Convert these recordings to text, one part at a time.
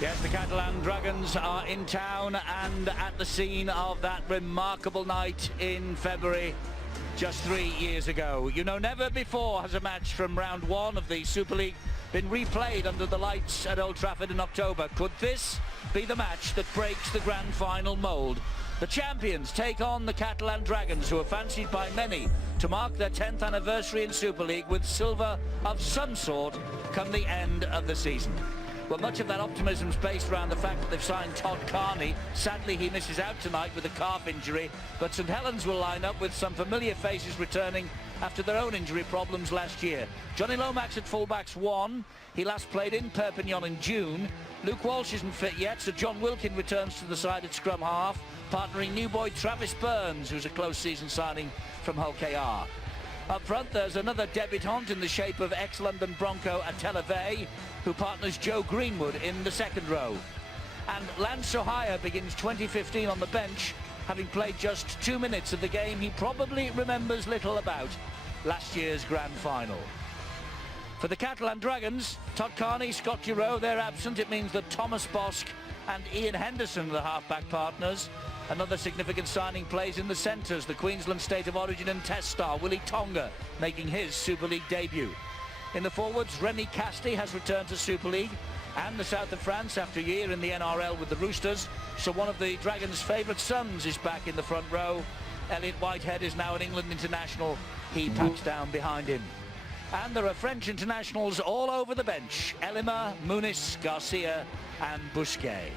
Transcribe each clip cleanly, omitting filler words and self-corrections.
Yes, the Catalan Dragons are in town and at the scene of that remarkable night in February just 3 years ago. You know, never before has a match from round one of the Super League been replayed under the lights at Old Trafford in October. Could this be the match that breaks the grand final mould? The champions take on the Catalan Dragons, who are fancied by many to mark their 10th anniversary in Super League with silver of some sort come the end of the season. Well, much of that optimism is based around the fact that they've signed Todd Carney. Sadly, he misses out tonight with a calf injury, but St Helens will line up with some familiar faces returning after their own injury problems last year. Johnny Lomax at fullback's one. He last played in Perpignan in June. Luke Walsh isn't fit yet, so John Wilkin returns to the side at scrum half, partnering new boy Travis Burns, who's a close season signing from Hull KR. Up front, there's another debutant in the shape of ex-London Bronco Ateleve, who partners Joe Greenwood in the second row. And Lance Sohaya begins 2015 on the bench, having played just 2 minutes of the game he probably remembers little about, last year's grand final. For the Catalan Dragons, Todd Carney, Scott Giroux, they're absent. It means that Thomas Bosk and Ian Henderson are the half-back partners. Another significant signing plays in the centres, the Queensland State of Origin and Test star Willie Tonga making his Super League debut. In the forwards, Remy Casti has returned to Super League and the south of France after a year in the NRL with the Roosters, so one of the Dragons' favourite sons is back in the front row. Elliot Whitehead is now an England international. He packs down behind him. And there are French internationals all over the bench: Elima, Muniz, Garcia and Busquet.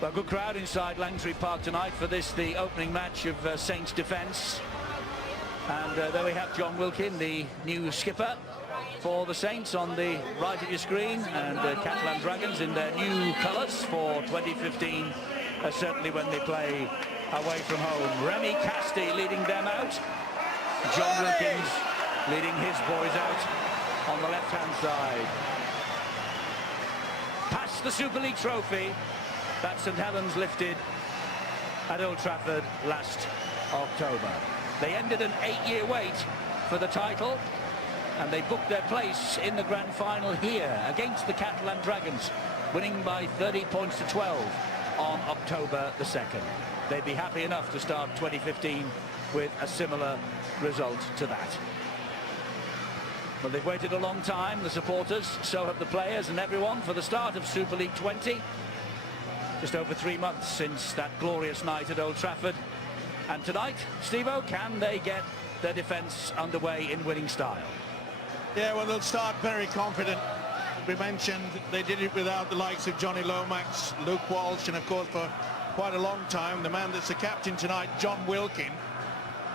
Well, good crowd inside Langtree Park tonight for this, the opening match of Saints defence. And there we have John Wilkin, the new skipper for the Saints, on the right of your screen, and Catalan Dragons in their new colours for 2015, certainly when they play away from home. Remy Casti leading them out. John Wilkins leading his boys out on the left-hand side. Past the Super League trophy that St Helens lifted at Old Trafford last October. They ended an 8-year wait for the title, and they booked their place in the grand final here against the Catalan Dragons, winning by 30 points to 12 on October the 2nd. They'd be happy enough to start 2015 with a similar result to that. Well, they've waited a long time, the supporters, so have the players and everyone, for the start of Super League 20. Just over 3 months since that glorious night at Old Trafford. And tonight, Steve-O, can they get their defence underway in winning style? Yeah, well, they'll start very confident. We mentioned they did it without the likes of Johnny Lomax, Luke Walsh, and of course for quite a long time, the man that's the captain tonight, John Wilkin.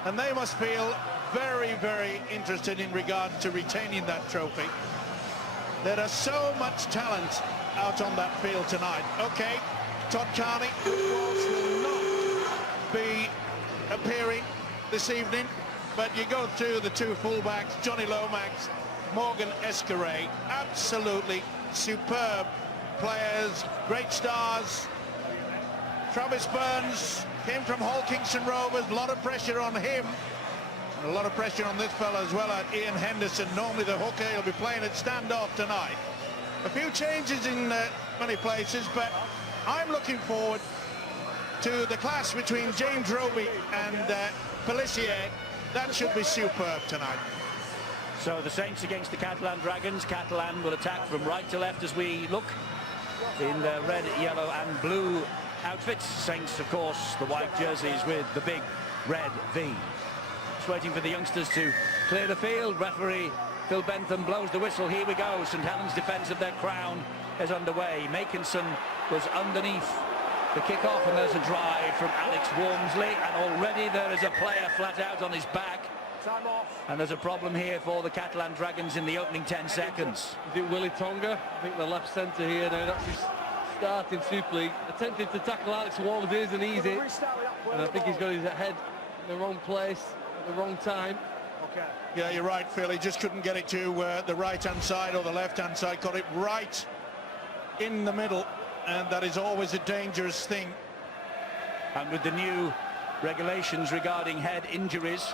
And they must feel very, very interested in regard to retaining that trophy. There is so much talent out on that field tonight. Okay, Todd Carney, Luke Walsh will not be appearing this evening, but you go through the two fullbacks, Johnny Lomax, Morgan Escaray, absolutely superb players, great stars. Travis Burns came from Hull Kingston Rovers, a lot of pressure on him, and a lot of pressure on this fella as well, at Ian Henderson, normally the hooker. He'll be playing at standoff tonight. A few changes in many places, but I'm looking forward to the clash between James Roby and Pelissier. That should be superb tonight. So the Saints against the Catalan Dragons. Catalan will attack from right to left as we look in their red, yellow and blue outfits. Saints, of course, the white jerseys with the big red V. Just waiting for the youngsters to clear the field. Referee Phil Bentham blows the whistle. Here we go. St Helens' defence of their crown is underway. Makinson was underneath the kick-off, and there's a drive from Alex Wormsley, and already there is a player flat out on his back. Time off. And there's a problem here for the Catalan Dragons in the opening 10 seconds. Is it Willie Tonga? I think the left centre here now. That's his start in Super League. Attempted to tackle Alex Wormsley isn't easy, and I think he's got his head in the wrong place at the wrong time. Okay. Yeah, you're right, Phil. He just couldn't get it to the right-hand side or the left-hand side. Got it right in the middle, and that is always a dangerous thing. And with the new regulations regarding head injuries,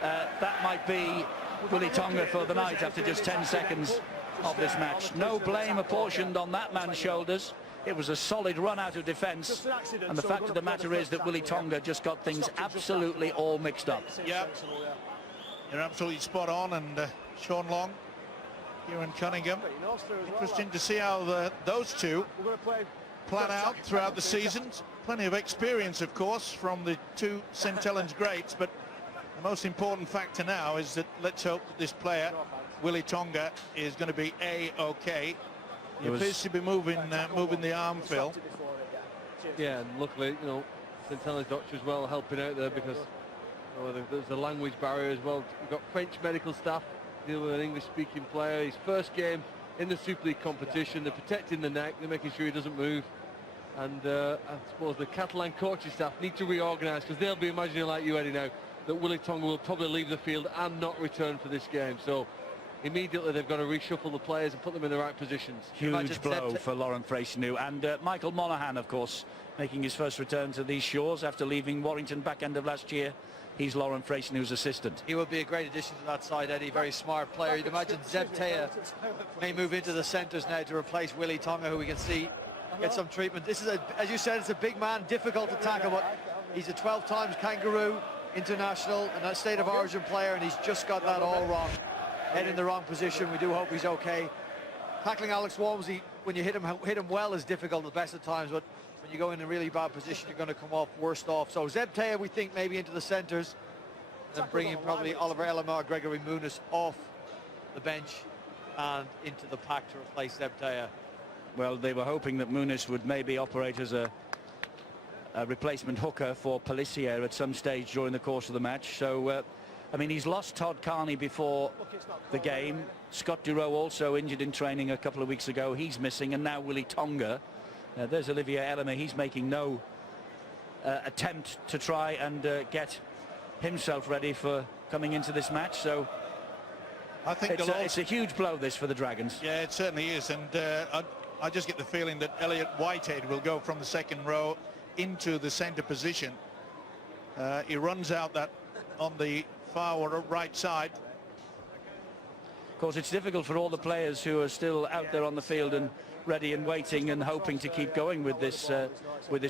that might be Willie Tonga for the night after just 10 seconds of this match. No blame apportioned on that man's shoulders. It was a solid run out of defence, and the fact of the matter is that Willie Tonga just got things absolutely all mixed up. Yeah, you're absolutely spot on. And Sean Long, Kieran Cunningham, interesting to see how those two plan out throughout the seasons. Plenty of experience, of course, from the two St Helens greats, but the most important factor now is that let's hope that this player, Willie Tonga, is going to be A-OK. He appears to be moving the arm, Phil. Yeah, and luckily, you know, St Helens doctor as well helping out there, because there's a language barrier as well. We've got French medical staff dealing with an English-speaking player. His first game in the Super League competition. They're protecting the neck. They're making sure he doesn't move. And I suppose the Catalan coaching staff need to reorganise, because they'll be imagining, like you, Eddie, now that Willie Tonga will probably leave the field and not return for this game. So immediately they've got to reshuffle the players and put them in the right positions. Huge blow for Laurent Freycinet. And Michael Monaghan, of course, making his first return to these shores after leaving Warrington back end of last year. He's Laurent Freycinet's assistant. He will be a great addition to that side, Eddie. Very smart player. You'd imagine Zeb Taya may move into the centres now to replace Willie Tonga, who we can see get some treatment. This is, as you said, it's a big man, difficult to tackle, but he's a 12 times Kangaroo international and a state of origin player, and he's just got that all wrong. Head in the wrong position. We do hope he's okay. Tackling Alex Walmsley, when you hit him well, is difficult at the best of times, but when you go in a really bad position, you're going to come off worst off. So Zeb Taya, we think, maybe into the centres, and then bringing probably Oliver Elamar, Gregory Muniz off the bench and into the pack to replace Zeb Taya. Well, they were hoping that Muniz would maybe operate as a replacement hooker for Pelissier at some stage during the course of the match. So, I mean, he's lost Todd Carney before the game. Scott Durow also injured in training a couple of weeks ago. He's missing, and now Willie Tonga. There's Olivier Elamar. He's making no attempt to try and get himself ready for coming into this match. So I think it's a huge blow, this, for the Dragons. Yeah, it certainly is. And I just get the feeling that Elliot Whitehead will go from the second row into the centre position. He runs out that on the far right side. Of course, it's difficult for all the players who are still out there on the field and ready and waiting and hoping to keep going with this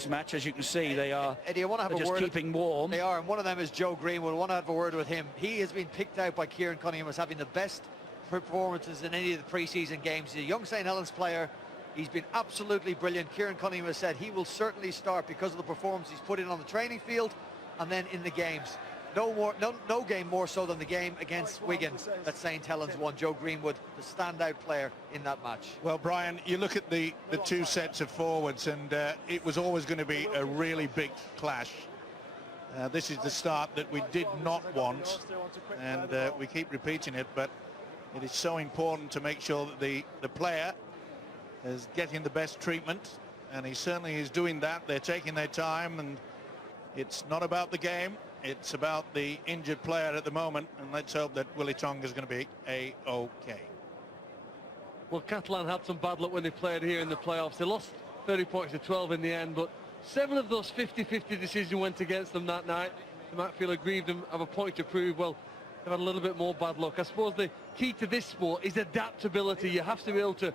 match. As you can see, they are Eddie, I want to have just keeping warm. They are, and one of them is Joe Greenwood. I want to have a word with him. He has been picked out by Kieran Cunningham as having the best performances in any of the pre-season games. He's a young St Helens player. He's been absolutely brilliant. Kieran Cunningham has said he will certainly start because of the performance he's put in on the training field and then in the games. No game more so than the game against Wigan that St Helens won. Joe Greenwood, the standout player in that match. Well, Brian, you look at the two sets of forwards, and it was always going to be a really big clash. This is the start that we did not want, and we keep repeating it, but it is so important to make sure that the player is getting the best treatment, and he certainly is doing that. They're taking their time, and it's not about the game. It's about the injured player at the moment, and let's hope that Willie Tonga is going to be A-OK. Well, Catalan had some bad luck when they played here in the playoffs. They lost 30 points to 12 in the end, but 7 of those 50-50 decisions went against them that night. They might feel aggrieved and have a point to prove. Well, they've had a little bit more bad luck. I suppose the key to this sport is adaptability. You have to be able to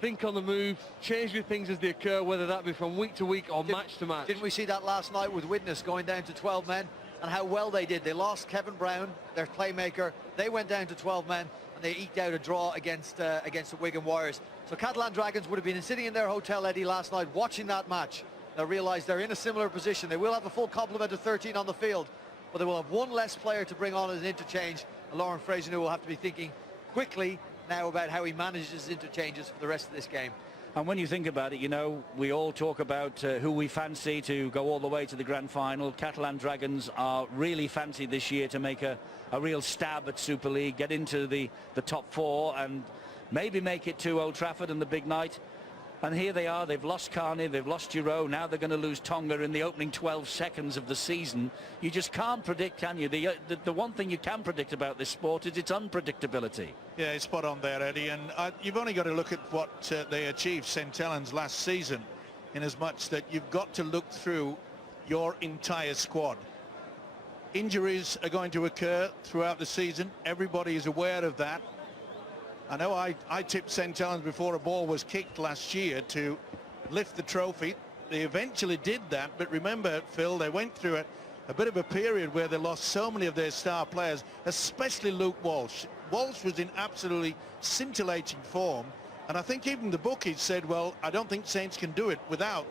think on the move, change your things as they occur, whether that be from week to week or match to match. Didn't we see that last night with Widnes going down to 12 men? And how well they did. They lost Kevin Brown, their playmaker. They went down to 12 men, and they eked out a draw against the Wigan Warriors. So Catalan Dragons would have been sitting in their hotel, Eddie, last night watching that match. They'll realise they're in a similar position. They will have a full complement of 13 on the field, but they will have one less player to bring on as an interchange. And Laurent Freycinet will have to be thinking quickly now about how he manages interchanges for the rest of this game. And when you think about it, you know, we all talk about who we fancy to go all the way to the grand final. Catalan Dragons are really fancied this year to make a real stab at Super League, get into the top 4 and maybe make it to Old Trafford and the big night. And here they are. They've lost Carney, they've lost Giroud. Now they're going to lose Tonga in the opening 12 seconds of the season. You just can't predict, can you? The one thing you can predict about this sport is its unpredictability. Yeah, it's spot on there, Eddie. And you've only got to look at what they achieved, St Helens, last season, in as much that you've got to look through your entire squad. Injuries are going to occur throughout the season. Everybody is aware of that. I know I tipped St Helens before a ball was kicked last year to lift the trophy. They eventually did that, but remember, Phil, they went through a bit of a period where they lost so many of their star players, especially Luke Walsh. Walsh was in absolutely scintillating form, and I think even the bookies said, well, I don't think Saints can do it without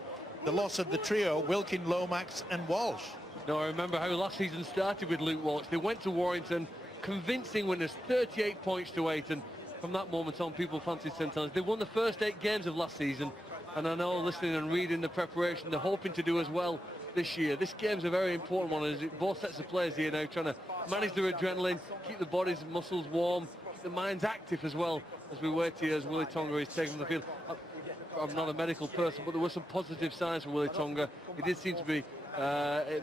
the loss of the trio, Wilkin, Lomax and Walsh. No, I remember how last season started with Luke Walsh. They went to Warrington, convincing winners, 38 points to 8, and from that moment on, people fancied St Helens. They won the first 8 games of last season, and I know, listening and reading the preparation, they're hoping to do as well this year. This game's a very important one, as both sets of players here now trying to manage their adrenaline, keep the bodies and muscles warm, keep the minds active as well, as we wait here as Willie Tonga is taking the field. I'm not a medical person, but there were some positive signs for Willie Tonga. He did seem to be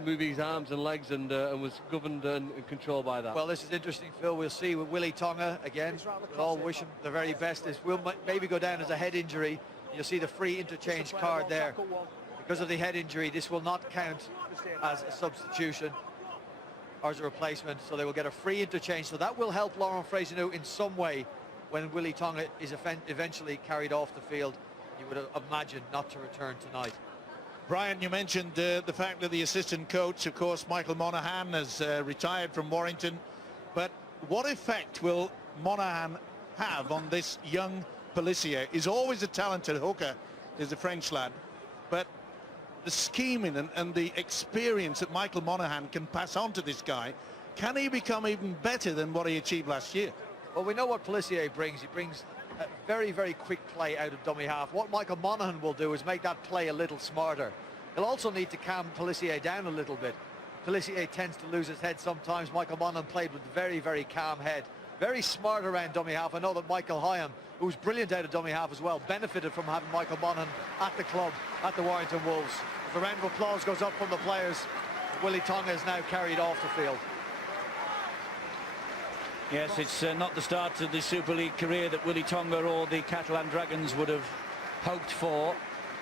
moving his arms and legs and was governed and controlled by that. Well, this is interesting, Phil. We'll see with Willie Tonga again. We'll all wish him the very best. This will maybe go down as a head injury. You'll see the free interchange card there. Because of the head injury, this will not count as a substitution or as a replacement, so they will get a free interchange. So that will help Laurent Fraisinu in some way when Willie Tonga is eventually carried off the field. You would imagine not to return tonight. Brian, you mentioned the fact that the assistant coach, of course, Michael Monaghan, has retired from Warrington. But what effect will Monaghan have on this young Pelissier? He's always a talented hooker, is a French lad. But the scheming and the experience that Michael Monaghan can pass on to this guy, can he become even better than what he achieved last year? Well, we know what Pelissier brings. He brings a very, very quick play out of dummy half. What Michael Monaghan will do is make that play a little smarter. He'll also need to calm Pelissier down a little bit. Pelissier tends to lose his head sometimes. Michael Monaghan played with a very, very calm head. Very smart around dummy half. I know that Michael Hyam, who was brilliant out of dummy half as well, benefited from having Michael Monaghan at the club, at the Warrington Wolves. The round of applause goes up from the players. Willie Tonga is now carried off the field. Yes, it's not the start of the Super League career that Willie Tonga or the Catalan Dragons would have hoped for.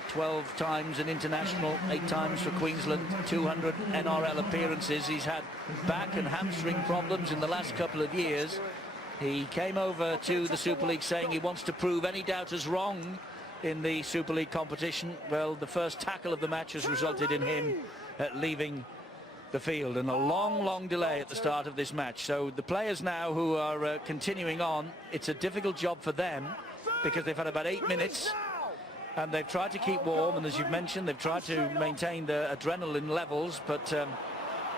12 times an international, 8 times for Queensland, 200 NRL appearances. He's had back and hamstring problems in the last couple of years. He came over to the Super League saying he wants to prove any doubters wrong in the Super League competition. Well, the first tackle of the match has resulted in him leaving the field, and a long delay at the start of this match. So the players now who are continuing on, it's a difficult job for them because they've had about 8 minutes and they've tried to keep warm, and as you've mentioned, they've tried to maintain the adrenaline levels, but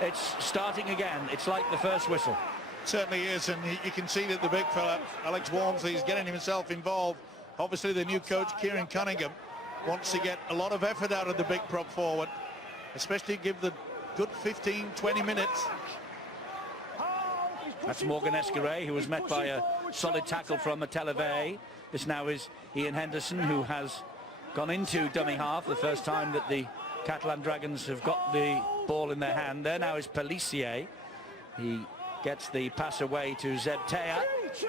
it's starting again. It's like the first whistle. Certainly is, and you can see that the big fella, Alex Walmsley, is getting himself involved. Obviously the new coach, Kieran Cunningham, wants to get a lot of effort out of the big prop forward, especially give the good 15-20 minutes. That's Morgan Escaray, who was met by a solid tackle from Televe. This now is Ian Henderson, who has gone into dummy half, the first time that the Catalan Dragons have got the ball in their hand. There now is Pelissier. He gets the pass away to Zeb Tea.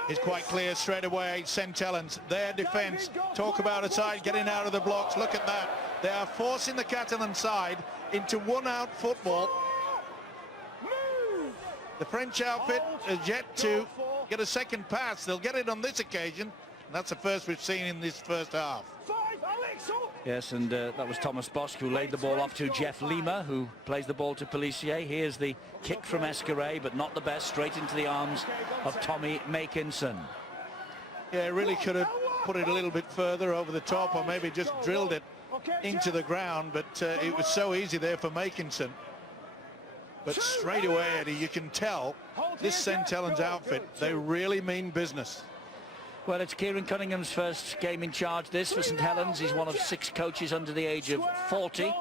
It's quite clear straight away. St Helens, their defence, talk about a side getting out of the blocks. Look at that. They are forcing the Catalan side into one-out football. The French outfit has yet to get a second pass. They'll get it on this occasion. And that's the first we've seen in this first half. Yes, and that was Thomas Bosk who laid the ball off to Jeff Lima, who plays the ball to Pelissier. Here's the kick from Escaray, but not the best, straight into the arms of Tommy Makinson. Yeah, really could have put it a little bit further over the top, or maybe just drilled it into the ground, but it was so easy there for Makinson. But straight away, Eddie, you can tell this St Helens outfit, they really mean business. Well, it's Kieran Cunningham's first game in charge, this, for St Helens. He's one of 6 coaches under the age of 40.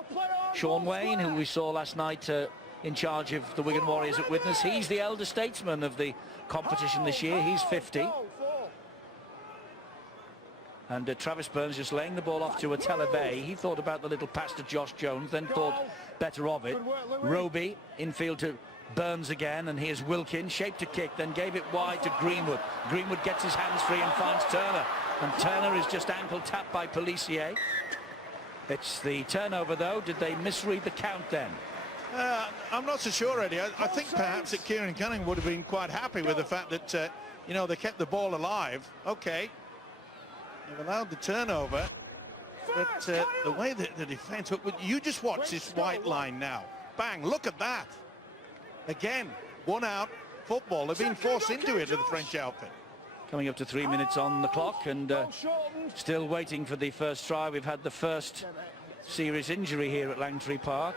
Sean Wayne, who we saw last night in charge of the Wigan Warriors at Widnes, he's the elder statesman of the competition this year. He's 50. And Travis Burns just laying the ball off to Televe. He thought about the little pass to Josh Jones, then thought better of it. Roby infield to Burns again, and here's Wilkin, shaped to kick, then gave it wide to Greenwood. Greenwood gets his hands free and finds Turner, and Turner is just ankle tapped by Pelissier. It's the turnover though. Did they misread the count then? I'm not so sure, Eddie. I think perhaps that Kieran Cunningham would have been quite happy with the fact that, you know, they kept the ball alive. Okay, they've allowed the turnover, but the way that the defence... You just watch this white line now. Bang, look at that. Again, one out football. They've been forced into it, the French outfit. Coming up to 3 minutes on the clock, and still waiting for the first try. We've had the first serious injury here at Langtree Park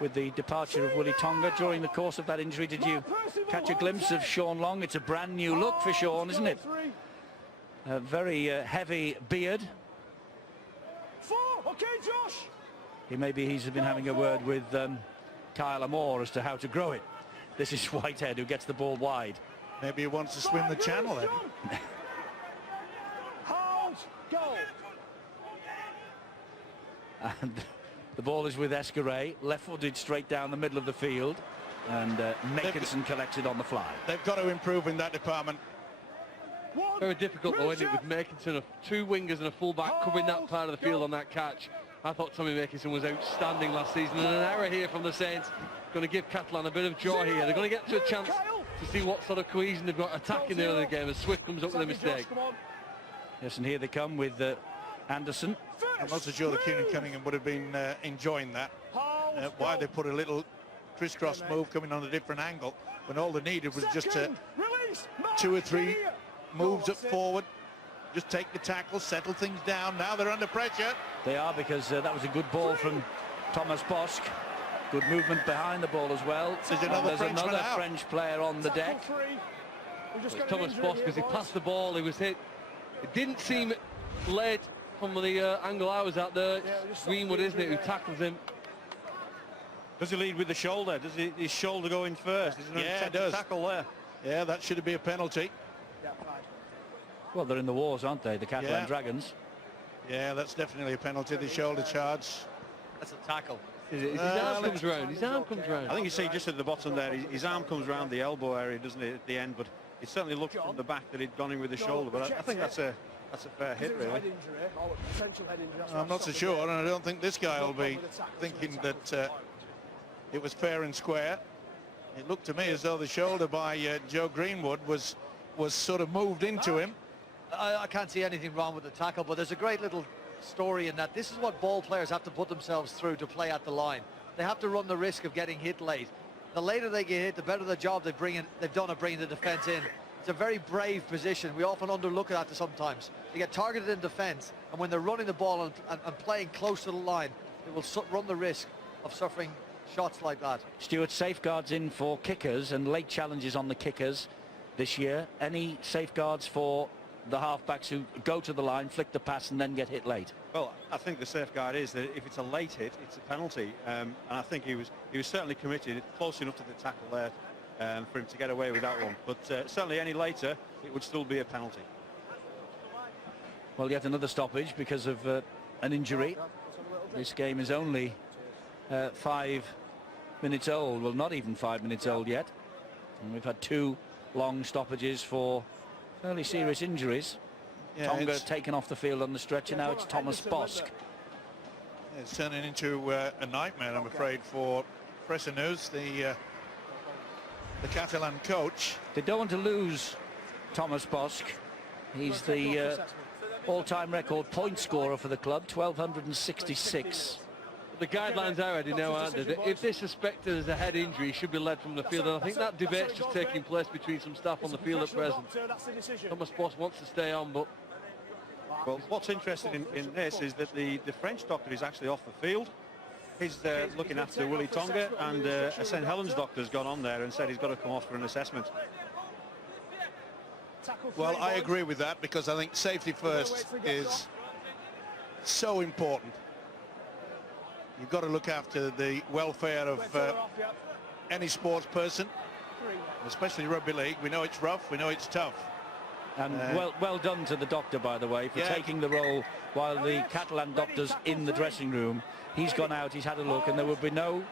with the departure of Willie Tonga. During the course of that injury, did you catch a glimpse of Sean Long? It's a brand new look for Sean, isn't it? A very heavy beard. Okay, Josh. Maybe he's been having a word with Kyle Amor as to how to grow it. This is Whitehead who gets the ball wide. Maybe he wants to swim the channel, Eddie. Hold, go. And the ball is with Escaré, left-footed straight down the middle of the field, and Makinson collects it on the fly. They've got to improve in that department. Very difficult though, isn't it, with Makinson, two wingers and a full-back covering that part of the field on that catch. I thought Tommy Makinson was outstanding last season, and an error here from the Saints going to give Catalan a bit of joy here. They're going to get to a chance to see what sort of cohesion they've got attacking the other game as Swift comes up with a mistake. Yes, and here they come with Anderson. I'm not so sure that Kieran Cunningham would have been enjoying that. Why they put a little crisscross move coming on a different angle when all they needed was just 2 or 3 moves up forward. Just take the tackle, settle things down. Now they're under pressure. They are, because that was a good ball from Thomas Bosk. Good movement behind the ball as well. There's another French player on the deck. Thomas Bosk, because he passed the ball, he was hit. It didn't seem late from the angle I was at there. Greenwood, isn't it, who tackles him. Does he lead with the shoulder? Does his shoulder go in first? Is there an attempt to tackle there? Yeah, that should be a penalty. Well, they're in the wars, aren't they, the Catalan Dragons? Yeah, that's definitely a penalty, the shoulder charge. That's a tackle. His arm comes round. His arm comes round. I think you see just at the bottom there, his arm comes round the elbow area, doesn't it, at the end? But it certainly looked from the back that he'd gone in with the shoulder. But I think that's a fair hit, really. I'm not so sure, and I don't think this guy will be thinking that it was fair and square. It looked to me as though the shoulder by Joe Greenwood was sort of moved into him. I can't see anything wrong with the tackle, but there's a great little story in that. This is what ball players have to put themselves through to play at the line. They have to run the risk of getting hit late. The later they get hit, the better the job they've done of bringing the defence in. It's a very brave position. We often underlook that sometimes. They get targeted in defence, and when they're running the ball and playing close to the line, they will run the risk of suffering shots like that. Stuart, safeguards in for kickers and late challenges on the kickers this year. Any safeguards for the halfbacks who go to the line, flick the pass and then get hit late? Well, I think the safeguard is that if it's a late hit, it's a penalty, and I think he was certainly committed, close enough to the tackle there for him to get away with that one. But certainly any later, it would still be a penalty. Well, yet another stoppage because of an injury. This game is only 5 minutes old. Well, not even 5 minutes old yet. And we've had 2 long stoppages for fairly serious injuries. Yeah, Tonga taken off the field on the stretcher. Now it's Thomas Bosk. It's turning into a nightmare, I'm afraid, for Fresneus, the Catalan coach. They don't want to lose Thomas Bosk. He's the all-time record point scorer for the club, 1,266. The guidelines are already now, aren't they? If they're suspected as a head injury, he should be led from the field. And I think that debate's just taking place between some staff on the field at present. Thomas Bosk wants to stay on, but... Well, what's interesting in this is that the French doctor is actually off the field. He's looking after Willie Tonga, and a St Helens doctor's gone on there and said he's got to come off for an assessment. Well, I agree with that, because I think safety first is so important. You've got to look after the welfare of any sports person, especially rugby league. We know it's rough, we know it's tough. And well done to the doctor, by the way, for taking the role while the Catalan doctor's in the dressing room. He's gone out, he's had a look, and there will be no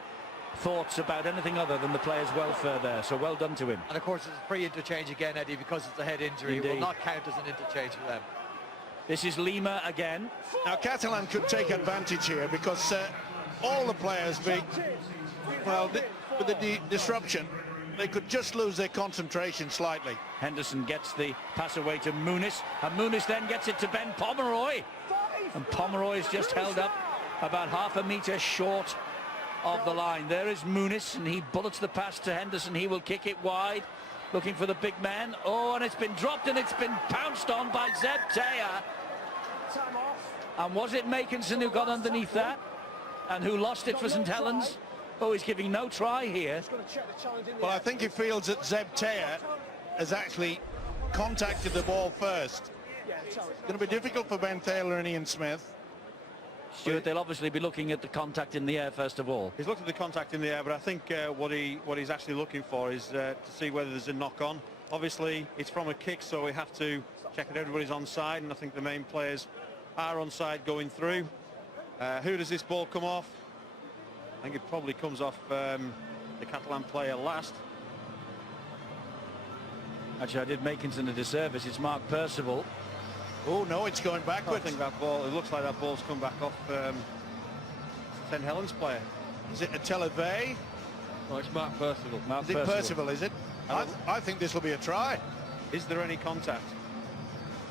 thoughts about anything other than the players' welfare there. So well done to him. And of course it's a free interchange again, Eddie, because it's a head injury. It will not count as an interchange for them. This is Lima again. Now Catalan could take advantage here, because all the players, Vic, Well, with the disruption, they could just lose their concentration slightly. Henderson gets the pass away to Muniz, and Muniz then gets it to Ben Pomeroy. And Pomeroy is just held up about half a metre short of the line. There is Muniz, and he bullets the pass to Henderson. He will kick it wide, looking for the big man. Oh, and it's been dropped, and it's been pounced on by Zeb Taylor. And was it Makinson who got underneath that and who lost it for St Helens? Oh, he's giving no try here. Well, I think he feels that Zeb Taylor has actually contacted the ball first. It's going to be difficult for Ben Taylor and Ian Smith. Stuart, they'll obviously be looking at the contact in the air first of all. He's looked at the contact in the air, but I think what he's actually looking for is to see whether there's a knock-on. Obviously, it's from a kick, so we have to check that everybody's onside, and I think the main players are onside going through. Who does this ball come off? I think it probably comes off the Catalan player last. Actually, I did Makinson a disservice. It's Mark Percival. Oh, no, it's going I backwards. think that ball, it looks like that ball's come back off St Helens player. Is it a Televay? Oh, it's Mark Percival. Is it Percival, is it? I think this will be a try. Is there any contact?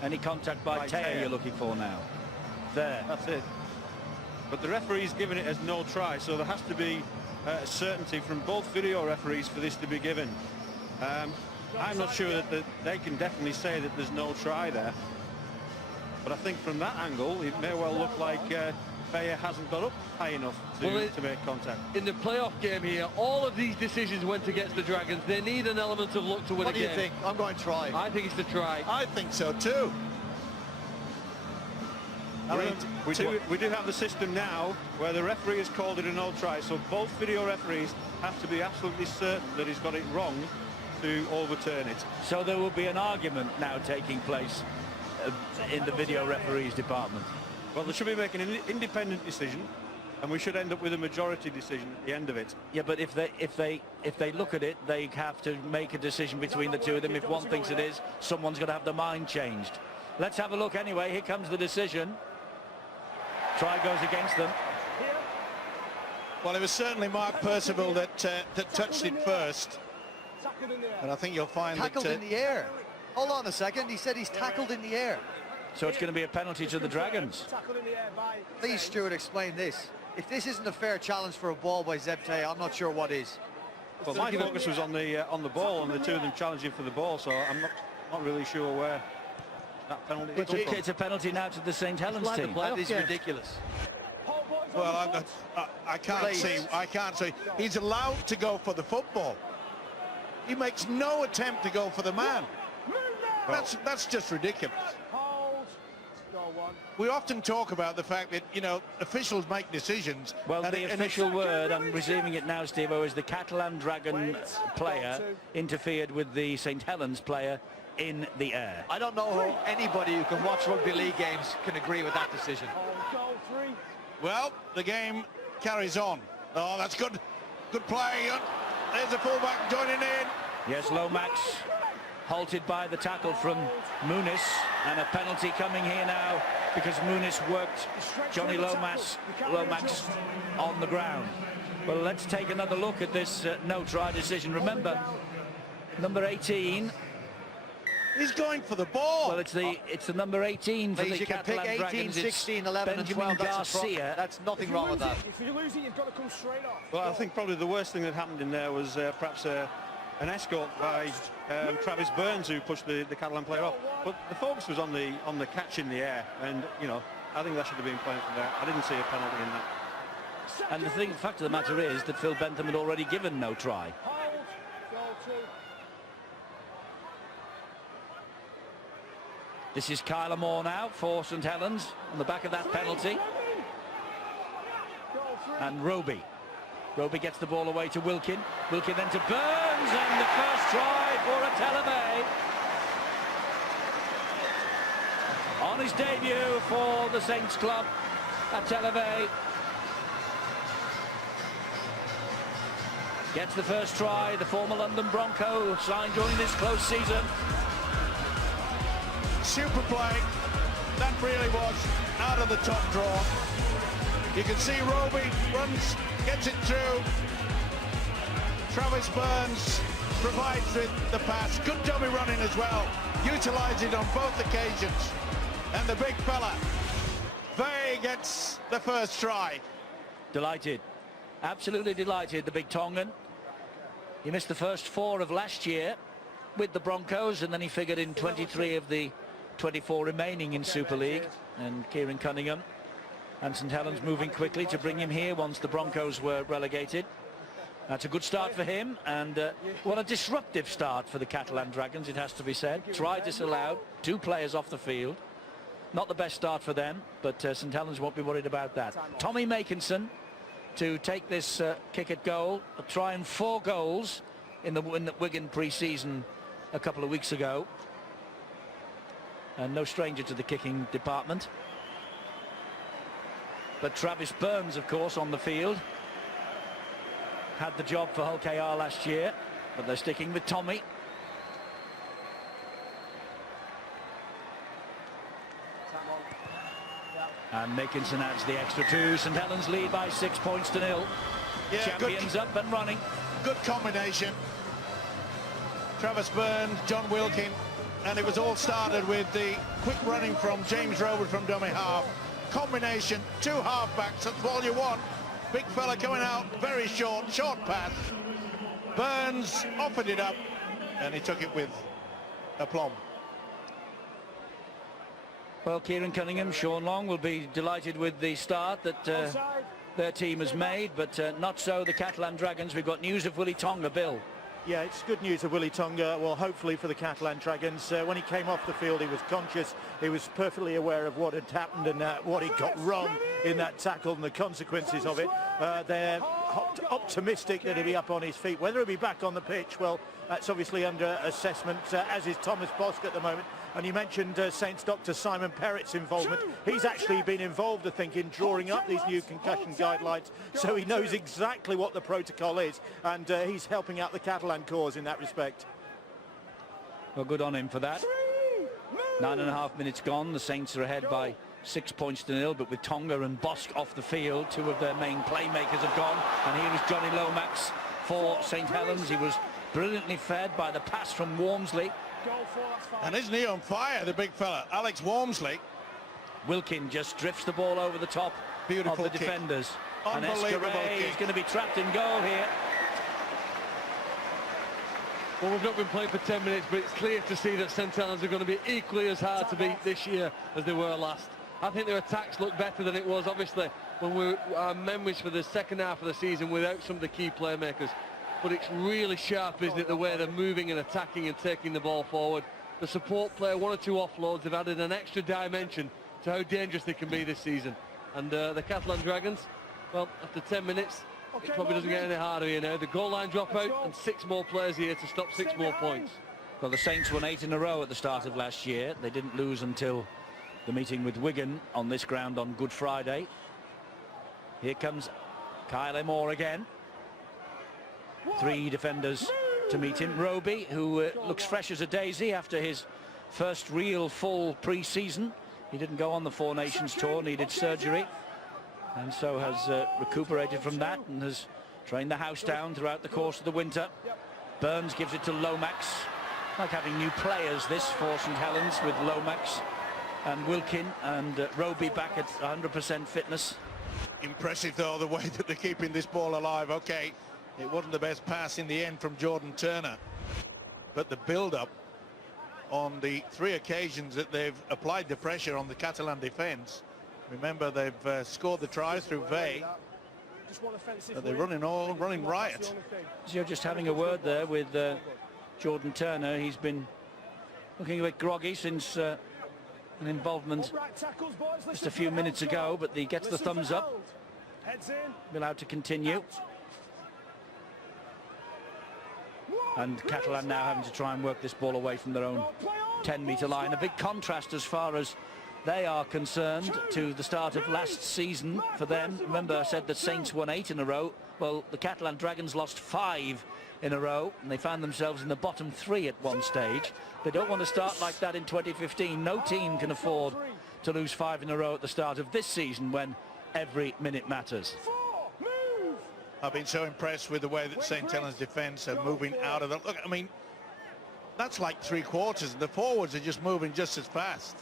Any contact by Taylor Taylor. you're looking for now? There. That's it. But the referee's given it as no try, so there has to be certainty from both video referees for this to be given. I'm not sure that they can definitely say that there's no try there. But I think from that angle, it may well look like Bayer hasn't got up high enough to make contact. In the playoff game here, all of these decisions went against the Dragons. They need an element of luck to win What a do game. you think? I'm going to try. I think it's the try. I think so too. We do have the system now where the referee has called it a no try, so both video referees have to be absolutely certain that he's got it wrong to overturn it. So there will be an argument now taking place in the video referees department. Well, they should be making an independent decision, and we should end up with a majority decision at the end of it. Yeah, but if they look at it, they have to make a decision between the two of them. If one thinks it is, someone's going to have their mind changed. Let's have a look anyway. Here comes the decision. Try goes against them. Well, it was certainly Mark Percival that touched it first. And I think you'll find Tackled that... in the air. Hold on a second. He said he's tackled in the air. So it's going to be a penalty to the Dragons. Please, Stuart, explain this. If this isn't a fair challenge for a ball by Zeb Taylor, I'm not sure what is. Well, my focus was on the ball, and the two of them challenging for the ball, so I'm not really sure where that penalty is. It's a penalty now to the St Helens team. That is ridiculous. Well, I can't see. He's allowed to go for the football. He makes no attempt to go for the man. That's just ridiculous. We often talk about the fact that, you know, officials make decisions. Well, the official word, I'm receiving it now, Steve-O, is the Catalan Dragon player interfered with the St Helens player in the air. I don't know how anybody who can watch rugby league games can agree with that decision. Well, the game carries on. Oh, that's good. Good play. There's a fullback joining in. Yes, Lomax halted by the tackle from Muniz, and a penalty coming here now because Muniz worked Johnny Lomax on the ground. Well, let's take another look at this no-try decision. Remember, number 18. He's going for the ball. Well, it's the number 18 for Please, the you can pick Catalan 18, Dragons. 16, 11 and Benjamin 12. Garcia. That's nothing wrong with that. If you lose it, you've got to come straight off. Well, I think probably the worst thing that happened in there was perhaps an escort by Travis Burns, who pushed the Catalan player off. But the focus was on the catch in the air, and you know, I think that should have been playing from there. I didn't see a penalty in that. And the fact of the matter is that Phil Bentham had already given no try. This is Kyler Moore now for St Helens on the back of that penalty. And Roby gets the ball away to Wilkin. Wilkin then to Burns, and the first try for a Televay. On his debut for the Saints club at Televay. Gets the first try, the former London Bronco signed during this close season. Super play. That really was out of the top draw. You can see Roby runs, gets it through, Travis Burns provides with the pass. Good dummy running as well. Utilised it on both occasions. And the big fella, Vey, gets the first try. Delighted. Absolutely delighted, the big Tongan. He missed the first 4 of last year with the Broncos, and then he figured in 23 of the 24 remaining in Super League. And Kieran Cunningham and St Helens moving quickly to bring him here once the Broncos were relegated. That's a good start for him, and what a disruptive start for the Catalan Dragons, it has to be said. Try disallowed, 2 players off the field. Not the best start for them, but St Helens won't be worried about that. Tommy Makinson to take this kick at goal, a try and 4 goals in the Wigan pre-season a couple of weeks ago. And no stranger to the kicking department. But Travis Burns, of course, on the field. Had the job for Hull KR last year, but they're sticking with Tommy. And Makinson adds the extra 2. St Helens lead by 6 points to 0. Yeah, Champions up and running. Good combination. Travis Burns, John Wilkin, and it was all started with the quick running from James Robert from dummy half. Combination, 2 half-backs, that's all you want. Big fella coming out, very short pass. Burns offered it up, and he took it with aplomb. Well, Kieran Cunningham, Sean Long will be delighted with the start that their team has made, but not so the Catalan Dragons. We've got news of Willie Tonga, Bill. Yeah, it's good news of Willie Tonga, well, hopefully for the Catalan Dragons. When he came off the field, he was conscious. He was perfectly aware of what had happened and what he got wrong in that tackle and the consequences of it. They're optimistic that he'll be up on his feet. Whether he'll be back on the pitch, well, that's obviously under assessment, as is Thomas Bosk at the moment. And you mentioned Saints Dr. Simon Perrett's involvement. He's actually been involved, I think, in drawing up these new concussion guidelines, so he knows exactly what the protocol is, and he's helping out the Catalan cause in that respect. Well, good on him for that. 9.5 minutes gone. The Saints are ahead by 6 points to 0, but with Tonga and Bosk off the field, 2 of their main playmakers have gone. And here is Johnny Lomax for St Helens. He was brilliantly fed by the pass from Wormsley. And isn't he on fire, the big fella, Alex Wormsley? Wilkin just drifts the ball over the top Beautiful of the kick. defenders. Unbelievable and kick. is going to be trapped in goal here. Well, we've not been playing for 10 minutes, but it's clear to see that St Helens are going to be equally as hard to beat this year as they were last. I think their attacks look better than it was, obviously, when our memories for the second half of the season without some of the key playmakers. But it's really sharp, isn't it, the way they're moving and attacking and taking the ball forward. The support player, 1 or 2 offloads, have added an extra dimension to how dangerous they can be this season. And the Catalan Dragons, well, after 10 minutes, it probably doesn't get any harder here now. The goal line dropout and 6 more players here to stop 6 more points. Well, the Saints won 8 in a row at the start of last year. They didn't lose until the meeting with Wigan on this ground on Good Friday. Here comes Kyle Moore again. 3 defenders to meet him. Roby, who looks fresh as a daisy after his first real full pre-season. He didn't go on the 4 Nations tour, needed surgery, and so has recuperated from that and has trained the house down throughout the course of the winter. Burns gives it to Lomax. Like having new players this for St Helens, with Lomax and Wilkin and Roby back at 100% fitness. Impressive, though, the way that they're keeping this ball alive. Okay, it wasn't the best pass in the end from Jordan Turner, but the build-up on the 3 occasions that they've applied the pressure on the Catalan defence. Remember, they've scored the tries through Vey, but they're running riot. So you're just having a word there with Jordan Turner. He's been looking a bit groggy since an involvement just a few minutes ago, but he gets the thumbs up. Be allowed to continue. And Catalan now having to try and work this ball away from their own 10-metre line. A big contrast as far as they are concerned to the start of last season for them. Remember, I said the Saints won 8 in a row. Well, the Catalan Dragons lost 5 in a row, and they found themselves in the bottom 3 at one stage. They don't want to start like that in 2015. No team can afford to lose 5 in a row at the start of this season when every minute matters. I've been so impressed with the way that St Helens defence are moving out of the... Look, I mean, that's like 3/4. The forwards are just moving just as fast.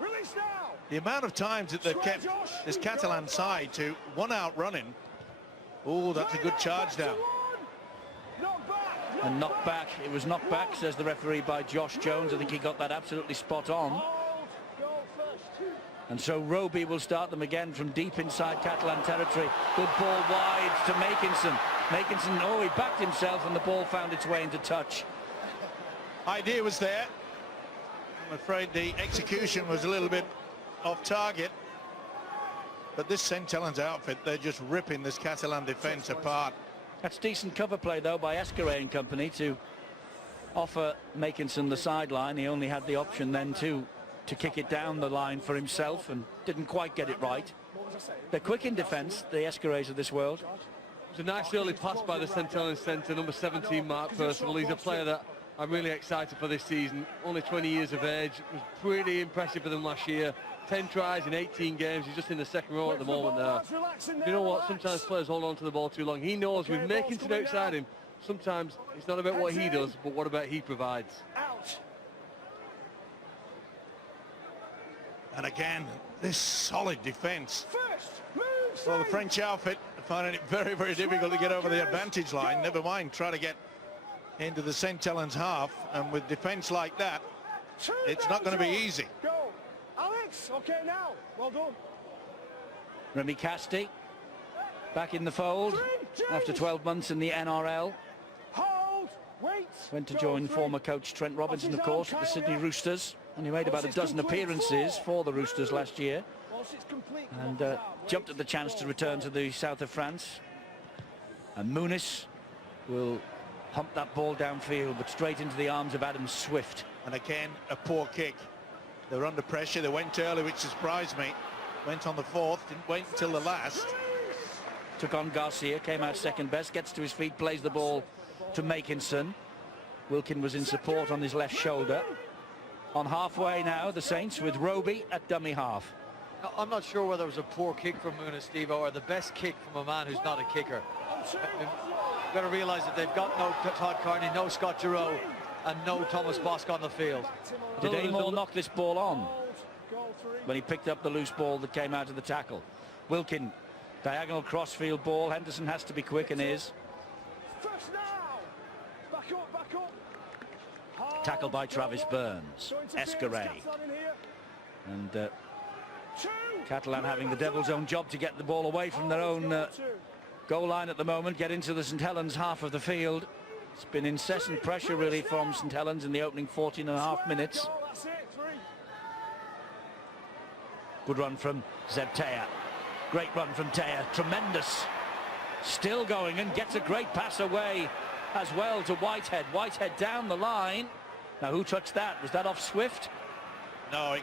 Release now. The amount of times that they've kept this Catalan side to one out running. Oh, that's a good charge now. And knocked back. It was knocked back, says the referee, by Josh Jones. I think he got that absolutely spot on. And so Roby will start them again from deep inside Catalan territory. Good ball wide to Makinson. Makinson, oh, he backed himself and the ball found its way into touch. Idea was there. I'm afraid the execution was a little bit off target. But this St Helens outfit, they're just ripping this Catalan defence apart. That's decent cover play, though, by Escaré and company to offer Makinson the sideline. He only had the option then to kick it down the line for himself and didn't quite get it right. They're quick in defence, the Escarés of this world. It was a nice early pass by the St Helens centre, number 17, Mark Percival. He's a player that I'm really excited for this season. Only 20 years of age. It was pretty impressive for them last year. 10 tries in 18 games. He's just in the second row at the moment there. You know what? Sometimes players hold on to the ball too long. He knows with Makinson outside him, sometimes it's not about what he does, but what about he provides. And again, this solid defence. Well, the French outfit are finding it very, very difficult to get over the advantage line. Never mind try to get into the St Helens half. And with defence like that, it's not going to be easy. Go, Alex. Okay, now. Well done. Remy Casti back in the fold after 12 months in the NRL. Hold. Wait. Went to join former coach Trent Robinson, of course, at the Sydney Roosters. And he made about a dozen appearances for the Roosters last year. And jumped at the chance to return to the south of France. And Muniz will hump that ball downfield, but straight into the arms of Adam Swift. And again, a poor kick. They were under pressure. They went early, which surprised me. Went on the fourth, didn't wait until the last. Took on Garcia, came out second best, gets to his feet, plays the ball to Makinson. Wilkin was in support on his left shoulder. On halfway now, the Saints with Roby at dummy half. I'm not sure whether it was a poor kick from Muniz, Steve, or the best kick from a man who's not a kicker. You've got to realise that they've got no Todd Carney, no Scott Giroux, and no Thomas Bosk on the field. Did Amor knock this ball on when he picked up the loose ball that came out of the tackle? Wilkin, diagonal crossfield ball. Henderson has to be quick and is. Tackled by Travis Burns. Escaré. And Catalan having the devil's own job to get the ball away from their own goal line at the moment, get into the St Helens half of the field. It's been incessant pressure really from St Helens in the opening 14.5 minutes. Good run from Zeb Teya. Great run from Teya. Tremendous. Still going and gets a great pass away as well to Whitehead. Whitehead down the line. Now who touched that? Was that off Swift? No,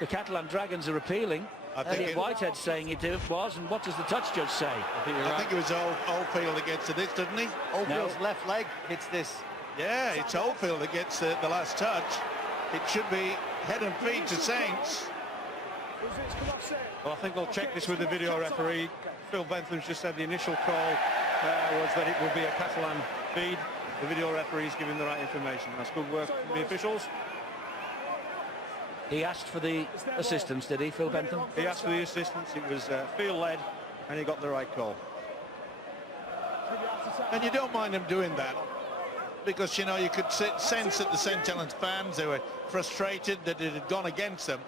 the Catalan Dragons are appealing. I think Whitehead saying it was, and what does the touch judge say? I think it was Oldfield that gets to this, doesn't he? Oldfield's left leg hits this. Yeah, it's Oldfield that gets the last touch. It should be head and feet to Saints. Well, I think they'll check this with the video referee. Phil Bentham's just said the initial call was that it would be a Catalan feed. The video referee's giving the right information. That's good work from the officials. He asked for the assistance, did he, Phil Bentham? He asked for the assistance. It was field-led, and he got the right call. And you don't mind them doing that, because, you know, you could sense that the St Helens fans, they were frustrated that it had gone against them.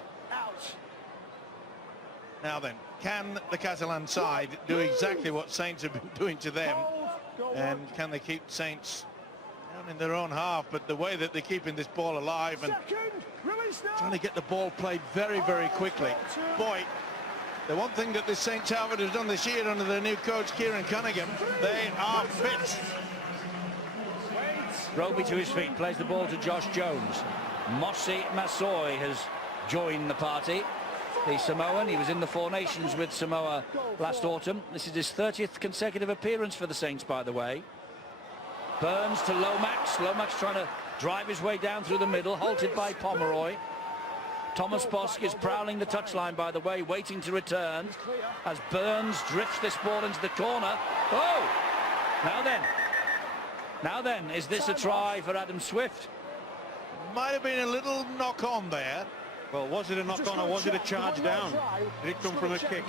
Now then, can the Catalan side do exactly what Saints have been doing to them? And can they keep Saints down in their own half? But the way that they're keeping this ball alive and trying to get the ball played very, very quickly. Boy, the one thing that the St Talbot has done this year under their new coach, Kieran Cunningham, they are fit. Roby to his feet, plays the ball to Josh Jones. Mossy Masoi has joined the party. The Samoan, he was in the Four Nations with Samoa last autumn. This is his 30th consecutive appearance for the Saints, by the way. Burns to Lomax. Lomax trying to drive his way down through the middle, halted by Pomeroy. Thomas Bosk is prowling the touchline, by the way, waiting to return as Burns drifts this ball into the corner. Oh! Now then, is this a try for Adam Swift? Might have been a little knock on there. Well, was it a knock on or was it a charge down? Did it come from a kick?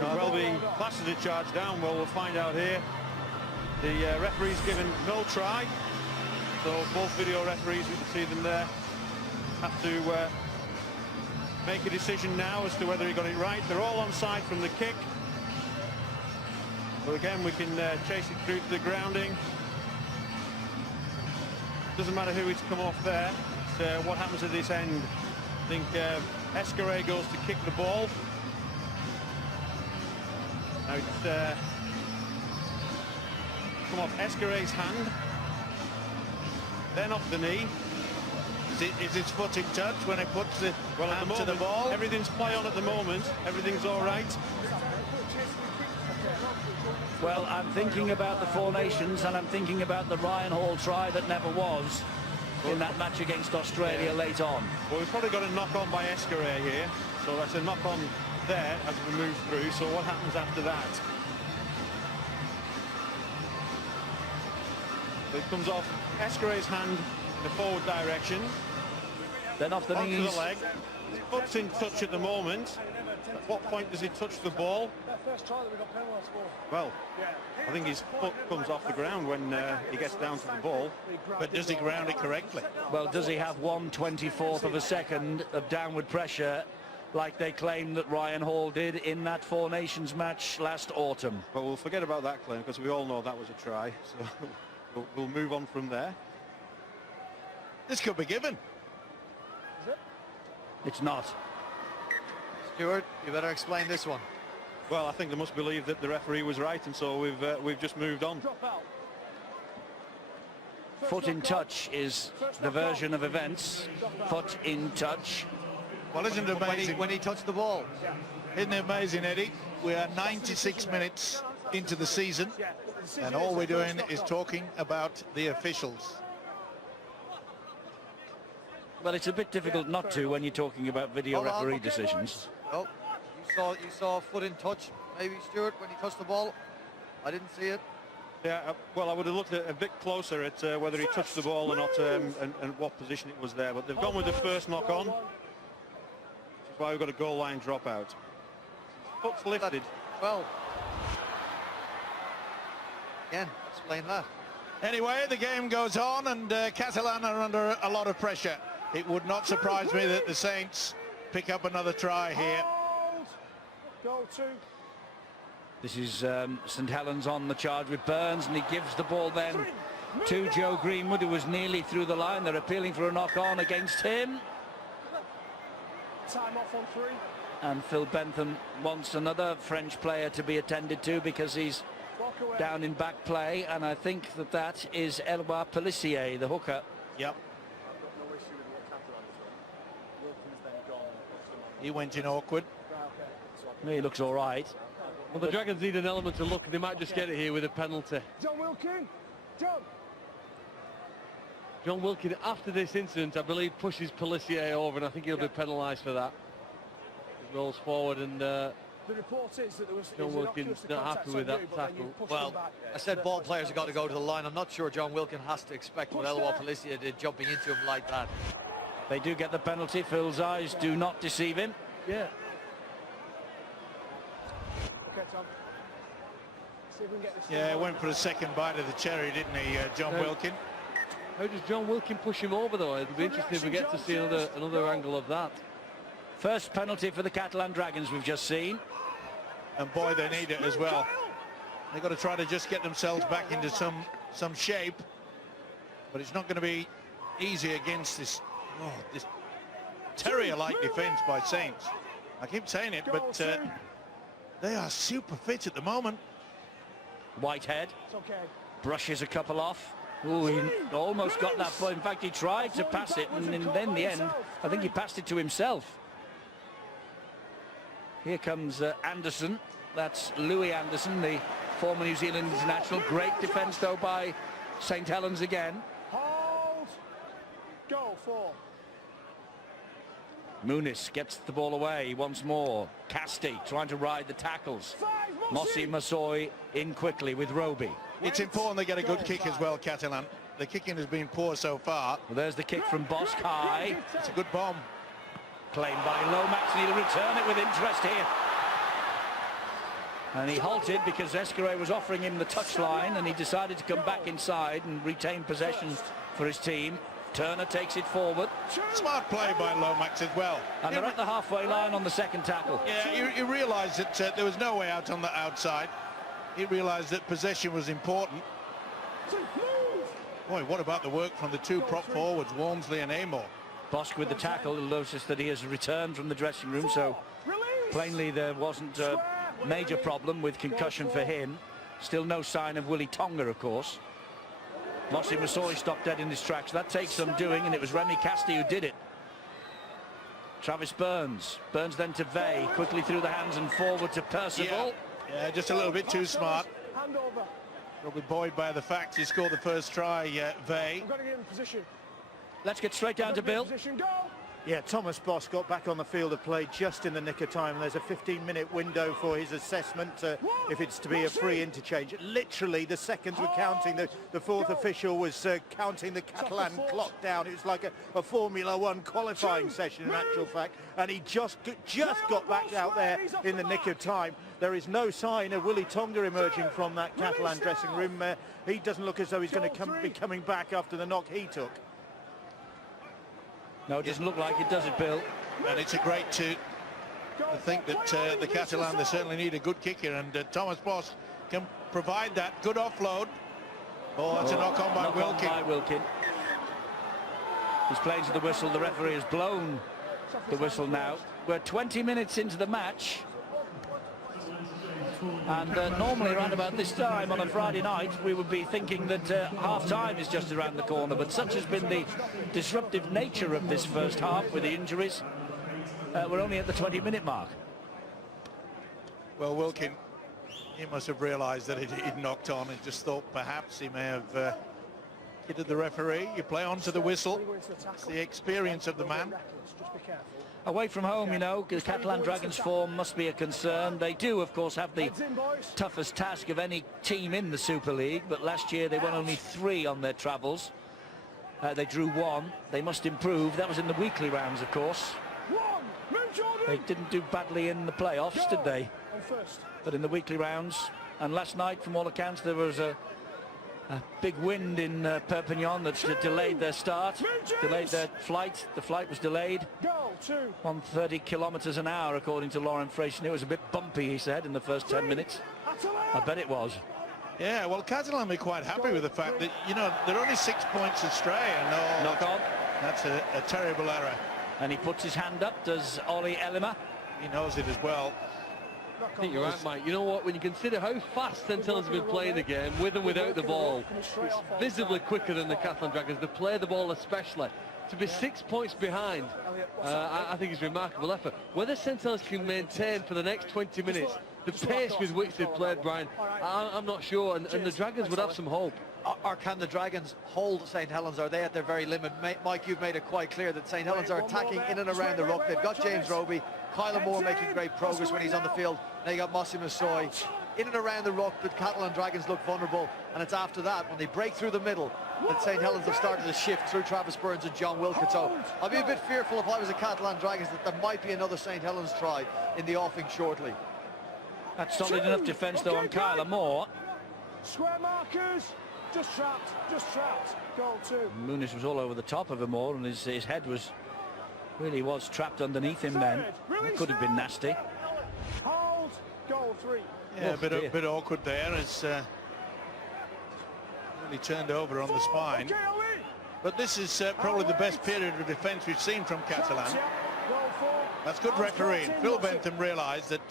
Well, be classed as a charge down. Well, we'll find out here. The referee's given no try. So both video referees, we can see them there, have to make a decision now as to whether he got it right. They're all onside from the kick. So again, we can chase it through to the grounding. Doesn't matter who it's come off there. It's, what happens at this end. I think Escaré goes to kick the ball. Now it's come off Escaré's hand. Then off the knee. Is his foot in touch when he puts the hand to the moment, ball? Everything's play on at the moment. Everything's all right. Well, I'm thinking about the Four Nations, and I'm thinking about the Ryan Hall try that never was in that match against Australia late on. Well, we've probably got a knock on by Escaré here. So that's a knock on there as we move through. So what happens after that? It comes off Escaré's hand in the forward direction. Then off the onto knees. the leg. His foot's in touch at the moment. At what point does he touch the ball? Well, I think his foot comes off the ground when he gets down to the ball. But does he ground it correctly? Well, does he have 1/24th of a second of downward pressure like they claim that Ryan Hall did in that Four Nations match last autumn? But we'll forget about that claim because we all know that was a try. So we'll move on from there. This could be given. It's not. Stuart, you better explain this one. Well, I think they must believe that the referee was right, and so we've just moved on. Foot in touch is the version of events. Foot in touch. Well, isn't it amazing? When he touched the ball. Isn't it amazing, Eddie? We are 96 minutes into the season, and all we're doing is talking about the officials. Well, it's a bit difficult not to when you're talking about video referee decisions. Oh, you saw a foot in touch, maybe, Stuart, when he touched the ball. I didn't see it. Yeah, well, I would have looked a bit closer at whether he touched the ball or not, and what position it was there. But they've gone with the first knock on, which is why we've got a goal line dropout. Foot's lifted. Well, again, explain that. Anyway, the game goes on, and Catalan are under a lot of pressure. It would not surprise me that the Saints pick up another try here. Go to. This is St Helens on the charge with Burns, and he gives the ball then to Joe Greenwood, who was nearly through the line. They're appealing for a knock-on against him. Time off on 3. And Phil Bentham wants another French player to be attended to because he's down in back play, and I think that is Eloi Pellissier, the hooker. Yep. He went in awkward. He looks all right. Well, the Dragons need an element of luck, and they might just get it here with a penalty. John Wilkin. John Wilkin, after this incident, I believe, pushes Pellissier over, and I think he'll be penalised for that. He rolls forward, and the report is that there was John Wilkin's not happy with that tackle. Well, I said ball players have got to go to the line. I'm not sure John Wilkin has to expect what Eloi Pellissier did, jumping into him like that. They do get the penalty. Phil's eyes do not deceive him. Yeah. Okay, Tom. See if we can get this. Yeah, went for a second bite of the cherry, didn't he, John Wilkin? How does John Wilkin push him over, though? It'll be interesting if we get to see another angle of that. First penalty for the Catalan Dragons we've just seen. And boy, they need it as well. They've got to try to just get themselves back into some shape, but it's not going to be easy against this terrier-like defence by Saints. I keep saying it, but they are super fit at the moment. Whitehead It's okay. brushes a couple off. Ooh, he almost got that, but in fact he tried to pass it, and then in the end I think he passed it to himself. Here comes Anderson. That's Louis Anderson, the former New Zealand international. Great defence though by St Helens again. Hold. Go 4. Muniz gets the ball away once more. Casti trying to ride the tackles. Mossy Masoi in quickly with Roby. It's important they get a good kick as well, Catalan. The kicking has been poor so far. Well, there's the kick from Bosk high. It's a good bomb. Claimed by Lomax, and he'll return it with interest here. And he halted because Escaré was offering him the touchline, and he decided to come back inside and retain possession for his team. Turner takes it forward. Smart play by Lomax as well. And they're at the halfway line on the second tackle. Yeah, he realised that there was no way out on the outside. He realised that possession was important. Boy, what about the work from the two prop forwards, Walmsley and Amor? Bosk with the tackle. You'll notice that he has returned from the dressing room, so plainly there wasn't a major problem with concussion for him. Still no sign of Willie Tonga, of course. Mossy Masoi stopped dead in his tracks. That takes some doing, and it was Remy Casti who did it. Travis Burns. Burns then to Vey, quickly through the hands and forward to Percival. Yeah, just a little bit too smart. Probably buoyed by the fact he scored the first try, Vey. I've got to get in position. Let's get straight down to Bill. Yeah, Thomas Bosk got back on the field of play just in the nick of time, and there's a 15-minute window for his assessment if it's to be a free interchange. Literally, the seconds were counting. The fourth official was counting the Catalan clock down. It was like a Formula One qualifying session in actual fact, and he just got back out there in the nick of time. There is no sign of Willie Tonga emerging from that Catalan dressing room. He doesn't look as though he's going to be coming back after the knock he took. No, it doesn't look like it, does it, Bill? And it's a great to think that the Catalan, they certainly need a good kicker, and Thomas Bosk can provide that. Good offload. Oh, that's a knock-on by Wilkin. He's playing to the whistle. The referee has blown the whistle now. We're 20 minutes into the match. And normally around about this time on a Friday night we would be thinking that half-time is just around the corner, but such has been the disruptive nature of this first half with the injuries. We're only at the 20-minute mark. Well, Wilkin, he must have realised that he'd knocked on and just thought perhaps he may have kidded the referee. You play on to the whistle. It's the experience of the man. Away from home, you know, the Catalan Dragons' form must be a concern. They do, of course, have the toughest task of any team in the Super League, but last year they won only 3 on their travels. They drew 1. They must improve. That was in the weekly rounds, of course. They didn't do badly in the playoffs, did they? But in the weekly rounds. And last night, from all accounts, there was a big wind in Perpignan that delayed their start, delayed their flight. The flight was delayed. 130 kilometers an hour, according to Laurent Freycinet. It was a bit bumpy, he said, in the first 10 minutes. I bet it was. Yeah, well, Catalan are quite happy with the fact that, you know, they're only 6 points astray. And knock on. That's a terrible error. And he puts his hand up, does Ollie Elima. He knows it as well. I think you're right, Mike. You know what? When you consider how fast St Helens have been playing the game, with and without the ball, it's visibly quicker than the Catalan Dragons. They play the ball especially. To be 6 points behind, I think is a remarkable effort. Whether St Helens can maintain for the next 20 minutes the pace with which they've played, Brian, I'm not sure. And the Dragons would have some hope. Or can the Dragons hold St Helens? Are they at their very limit? Mike, you've made it quite clear that St Helens are attacking in and around the ruck. They've got James Roby, Kyler Moore making great progress when he's on the field. Now you got Mossy Masoi. In and around the ruck, the Catalan Dragons look vulnerable, and it's after that, when they break through the middle, that St Helens have started to shift through Travis Burns and John Wilkin. So I'd be a bit fearful if I was a Catalan Dragons that there might be another St Helens try in the offing shortly. That's solid enough defence, though, on Kyler Moore. Square markers. Just trapped, goal 2. Muniz was all over the top of him all, and his head really was trapped underneath him then. It could have been nasty. Hold, goal 3. Yeah, a bit awkward there as really turned over on the spine. But this is probably the best period of defence we've seen from Catalan. That's good refereeing. Phil Bentham realised that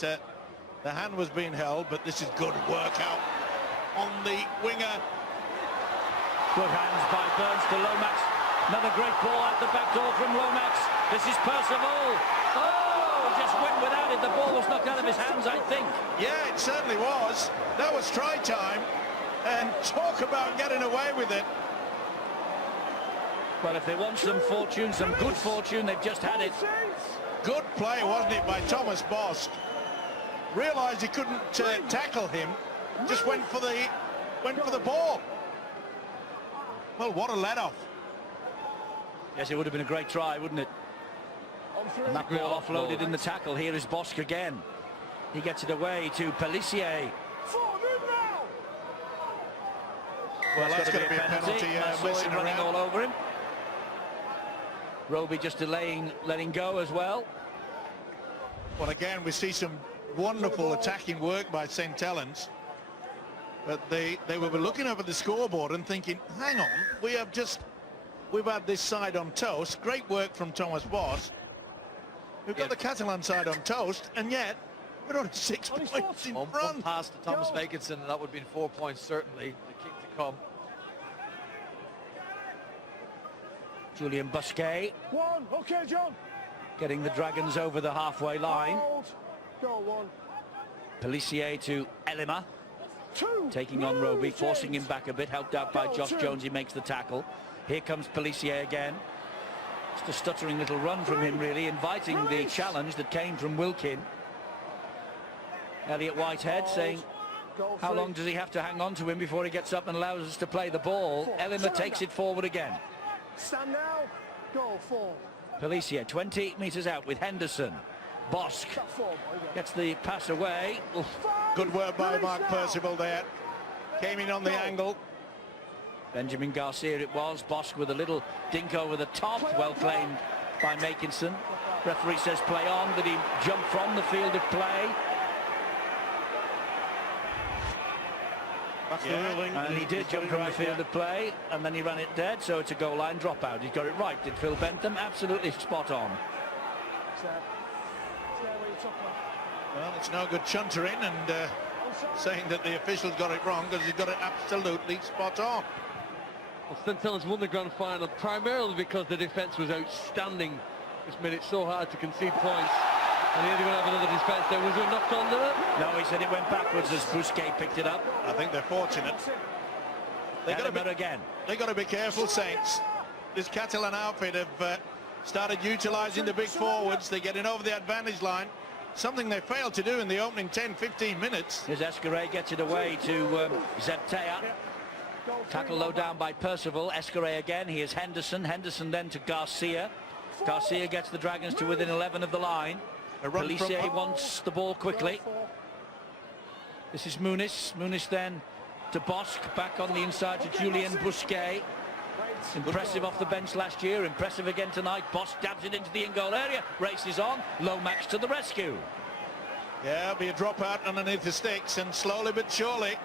the hand was being held, but this is good work out on the winger. Good hands by Burns to Lomax. Another great ball out the back door from Lomax. This is Percival. Oh, just went without it. The ball was knocked out of his hands, I think. Yeah, it certainly was. That was try time. And talk about getting away with it. Well, if they want some fortune, some good fortune, they've just had it. Good play, wasn't it, by Thomas Bosk? Realised he couldn't tackle him, just went for the ball. Well, what a let-off. Yes, it would have been a great try, wouldn't it? And that ball offloaded in the tackle. Here is Bosk again. He gets it away to Pelissier. Well, that's going to be a penalty. Messing running around. all over him. Roby just delaying, letting go as well. Well, again, we see some wonderful attacking work by St Helens. But they will be looking over the scoreboard and thinking, hang on, we've had this side on toast. Great work from Thomas Boss. We've got the Catalan side on toast, and yet we're only 6 points in One front. pass to Thomas Makinson, and that would have been 4 points certainly. The kick to come. Julian Busquet Okay, John. getting the Dragons over the halfway line. Go, 1. Pelissier to Elima, 2. taking on Roby, forcing him back a bit, helped out by Josh Jones. He makes the tackle. Here comes Pelissier again. Just a stuttering little run from him, really, inviting the challenge that came from Wilkin. Elliot Whitehead saying, how long does he have to hang on to him before he gets up and allows us to play the ball? Elima takes it forward again. Stand now. Go, 4. Pelissier 20 metres out with Henderson. Bosk gets the pass away. Oof. Good work by Mark Percival there. Came in on the angle. Benjamin Garcia it was. Bosk with a little dink over the top. Well claimed by Makinson. Referee says play on. Did he jump from the field of play? That's the ruling. And he did jump from the field of play, and then he ran it dead, so it's a goal line dropout. He got it right, did Phil Bentham? Absolutely spot on. Well, it's no good chuntering and saying that the officials got it wrong, because he got it absolutely spot on. Well, St Helens won the grand final primarily because the defence was outstanding. It's made it so hard to concede points. And here they're going to have another defence there. Was there a knock on there? No, he said it went backwards as Busquet picked it up. I think they're fortunate. They got to be careful, Saints. This Catalan outfit have started utilising the big forwards. They're getting over the advantage line, something they failed to do in the opening 10-15 minutes. Here's Escaré, gets it away to Zebtea. Tackle low down by Percival. Escaré again. Here's Henderson. Henderson then to Garcia. Garcia gets the Dragons to within 11 of the line. Pelissier wants the ball quickly. This is Muniz. Muniz then to Bosk. Back on the inside to Julian Busquet. Impressive off the bench last year. Impressive again tonight. Bosk dabs it into the in-goal area. Races on. Lomax to the rescue. Yeah, it'll be a dropout underneath the sticks, and slowly but surely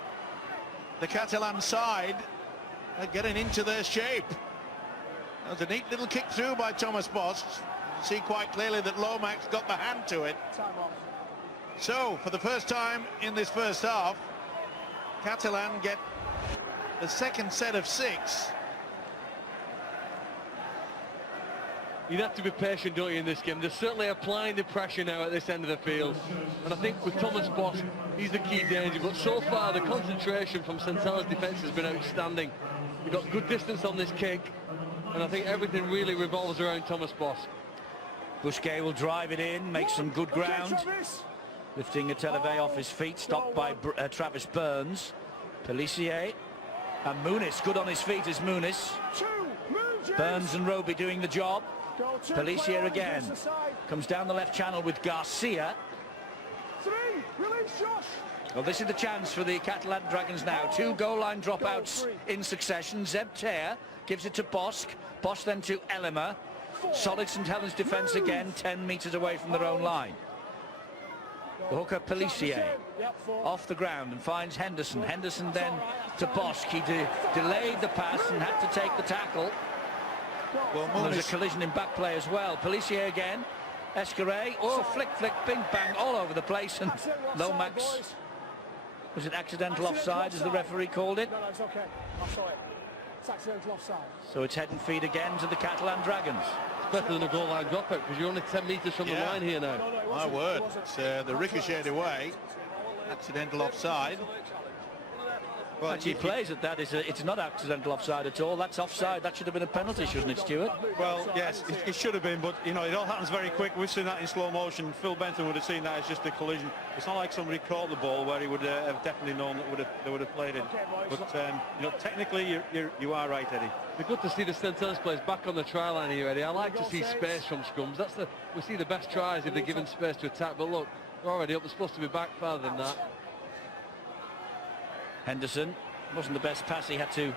the Catalan side are getting into their shape. That was a neat little kick through by Thomas Bosk. See quite clearly that Lomax got the hand to it. So, for the first time in this first half, Catalan get the second set of 6. You'd have to be patient, don't you, in this game? They're certainly applying the pressure now at this end of the field. And I think with Thomas Bosk, he's the key danger. But so far, the concentration from St Helens' defence has been outstanding. They've got good distance on this kick. And I think everything really revolves around Thomas Bosk. Busquet will drive it in, make some good ground. Lifting Ateleve off his feet, stopped by Travis Burns. Pelissier and Muniz, good on his feet is Muniz. Burns and Roby doing the job. Pelissier again. Comes down the left channel with Garcia. Well, this is the chance for the Catalan Dragons now. 2 goal line dropouts in succession. Zebtea gives it to Bosk. Bosk then to Elima. Solid St Helens defence again, 10 metres away from their own line. The hooker Pelissier off the ground and finds Henderson. Henderson then to Bosk. He delayed the pass and had to take the tackle. Well, there's a collision in back play as well. Pelissier again. Escaré. Oh, flick, bing, bang, all over the place. And Lomax. Was it accidental offside, as the referee called it? No, it's okay. I saw it. It's accidental offside. So it's head and feet again to the Catalan Dragons. It's better than a goal line dropout because you're only 10 metres from the line here now. My word, it's the ricocheted away. Accidental offside. Well, Actually, he plays at that. It's not accidental offside at all. That's offside. That should have been a penalty, shouldn't it, Stuart? Well, yes, it should have been, but you know, it all happens very quick. We've seen that in slow motion. Phil Benton would have seen that as just a collision. It's not like somebody caught the ball where he would have definitely known that they would have played it. But you know, technically, you are right, Eddie. It's good to see the St Helens players back on the try line here, Eddie. I like to see space from scrums. We see the best tries if they're given space to attack. But look, they're already up. They're supposed to be back farther than that. Henderson wasn't the best pass. He had to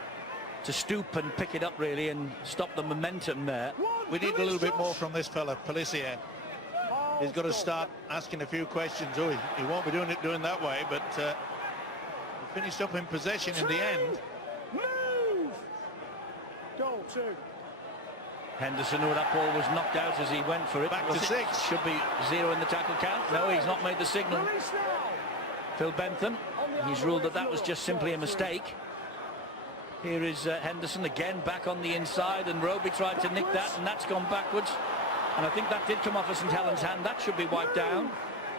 stoop and pick it up really and stop the momentum there. We need a little bit more from this fella, Pelissier. He's got to start asking a few questions. Oh, he won't be doing that way, but he finished up in possession in the end. Move! Goal 2. Henderson, who that ball was knocked out as he went for it. Back to 6. Should be 0 in the tackle count. No, he's not made the signal. Phil Bentham, he's ruled that was just simply a mistake. Here is Henderson again back on the inside, and Roby tried to nick that, and that's gone backwards. And I think that did come off of St Helens' hand. That should be wiped down.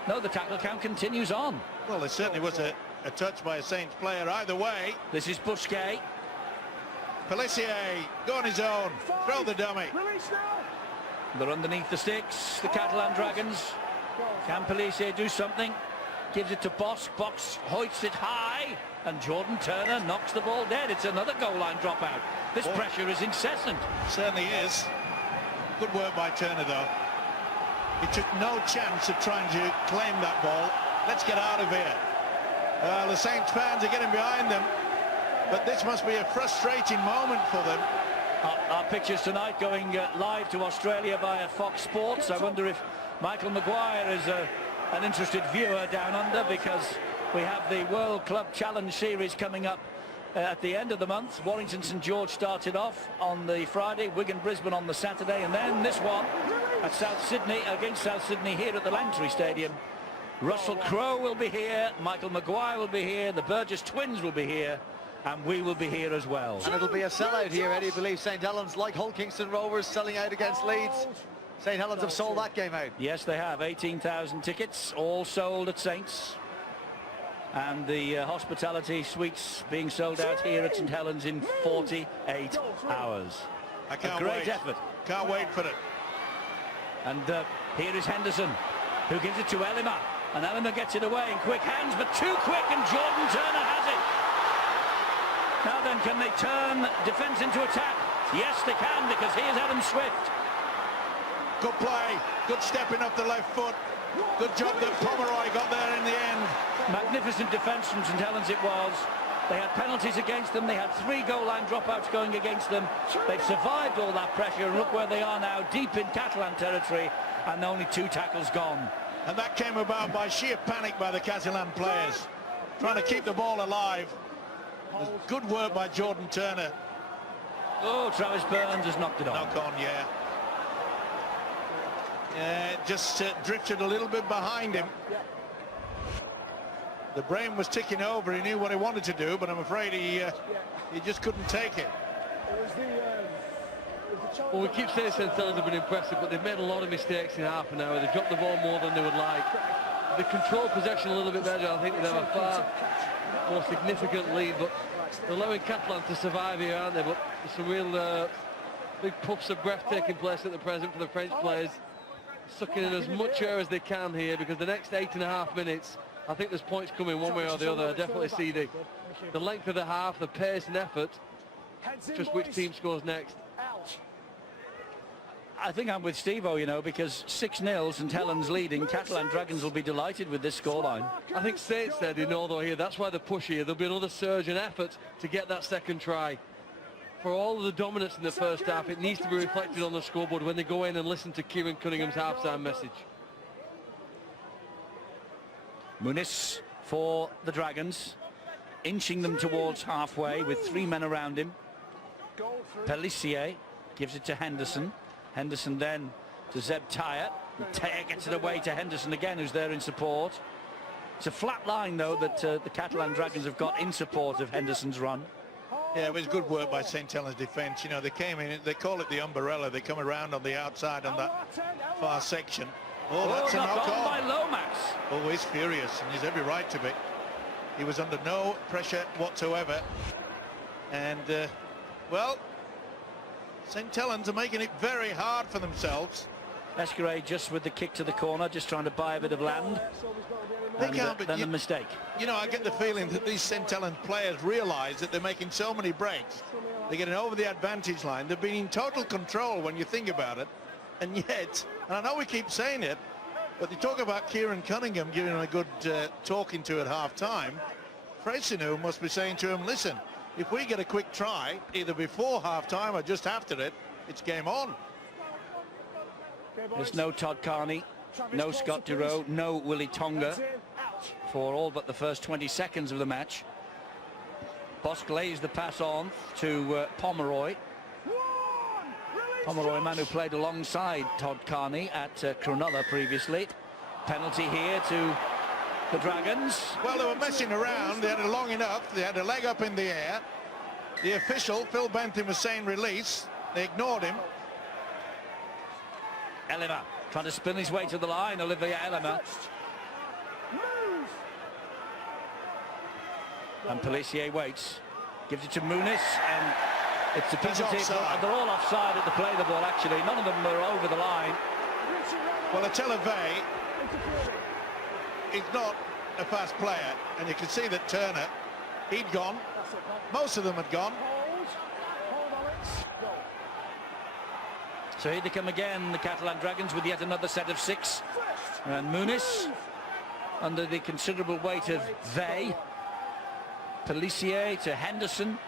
No, the tackle count continues on. Well, there certainly was a touch by a Saints player. Either way, this is Busquets. Pelissier, go on his own, throw the dummy. They're underneath the sticks, the Catalan Dragons. Can Pelissier do something? Gives it to Bosk. Bosk hoists it high, and Jordan Turner knocks the ball dead. It's another goal line dropout. This pressure is incessant. Certainly is. Good work by Turner, though. He took no chance of trying to claim that ball. Let's get out of here. The Saints fans are getting behind them, but this must be a frustrating moment for them. Our pictures tonight going live to Australia via Fox Sports. I wonder if Michael Maguire is an interested viewer down under, because we have the World Club Challenge Series coming up at the end of the month. Warrington St George started off on the Friday, Wigan Brisbane on the Saturday, and then this one at South Sydney, against South Sydney here at the Langtry Stadium. Russell Crowe will be here, Michael Maguire will be here, the Burgess twins will be here, and we will be here as well. And it'll be a sellout here, Eddie. I believe St Helens, like Hull Kingston Rovers, selling out against Leeds. St Helens have sold that game out. Yes, they have. 18,000 tickets, all sold at Saints. And the hospitality suites being sold out here at St Helens in 48 hours. I can't a great wait. effort. Can't wait for it. And here is Henderson, who gives it to Elima. And Elima gets it away in quick hands, but too quick, and Jordan Turner has it. Now then, can they turn defence into attack? Yes, they can, because here's Adam Swift. Good play, good stepping up the left foot. Good job that Pomeroy got there in the end. Magnificent defence from St Helens it was. They had penalties against them. They had 3 goal line dropouts going against them. They've survived all that pressure, and look where they are now, deep in Catalan territory, and only 2 tackles gone. And that came about by sheer panic by the Catalan players, trying to keep the ball alive. Good work by Jordan Turner. Oh, Travis Burns has knocked it on. Knock on, yeah. Just drifted a little bit behind him. The brain was ticking over. He knew what he wanted to do, but I'm afraid he just couldn't take it. Well, we keep saying St Helens have been impressive, but they've made a lot of mistakes in half an hour. They've dropped the ball more than they would like. They control possession a little bit better. I think they have a far more significant lead, but they're allowing Catalan to survive here, aren't they? But there's some real big puffs of breath taking place at the present for the French players, sucking in as much air as they can here, because the next 8.5 minutes, I think there's points coming one way or the other. I definitely see the length of the half, the pace and effort, just which team scores next. I think I'm with Steve-O, you know, because 6-0, St Helens leading. Catalan Dragons will be delighted with this scoreline. I think Saints said, you know, though, here, that's why they push here. There'll be another surge and effort to get that second try. For all of the dominance in the first half, it needs to be reflected on the scoreboard when they go in and listen to Kieran Cunningham's half-time message. Muniz for the Dragons, inching them towards halfway with 3 men around him. Pelissier gives it to Henderson. Henderson then to Zeb Taya. Taya gets it away to Henderson again, who's there in support. It's a flat line, though, that the Catalan Dragons have got in support of Henderson's run. Yeah, it was good work by St Helens defence. You know, they came in, they call it the umbrella. They come around on the outside on that far section. Oh, that's a knock on by Lomax. Oh, he's furious, and he's every right to be. He was under no pressure whatsoever. And, well, St Helens are making it very hard for themselves. Escaré just with the kick to the corner, just trying to buy a bit of land. They And can't, but then the mistake. You know, I get the feeling that these St Helens players realise that they're making so many breaks. They're getting over the advantage line. They've been in total control when you think about it. And yet, and I know we keep saying it, but they talk about Kieran Cunningham giving him a good talking to at half-time. Fresinu must be saying to him, listen, if we get a quick try, either before half-time or just after it, it's game on. There's no Todd Carney, no Scott Duro, no Willie Tonga for all but the first 20 seconds of the match. Bosk lays the pass on to Pomeroy. Pomeroy, a man who played alongside Todd Carney at Cronulla previously. Penalty here to the Dragons. Well, they were messing around. They had it long enough. They had a leg up in the air. The official, Phil Bentham, was saying release. They ignored him. Elima trying to spin his way to the line. Olivier Elima. And Pelissier waits. Gives it to Muniz, and it's a penalty. They're all offside at the play the ball, actually. None of them are over the line. Well, Atelave is not a fast player, and you can see that Turner, he'd gone. Most of them had gone. So here they come again, the Catalan Dragons, with yet another set of 6. And Muniz, under the considerable weight of Vey. Pelissier to Henderson.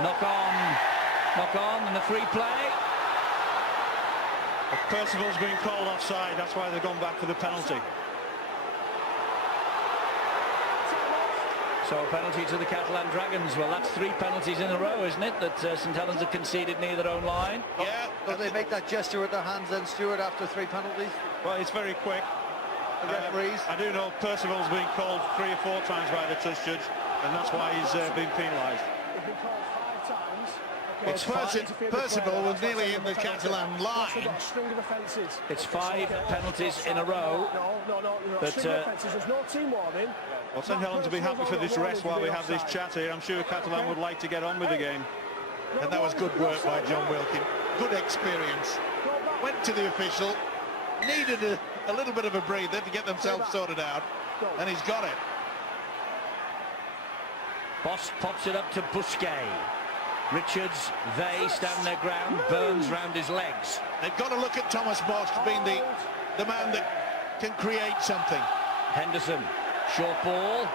Knock on, and a free play. But Percival's been called offside, that's why they've gone back for the penalty. So a penalty to the Catalan Dragons. Well, that's 3 penalties in a row, isn't it, that St Helens have conceded near their own line? Yeah. Don't they make that gesture with their hands then, Stuart, after 3 penalties? Well, it's very quick. The referees? I do know Percival's been called 3 or 4 times by the touch judge, and that's why he's been penalised. Well, Percival was nearly in the Catalan line. It's 5 penalties in a row. But there's no team warning. Well, St Helens will be happy for this rest while we have this chat here. I'm sure Catalan would like to get on with the game. And that was good work by John Wilkin. Good experience. Went to the official, needed a little bit of a breather to get themselves sorted out, and he's got it. Bosk pops it up to Busquet. Richards, they stand their ground. Burns round his legs. They've got to look at Thomas Bosk being the man that can create something. Henderson, short ball.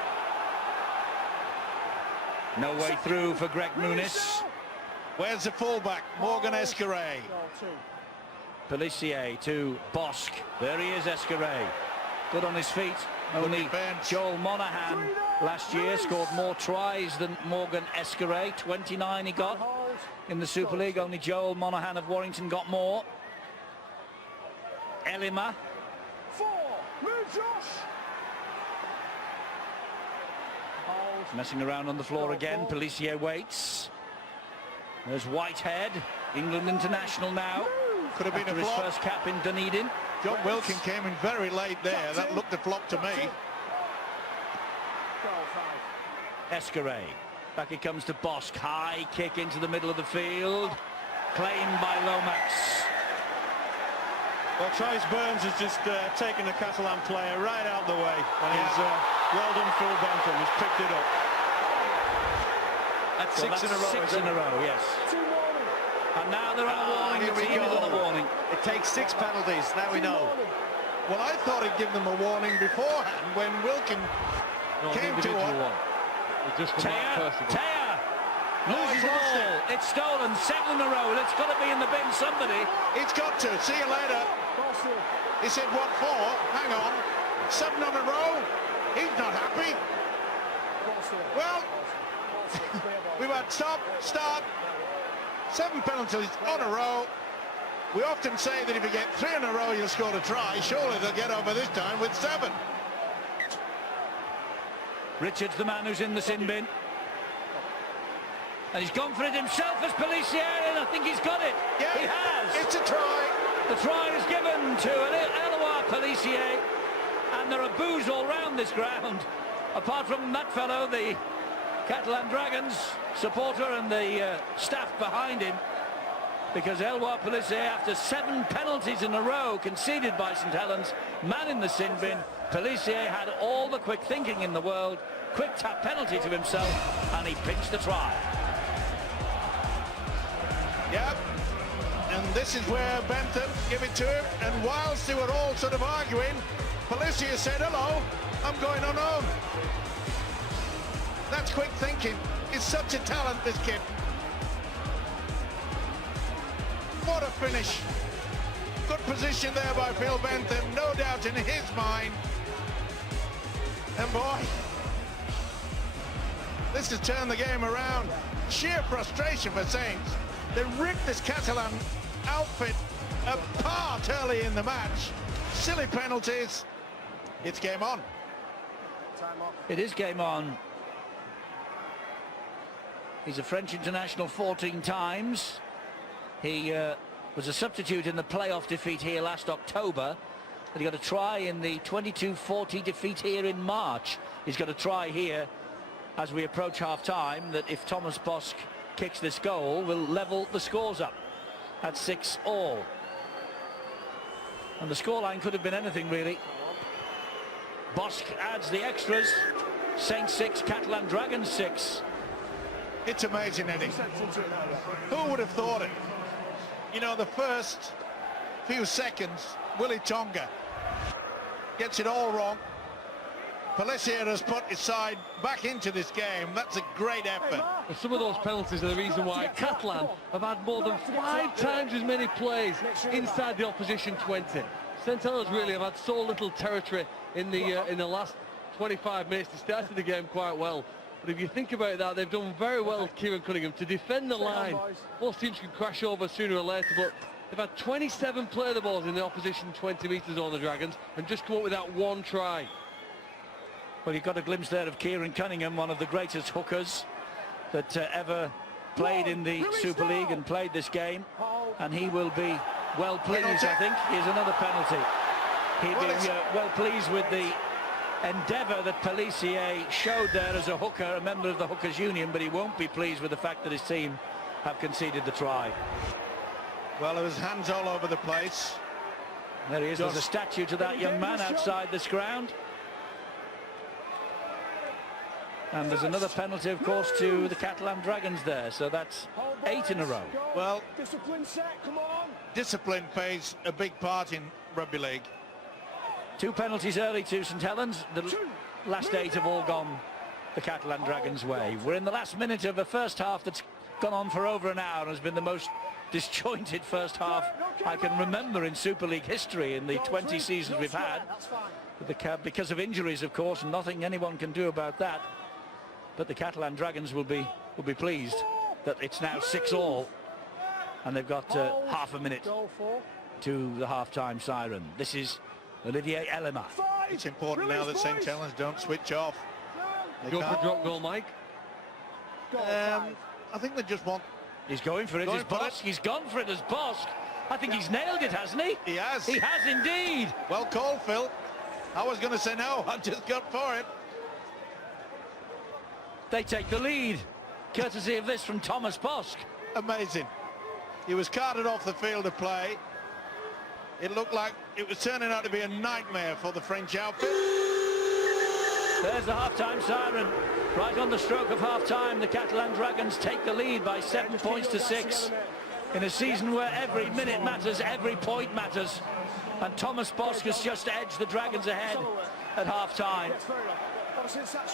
No way through for Greg Muniz. Where's the fullback? Morgan Escaré. Pelissier to Bosk. There he is, Escaré. Good on his feet. Only Joel Monaghan last year scored more tries than Morgan Escaré. 29 he got in the Super League. Only Joel Monaghan of Warrington got more. Elima. Messing around on the floor again. Pelissier waits. There's Whitehead, England international now. Could have been after a his flop. first cap in Dunedin. John Wilkin came in very late there. That looked a flop to me. Escaré. Back it comes to Bosk. High kick into the middle of the field. Claimed by Lomax. Well, Travis Burns has just taken the Catalan player right out the way. And he's well done, Phil Bentham. He's picked it up. That's Well, 6 in a row. 6 in a row, yes. And now they're on a warning. Here The we team is go. on a warning. It takes 6 penalties, now we know. Well, I thought he'd give them a warning beforehand when Wilkin came to one. Just from that Taya, Percival. Taya. Loses ball. It's stolen. 7 in a row. It's got to be in the bin, somebody. It's got to. See you later. He said, what for? Hang on. 7 on a row? He's not happy. Well, we've had stop, start, 7 penalties on a row. We often say that if you get 3 in a row, you'll score a try. Surely they'll get over this time with 7. Richards, the man who's in the sin bin. And he's gone for it himself as Pelissier, and I think he's got it. Yeah, he has. It's a try. The try is given to Eloise Pelissier, and there are boos all round this ground. apart from that fellow, the Catalan Dragons supporter and the staff behind him, because Eloi Pellissier, after 7 penalties in a row conceded by St Helens, man in the sin bin, Pellissier had all the quick thinking in the world, quick tap penalty to himself, and he pinched the try. Yep, and this is where Bentham give it to him, and whilst they were all sort of arguing, Pellissier said, hello, I'm going unowned. That's quick thinking. He's such a talent, this kid. What a finish. Good position there by Phil Bentham, no doubt in his mind. And boy, this has turned the game around. Sheer frustration for Saints. They ripped this Catalan outfit apart early in the match. Silly penalties. It's game on. It is game on. He's a French international 14 times. He was a substitute in the playoff defeat here last October. But he got a try in the 22-40 defeat here in March. He's got a try here as we approach half-time, that if Thomas Bosk kicks this goal, will level the scores up at 6-all. And the scoreline could have been anything, really. Bosk adds the extras. Saints 6, Catalan Dragons 6. It's amazing, Eddie. Who would have thought it? You know, the first few seconds, Willie Tonga gets it all wrong. Pellissier has put his side back into this game. That's a great effort. Some of those penalties are the reason why Catalan have had more than 5 times as many plays inside the opposition 20. St Helens really have had so little territory in the last 25 minutes. They started the game quite well. But if you think about that, they've done very well, Kieran Cunningham, to defend the line. Most teams can crash over sooner or later, but they've had 27 play the balls in the opposition 20 metres on the Dragons and just come up with that one try. Well, you got a glimpse there of Kieran Cunningham, one of the greatest hookers that ever played in the Super League and played this game. And he will be well pleased, I think. Here's another penalty. He'll be well pleased with the endeavour that Pellissier showed there as a hooker, a member of the Hookers Union, but he won't be pleased with the fact that his team have conceded the try. Well, there was hands all over the place. There he is. There's a statue to that young man outside this ground. And there's another penalty, of course, to the Catalan Dragons there. So that's 8 in a row. Well, discipline set, come on. Discipline plays a big part in rugby league. 2 penalties early to St Helens. The last 8 have all gone the Catalan Dragons' way. We're in the last minute of a first half that's gone on for over an hour and has been the most disjointed first half I can remember in Super League history in the 20 seasons we've had. Because of injuries, of course, and nothing anyone can do about that. But the Catalan Dragons will be pleased that it's now 6-all, and they've got half a minute to the half-time siren. This is Olivier Elema. It's important now that St Helens don't switch off. Go for a drop goal, Mike. I think they just want... He's going for it as Bosk. He's gone for it as Bosk. I think he's nailed it, hasn't he? He has. He has indeed. Well called, Phil. I was going to say no. I just got for it. They take the lead, courtesy of this from Thomas Bosk. Amazing. He was carted off the field of play. It looked like it was turning out to be a nightmare for the French outfit. There's the half-time siren. Right on the stroke of half-time, the Catalan Dragons take the lead by 7 points to 6. In a season where every minute matters, every point matters. And Thomas Bosk has just edged the Dragons ahead at half-time.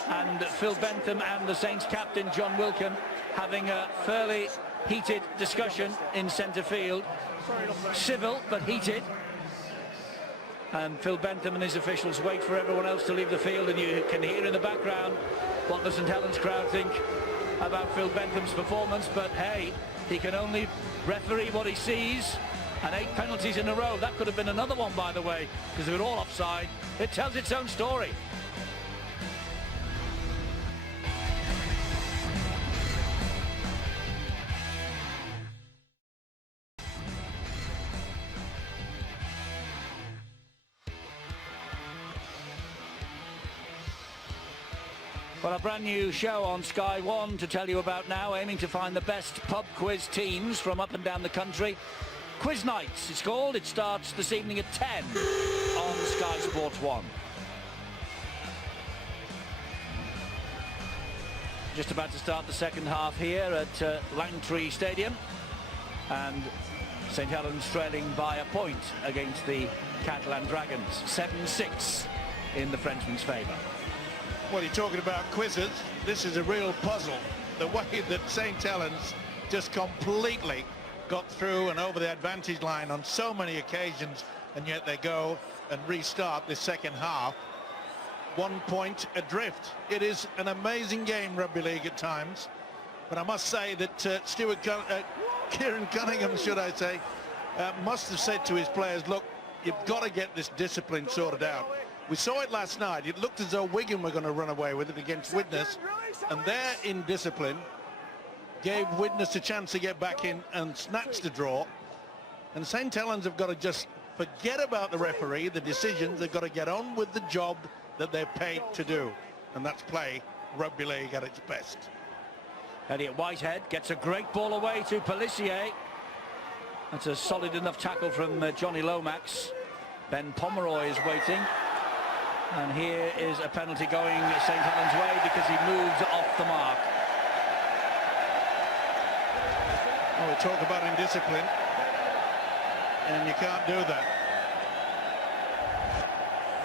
And Phil Bentham and the Saints captain John Wilkin having a fairly heated discussion in centre field. Civil but heated. And Phil Bentham and his officials wait for everyone else to leave the field, and you can hear in the background what the St Helens crowd think about Phil Bentham's performance. But hey, he can only referee what he sees. And 8 penalties in a row. That could have been another one, by the way, because they were all offside. It tells its own story. Well, a brand new show on Sky One to tell you about now, aiming to find the best pub quiz teams from up and down the country. Quiz Nights, it's called. It starts this evening at 10 on Sky Sports 1. Just about to start the second half here at Langtree Stadium, and St Helens trailing by a point against the Catalan Dragons, 7-6 in the Frenchman's favour. Well, you're talking about quizzes. This is a real puzzle. The way that St Helens just completely got through and over the advantage line on so many occasions, and yet they go and restart this second half 1 point adrift. It is an amazing game, rugby league at times, but I must say that Kieran Cunningham, should I say, must have said to his players, look, you've got to get this discipline sorted out. We saw it last night. It looked as though Wigan were going to run away with it against Widnes, and their indiscipline gave Widnes a chance to get back in and snatch the draw. And St Helens have got to just forget about the referee, the decisions. They've got to get on with the job that they're paid to do, and that's play rugby league at its best. Elliot Whitehead gets a great ball away to Pelissier. That's a solid enough tackle from Johnny Lomax. Ben Pomeroy is waiting, and here is a penalty going St Helens' way because he moves off the mark. Well, we talk about indiscipline, and you can't do that.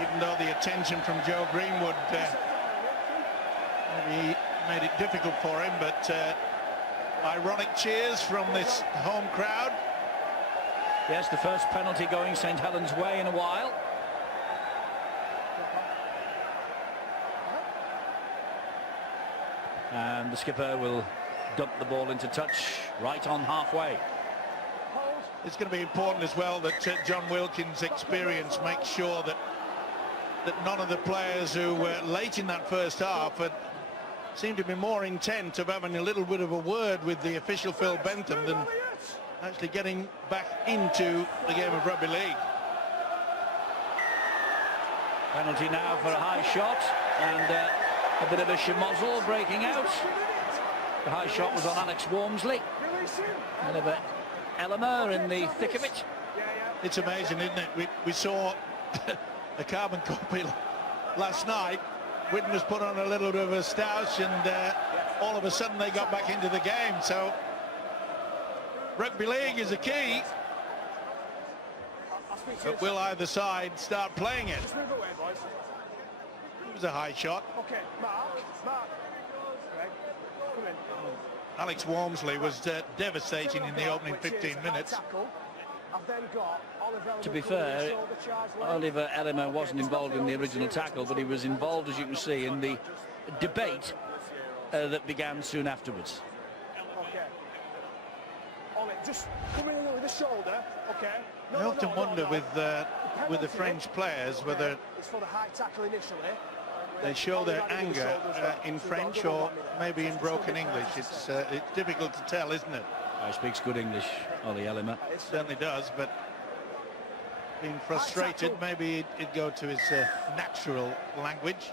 Even though the attention from Joe Greenwood maybe made it difficult for him, but ironic cheers from this home crowd. Yes, the first penalty going St Helens' way in a while. And the skipper will dump the ball into touch right on halfway. It's going to be important as well that John Wilkins' experience makes sure that none of the players who were late in that first half seemed to be more intent of having a little bit of a word with the official Phil Bentham than actually getting back into the game of rugby league. Penalty now for a high shot, and a bit of a schmozzle breaking out. The high shot was on Alex Walmsley. A bit of Elmer in the thick of it. It's amazing, isn't it? We saw a carbon copy last night. Widnes put on a little bit of a stoush, and all of a sudden they got back into the game. So rugby league is a key, but will either side start playing it? It was a high shot. Okay, Mark. Come in. Alex Walmsley was devastating in the opening 15 minutes. To be fair, Oliver Ellimer wasn't involved in the original tackle, but he was involved, as you can see, in the debate that began soon afterwards. Okay. On it, just come in with the shoulder, okay? I often wonder with the French players whether it's for the high tackle initially. They show their anger in French or maybe in broken English. It's difficult to tell, isn't it? He speaks good English, Ollie Ellimer. It certainly does, but being frustrated, maybe it'd go to his natural language.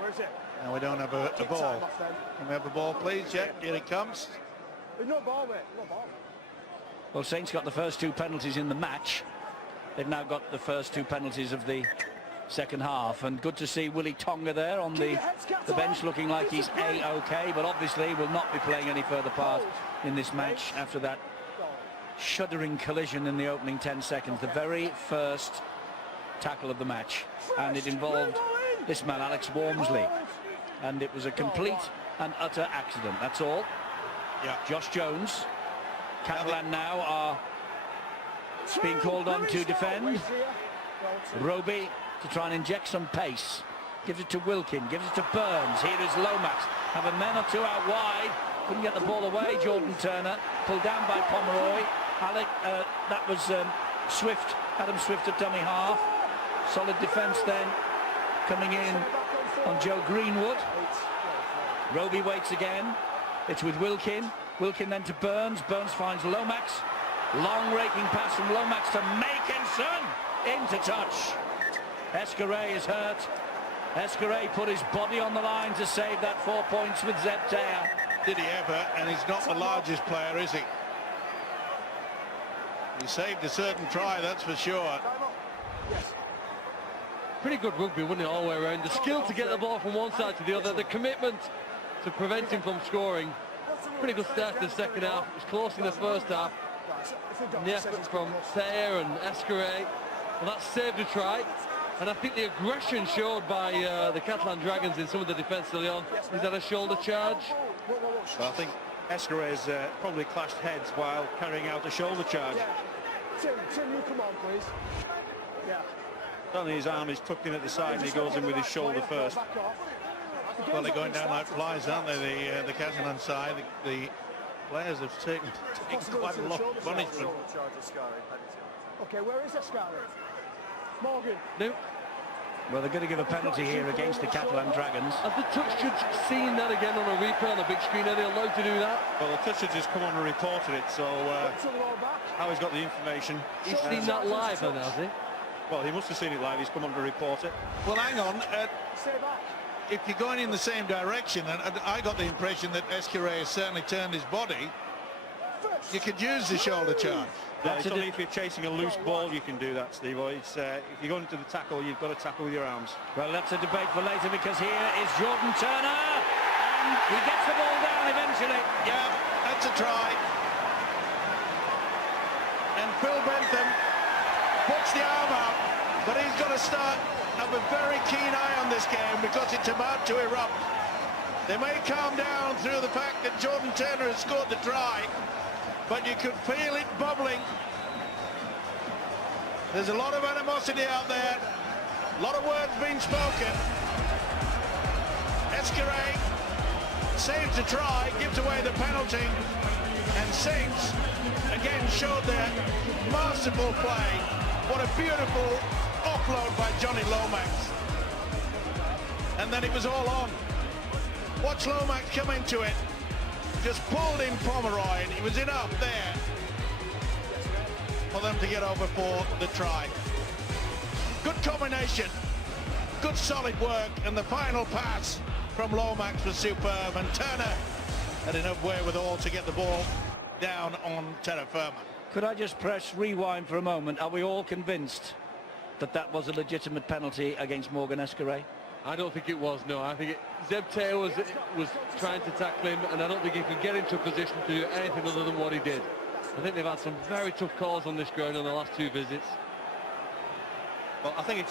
Where is it? Now we don't have a ball. Can we have a ball, please? Yeah, here it comes. There's no ball, mate. No ball. Well, Saints got the first two penalties in the match. They've now got the first two penalties of the second half, and good to see Willie Tonga there on the bench looking like he's A-OK, but obviously will not be playing any further part in this match after that shuddering collision in the opening 10 seconds, the very first tackle of the match, and it involved this man Alex Walmsley, and it was a complete and utter accident, that's all. Yeah. Josh Jones, Catalan now are being called on to defend. Roby to try and inject some pace, gives it to Wilkin, gives it to Burns. Here is Lomax, have a man or two out wide, couldn't get the ball away. Jordan Turner pulled down by Pomeroy. That was Swift, Adam Swift at dummy half. Solid defence then coming in on Joe Greenwood. Roby waits again, it's with Wilkin then to Burns. Burns finds Lomax, long raking pass from Lomax to Makinson, into touch. Escaray is hurt, Escarret put his body on the line to save that 4 points with Zeb Taylor. Did he ever? And he's not the largest player, is he? He saved a certain try, that's for sure. Pretty good rugby, wouldn't it, all the way around? The skill to get the ball from one side to the other, the commitment to prevent him from scoring. Pretty good start to the second half. It was close in the first half. And the effort from Thayer and Escarret, well, that saved a try. And I think the aggression showed by the Catalan Dragons in some of the defence early on. Is that a shoulder charge? Well, I think Escarret's probably clashed heads while carrying out a shoulder charge. Tim, you come on, please. Yeah. Suddenly his arm is tucked in at the side and he goes in with his shoulder first. Well, they're going down like flies, aren't they, the Catalan side? The players have taken quite a lot of punishment. Okay, where is Escarret? Morgan. No. Well, they're going to give a penalty here against the Catalan Dragons. Have the touch judge seen that again on a replay on the big screen? Are they allowed to do that? Well, the touch judge has come on and reported it, so how he's got the information. He's seen that live then, has he? Well, he must have seen it live. He's come on to report it. Well, hang on. If you're going in the same direction, and I got the impression that Escarret has certainly turned his body, you could use the shoulder charge. Yeah, it's only if you're chasing a loose ball you can do that, Steve. It's, if you're going into the tackle, you've got to tackle with your arms. Well, that's a debate for later, because here is Jordan Turner, and he gets the ball down eventually. Yeah, that's a try. And Phil Bentham puts the arm out, but he's got to start have a very keen eye on this game, because it's about to erupt. They may calm down through the fact that Jordan Turner has scored the try, but you could feel it bubbling. There's a lot of animosity out there, a lot of words being spoken. Escarret saves the try, gives away the penalty, and Saints again showed their masterful play. What a beautiful offload by Johnny Lomax. And then it was all on. Watch Lomax come into it. Just pulled in Pomeroy, and it was enough there for them to get over for the try. Good combination, good solid work, and the final pass from Lomax was superb, and Turner had enough wherewithal to get the ball down on terra firma. Could I just press rewind for a moment? Are we all convinced that that was a legitimate penalty against Morgan Escarret? I don't think it was, no. I think Zeb Taylor was trying to tackle him, and I don't think he could get into a position to do anything other than what he did. I think they've had some very tough calls on this ground on the last two visits. Well, I think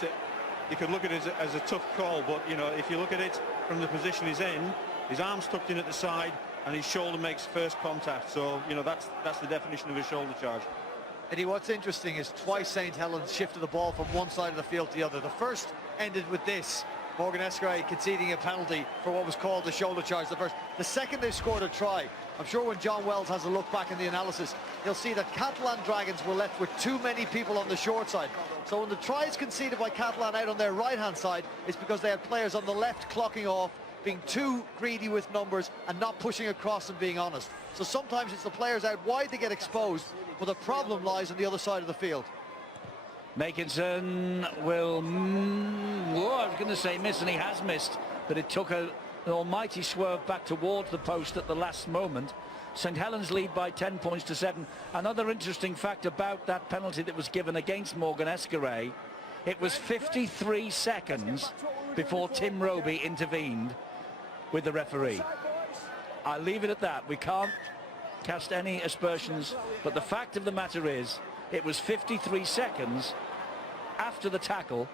you could look at it as a tough call, but, you know, if you look at it from the position he's in, his arm's tucked in at the side, and his shoulder makes first contact. So, you know, that's the definition of a shoulder charge. Eddie, what's interesting is twice St Helens shifted the ball from one side of the field to the other. The first ended with this, Morgan Escarret conceding a penalty for what was called the shoulder charge. The second they scored a try. I'm sure when John Wells has a look back in the analysis, he'll see that Catalan Dragons were left with too many people on the short side. So when the try is conceded by Catalan out on their right-hand side, it's because they had players on the left clocking off, being too greedy with numbers and not pushing across and being honest. So sometimes it's the players out wide that get exposed, but the problem lies on the other side of the field. Makinson will, I was going to say miss, and he has missed, but it took an almighty swerve back towards the post at the last moment. St Helens lead by 10 points to 7. Another interesting fact about that penalty that was given against Morgan Escarret, it was 53 seconds before Tim Roby intervened with the referee. I'll leave it at that. We can't cast any aspersions, but the fact of the matter is it was 53 seconds after the tackle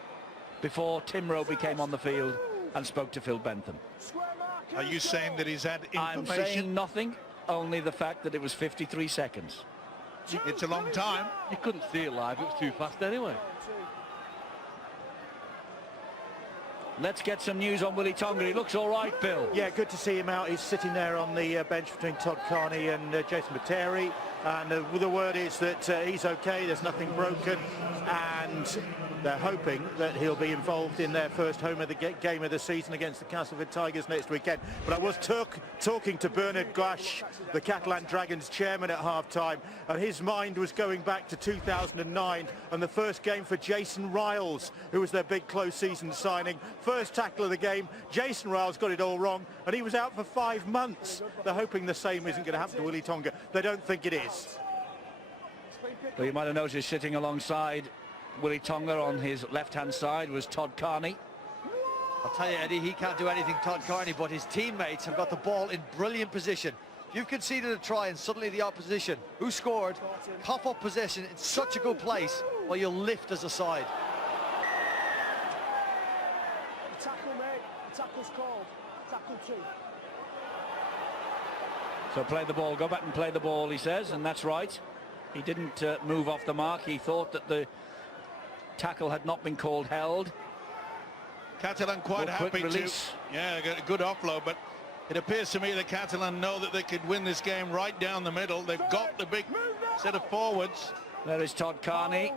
before Tim Roby came on the field and spoke to Phil Bentham. Are you saying that he's had information? I'm saying nothing, only the fact that it was 53 seconds. It's a long time. You couldn't see it live, it was too fast anyway. Let's get some news on Willie Tonga. He looks all right, Bill. Yeah, good to see him out. He's sitting there on the bench between Todd Carney and Jason Materi. and the word is that he's okay, there's nothing broken, and they're hoping that he'll be involved in their first home of the game of the season against the Castleford Tigers next weekend. But I was talking to Bernard Glash, the Catalan Dragons chairman, at half-time, and his mind was going back to 2009 and the first game for Jason Riles, who was their big close season signing. First tackle of the game, Jason Riles got it all wrong, and he was out for 5 months. They're hoping the same isn't going to happen to Willie Tonga. They don't think it is. Well, you might have noticed sitting alongside Willie Tonga on his left-hand side was Todd Carney. I'll tell you, Eddie, he can't do anything, Todd Carney, but his teammates have got the ball in brilliant position. If you've conceded a try and suddenly the opposition, who scored, cough up possession in such a good place, well, you'll lift as a side. Tackle, mate. Tackle's called. Tackle 2. So play the ball, go back and play the ball, he says, and that's right. He didn't move off the mark. He thought that the tackle had not been called held. Catalan quite happy to, yeah, get a good offload, but it appears to me that Catalan know that they could win this game right down the middle. They've got the big set of forwards. There is Todd Carney,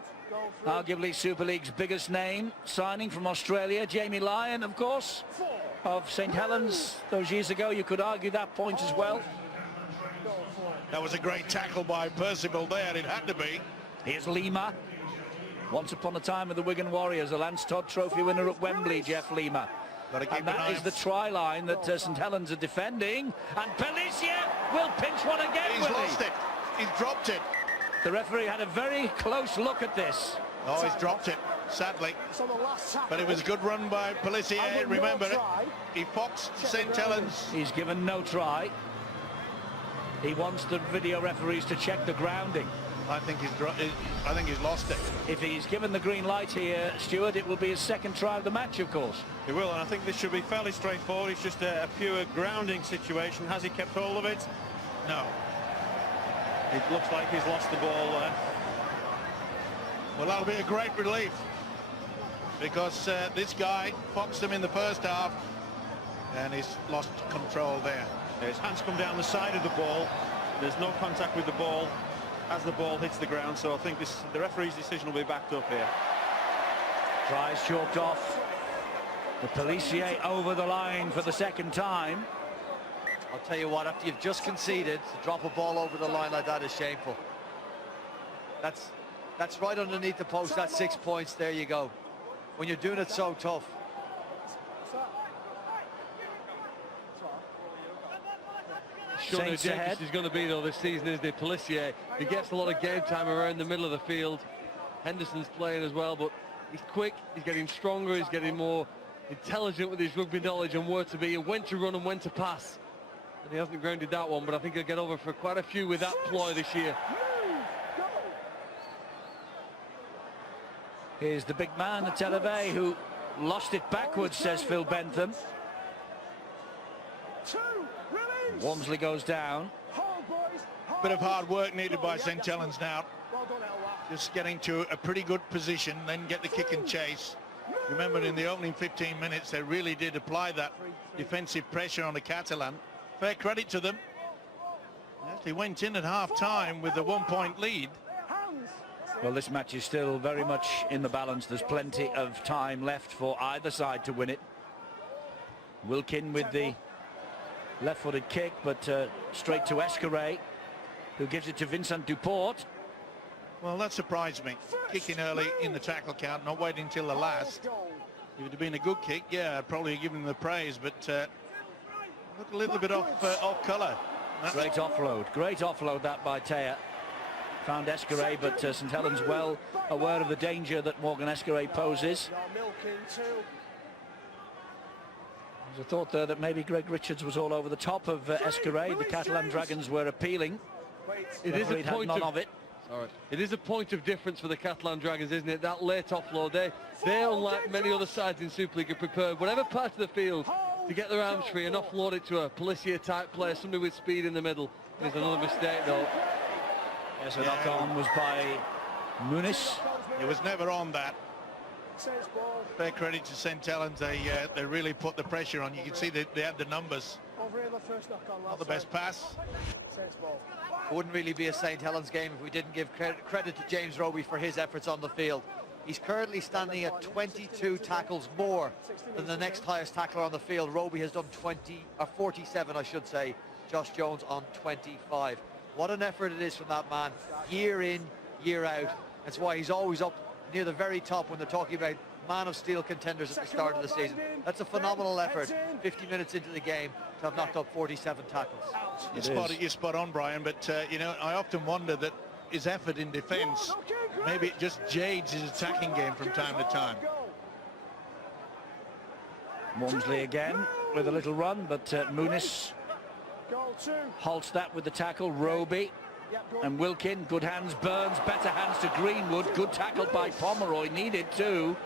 arguably Super League's biggest name, signing from Australia. Jamie Lyon, of course, of St Helens those years ago. You could argue that point as well. That was a great tackle by Percival there. It had to be. Here's Lima. Once upon a time with the Wigan Warriors, the Lance Todd Trophy winner at Wembley, Jeff Lima. And that is the try line that St Helens are defending. And Pelissier will pinch one again, He's lost it. He's dropped it. The referee had a very close look at this. Oh, he's dropped it, sadly. But it was a good run by Pelissier. Remember, he foxed St Helens. He's given no try. He wants the video referees to check the grounding. I think he's lost it. If he's given the green light here, Stuart, it will be his second try of the match, of course. He will, and I think this should be fairly straightforward. It's just a pure grounding situation. Has he kept hold of it? No. It looks like he's lost the ball there. Well, that'll be a great relief, because this guy foxed him in the first half, and he's lost control there. His hands come down the side of the ball. There's no contact with the ball as the ball hits the ground, so I think the referee's decision will be backed up here. Tries chalked off. The Pelissier over the line for the second time. I'll tell you what, after you've just conceded, to drop a ball over the line like that is shameful. That's right underneath the post. That's 6 points. There you go. When you're doing it so tough. Sure, no dangerous is going to be though this season, is the Pelissier. He gets a lot of game time around the middle of the field. Henderson's playing as well, but he's quick, he's getting stronger, he's getting more intelligent with his rugby knowledge and where to be and when to run and when to pass. And he hasn't grounded that one, but I think he'll get over for quite a few with that ploy this year. Here's the big man at Televe, who lost it backwards, says Phil Bentham. Walmsley goes down. Bit of hard work needed by St Helens now. Just getting to a pretty good position, then get the kick and chase. Remember, in the opening 15 minutes, they really did apply that defensive pressure on the Catalan. Fair credit to them. They went in at half-time with the 1-point lead. Well, this match is still very much in the balance. There's plenty of time left for either side to win it. Wilkin with the left-footed kick, but straight to Escaray, who gives it to Vincent Duport. Well, that surprised me. Kicking early in the tackle count, not waiting until the last. If it had been a good kick, yeah, I'd probably give him the praise, but look a little bit off colour. Great offload that by Taya. Found Escaray, but St Helens well aware of the danger that Morgan Escaray poses. There's a thought there that maybe Greg Richards was all over the top of Escaray. The Catalan Dragons were appealing. It is a point of it. It is a point of difference for the Catalan Dragons, isn't it? That late offload. They, unlike many other sides in Super League, are prepared whatever part of the field to get their arms free and offload it to a Pelissier type player, somebody with speed in the middle. There's another mistake though. Yes, a knock-on was by Muniz. It was never on that. Fair credit to St Helens. They really put the pressure on. You can see that they had the numbers. Over here, the first knock on. Not the best pass. Saints ball. It wouldn't really be a St Helens game if we didn't give credit to James Roby for his efforts on the field. He's currently standing at 22 tackles more than the next highest tackler on the field. Roby has done 47, I should say. Josh Jones on 25. What an effort it is from that man, year in, year out. That's why he's always up near the very top when they're talking about man of steel contenders at the start of the season. That's a phenomenal effort, 50 minutes into the game, to have knocked up 47 tackles. You're spot on, Brian, but you know, I often wonder that his effort in defence, maybe it just jades his attacking game from time to time. Walmsley again with a little run, but Muniz halts that with the tackle. Roby and Wilkin, good hands. Burns, better hands to Greenwood. Good tackle by Pomeroy, needed too.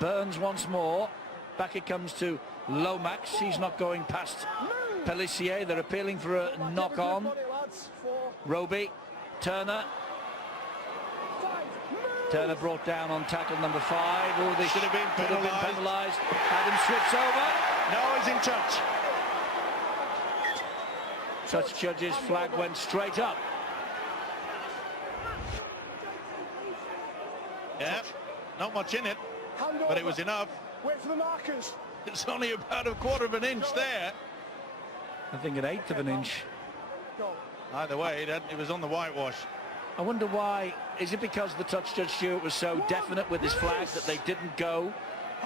Burns once more. Back it comes to Lomax. He's not going past Pelissier. They're appealing for a knock-on. Roby, Turner. Turner brought down on tackle number 5. Oh, they should have been penalised. Adam slips over. No, he's in touch. Touch judge's flag went straight up. Yeah, not much in it, but it was enough. Wait for the markers. It's only about a quarter of an inch there. I think an eighth of an inch. Either way, it was on the whitewash. I wonder why. Is it because the touch judge Stewart was so definite with his flag that they didn't go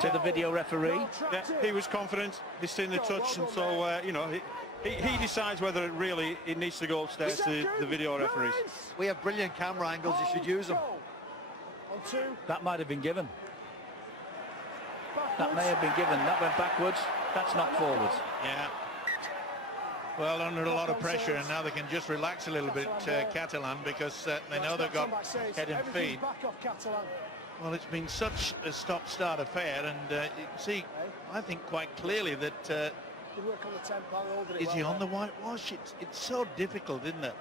to the video referee? Yeah, he was confident. He's seen the touch, and so you know, he decides whether it needs to go upstairs to the video referees. We have brilliant camera angles. You should use them. That might have been given. That may have been given. That went backwards. That's not forwards. Yeah. Well, under a lot of pressure, and now they can just relax a little bit, Catalan, because they know they've got head and feet. Well, it's been such a stop-start affair, and you can see, I think, quite clearly that is he on the whitewash? It's so difficult, isn't it?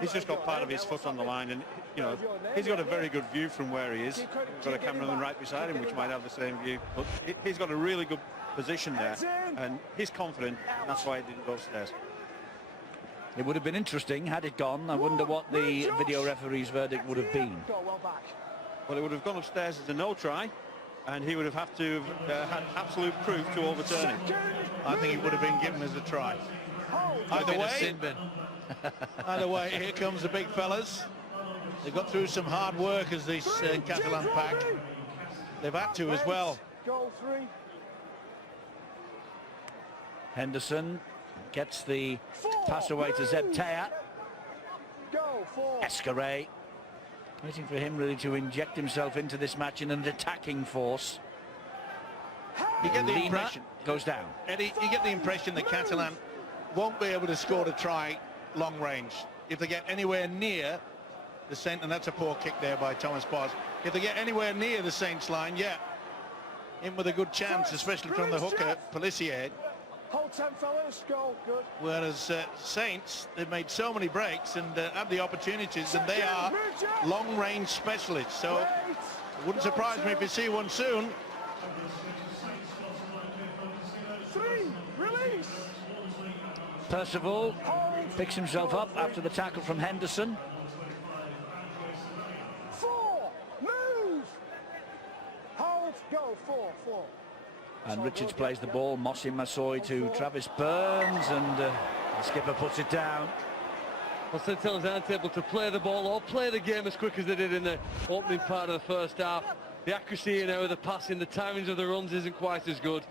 He's just got part of his foot on the line, and you know, he's got a very good view from where he is. He's got a cameraman right beside him, which might have the same view, but he's got a really good position there, and he's confident, and that's why he didn't go upstairs. It would have been interesting had it gone. I wonder what the video referee's verdict would have been. Well, it would have gone upstairs as a no try, and he would have had to have had absolute proof to overturn it. I think it would have been given as a try. Either way, here comes the big fellas. They've got through some hard work as this Catalan pack. They've had to as well. Henderson gets the pass away to Zeb Taya. Escaré waiting for him really to inject himself into this match in an attacking force. You get the impression goes down. Eddie, you get the impression that Catalan won't be able to score a try long range if they get anywhere near the Saint, and that's a poor kick there by Thomas Paz. If they get anywhere near the Saints line, yeah, in with a good chance, especially from the hooker Pelissier. Hold 10 fellas, go, good. Whereas Saints, they've made so many breaks and have the opportunities, and they are long-range specialists. So it wouldn't surprise me if you see one soon. 3, release. Percival picks himself up after the tackle from Henderson. 4, move. Hold, go, 4. And Richards plays the ball, Mossy Massoy to Travis Burns, and the skipper puts it down. Well, St Helens aren't able to play the ball or play the game as quick as they did in the opening part of the first half. The accuracy now of the passing, the timings of the runs isn't quite as good.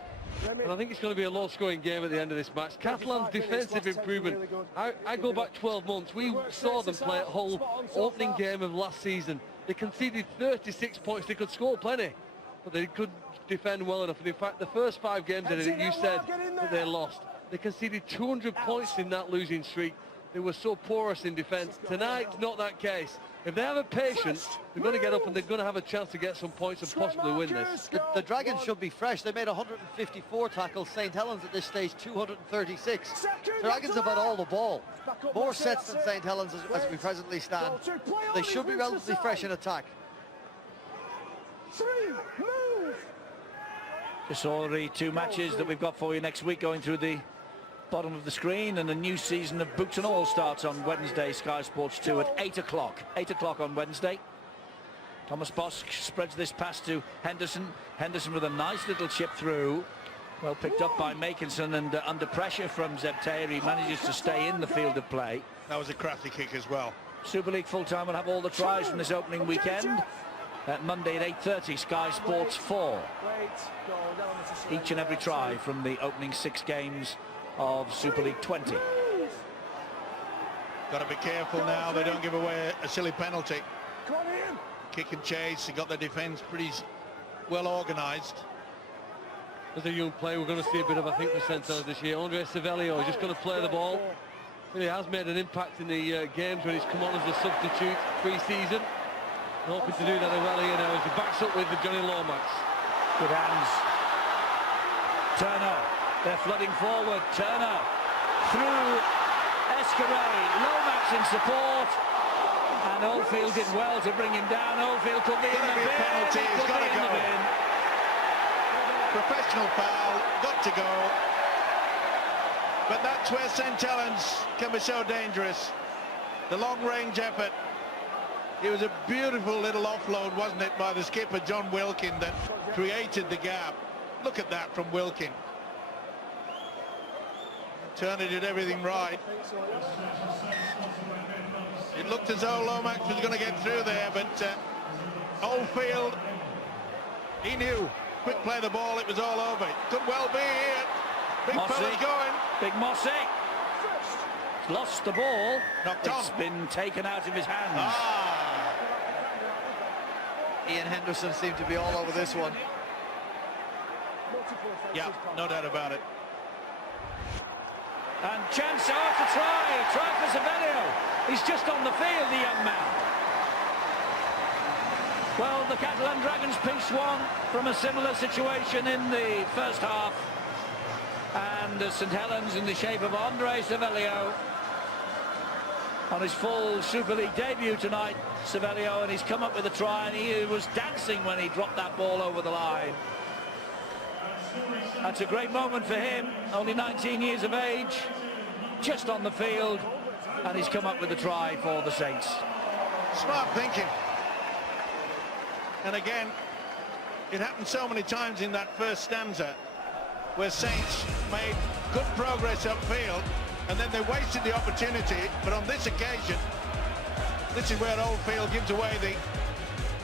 And I think it's going to be a low-scoring game at the end of this match. Catalan's defensive improvement, I go back 12 months. We saw them play a whole opening game of last season. They conceded 36 points. They could score plenty, but they couldn't defend well enough. And in fact, the first 5 games that you said that they lost, they conceded 200 points in that losing streak. They were so porous in defence. Tonight's not that case. If they have a patience, they're going to get up and they're going to have a chance to get some points and possibly win this. The Dragons should be fresh. They made 154 tackles. St Helens at this stage 236. Dragons have had all the ball. More sets than St Helens as we presently stand. They should be relatively fresh in attack. 3, move. Just saw the two matches that we've got for you next week going through the bottom of the screen, and the new season of Boots and All starts on Wednesday, Sky Sports 2 at 8 o'clock. 8 o'clock on Wednesday. Thomas Bosk spreads this pass to Henderson. Henderson with a nice little chip through. Well picked up by Makinson, and under pressure from Zebtair, he manages to stay in the field of play. That was a crafty kick as well. Super League full-time will have all the tries from this opening weekend. Monday at 8:30, Sky Sports 4. Each and every try from the opening 6 games of Super League 20. Got to be careful now they don't give away a silly penalty. Kick and chase, they got their defence pretty well organised. As a young player, we're going to see a bit of, I think, the St Helens this year. Andre Savelio is just going to play the ball. He has made an impact in the games when he's come on as a substitute pre-season. Hoping to do that well here now as he backs up with the Johnny Lomax. Good hands. Turner, they're flooding forward. Turner through Escarelli. Lomax in support. And Oldfield did well to bring him down. Oldfield could be in the bin. Penalty, he's got to go. Professional foul, got to go. But that's where St Helens can be so dangerous. The long-range effort. It was a beautiful little offload, wasn't it, by the skipper, John Wilkin, that created the gap. Look at that from Wilkin. Turner did everything right. It looked as though Lomax was going to get through there, but Oldfield, he knew. Quick play the ball, it was all over. It could well be here. Big fella's going. Big Mossy. Lost the ball. Knocked on. It's been taken out of his hands. Ian Henderson seemed to be all over this one. Yeah, no doubt about it. And chance to try for Savelio. He's just on the field, the young man. Well, the Catalan Dragons pinched one from a similar situation in the first half. And St Helens, in the shape of Andre Savelio, on his full Super League debut tonight, Savelio, and he's come up with a try, and he was dancing when he dropped that ball over the line. That's a great moment for him, only 19 years of age, just on the field, and he's come up with a try for the Saints. Smart thinking. And again, it happened so many times in that first stanza where Saints made good progress upfield, and then they wasted the opportunity. But on this occasion, this is where Oldfield gives away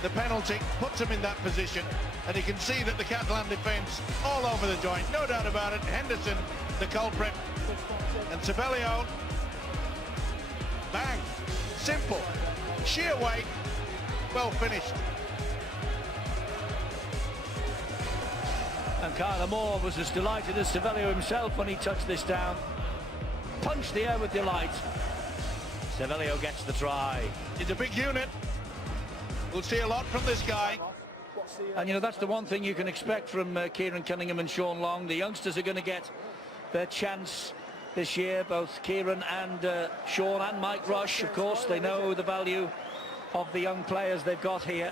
the penalty, puts him in that position, and you can see that the Catalan defence all over the joint, no doubt about it. Henderson, the culprit, and Savelio, bang, simple, sheer weight, well finished. And Kyler Moore was as delighted as Savelio himself when he touched this down. Punched the air with delight. Savelio gets the try. He's a big unit. We'll see a lot from this guy. And you know, that's the one thing you can expect from Kieran Cunningham and Sean Long. The youngsters are going to get their chance this year, both Kieran and Sean and Mike Rush. Of course, they know the value of the young players they've got here.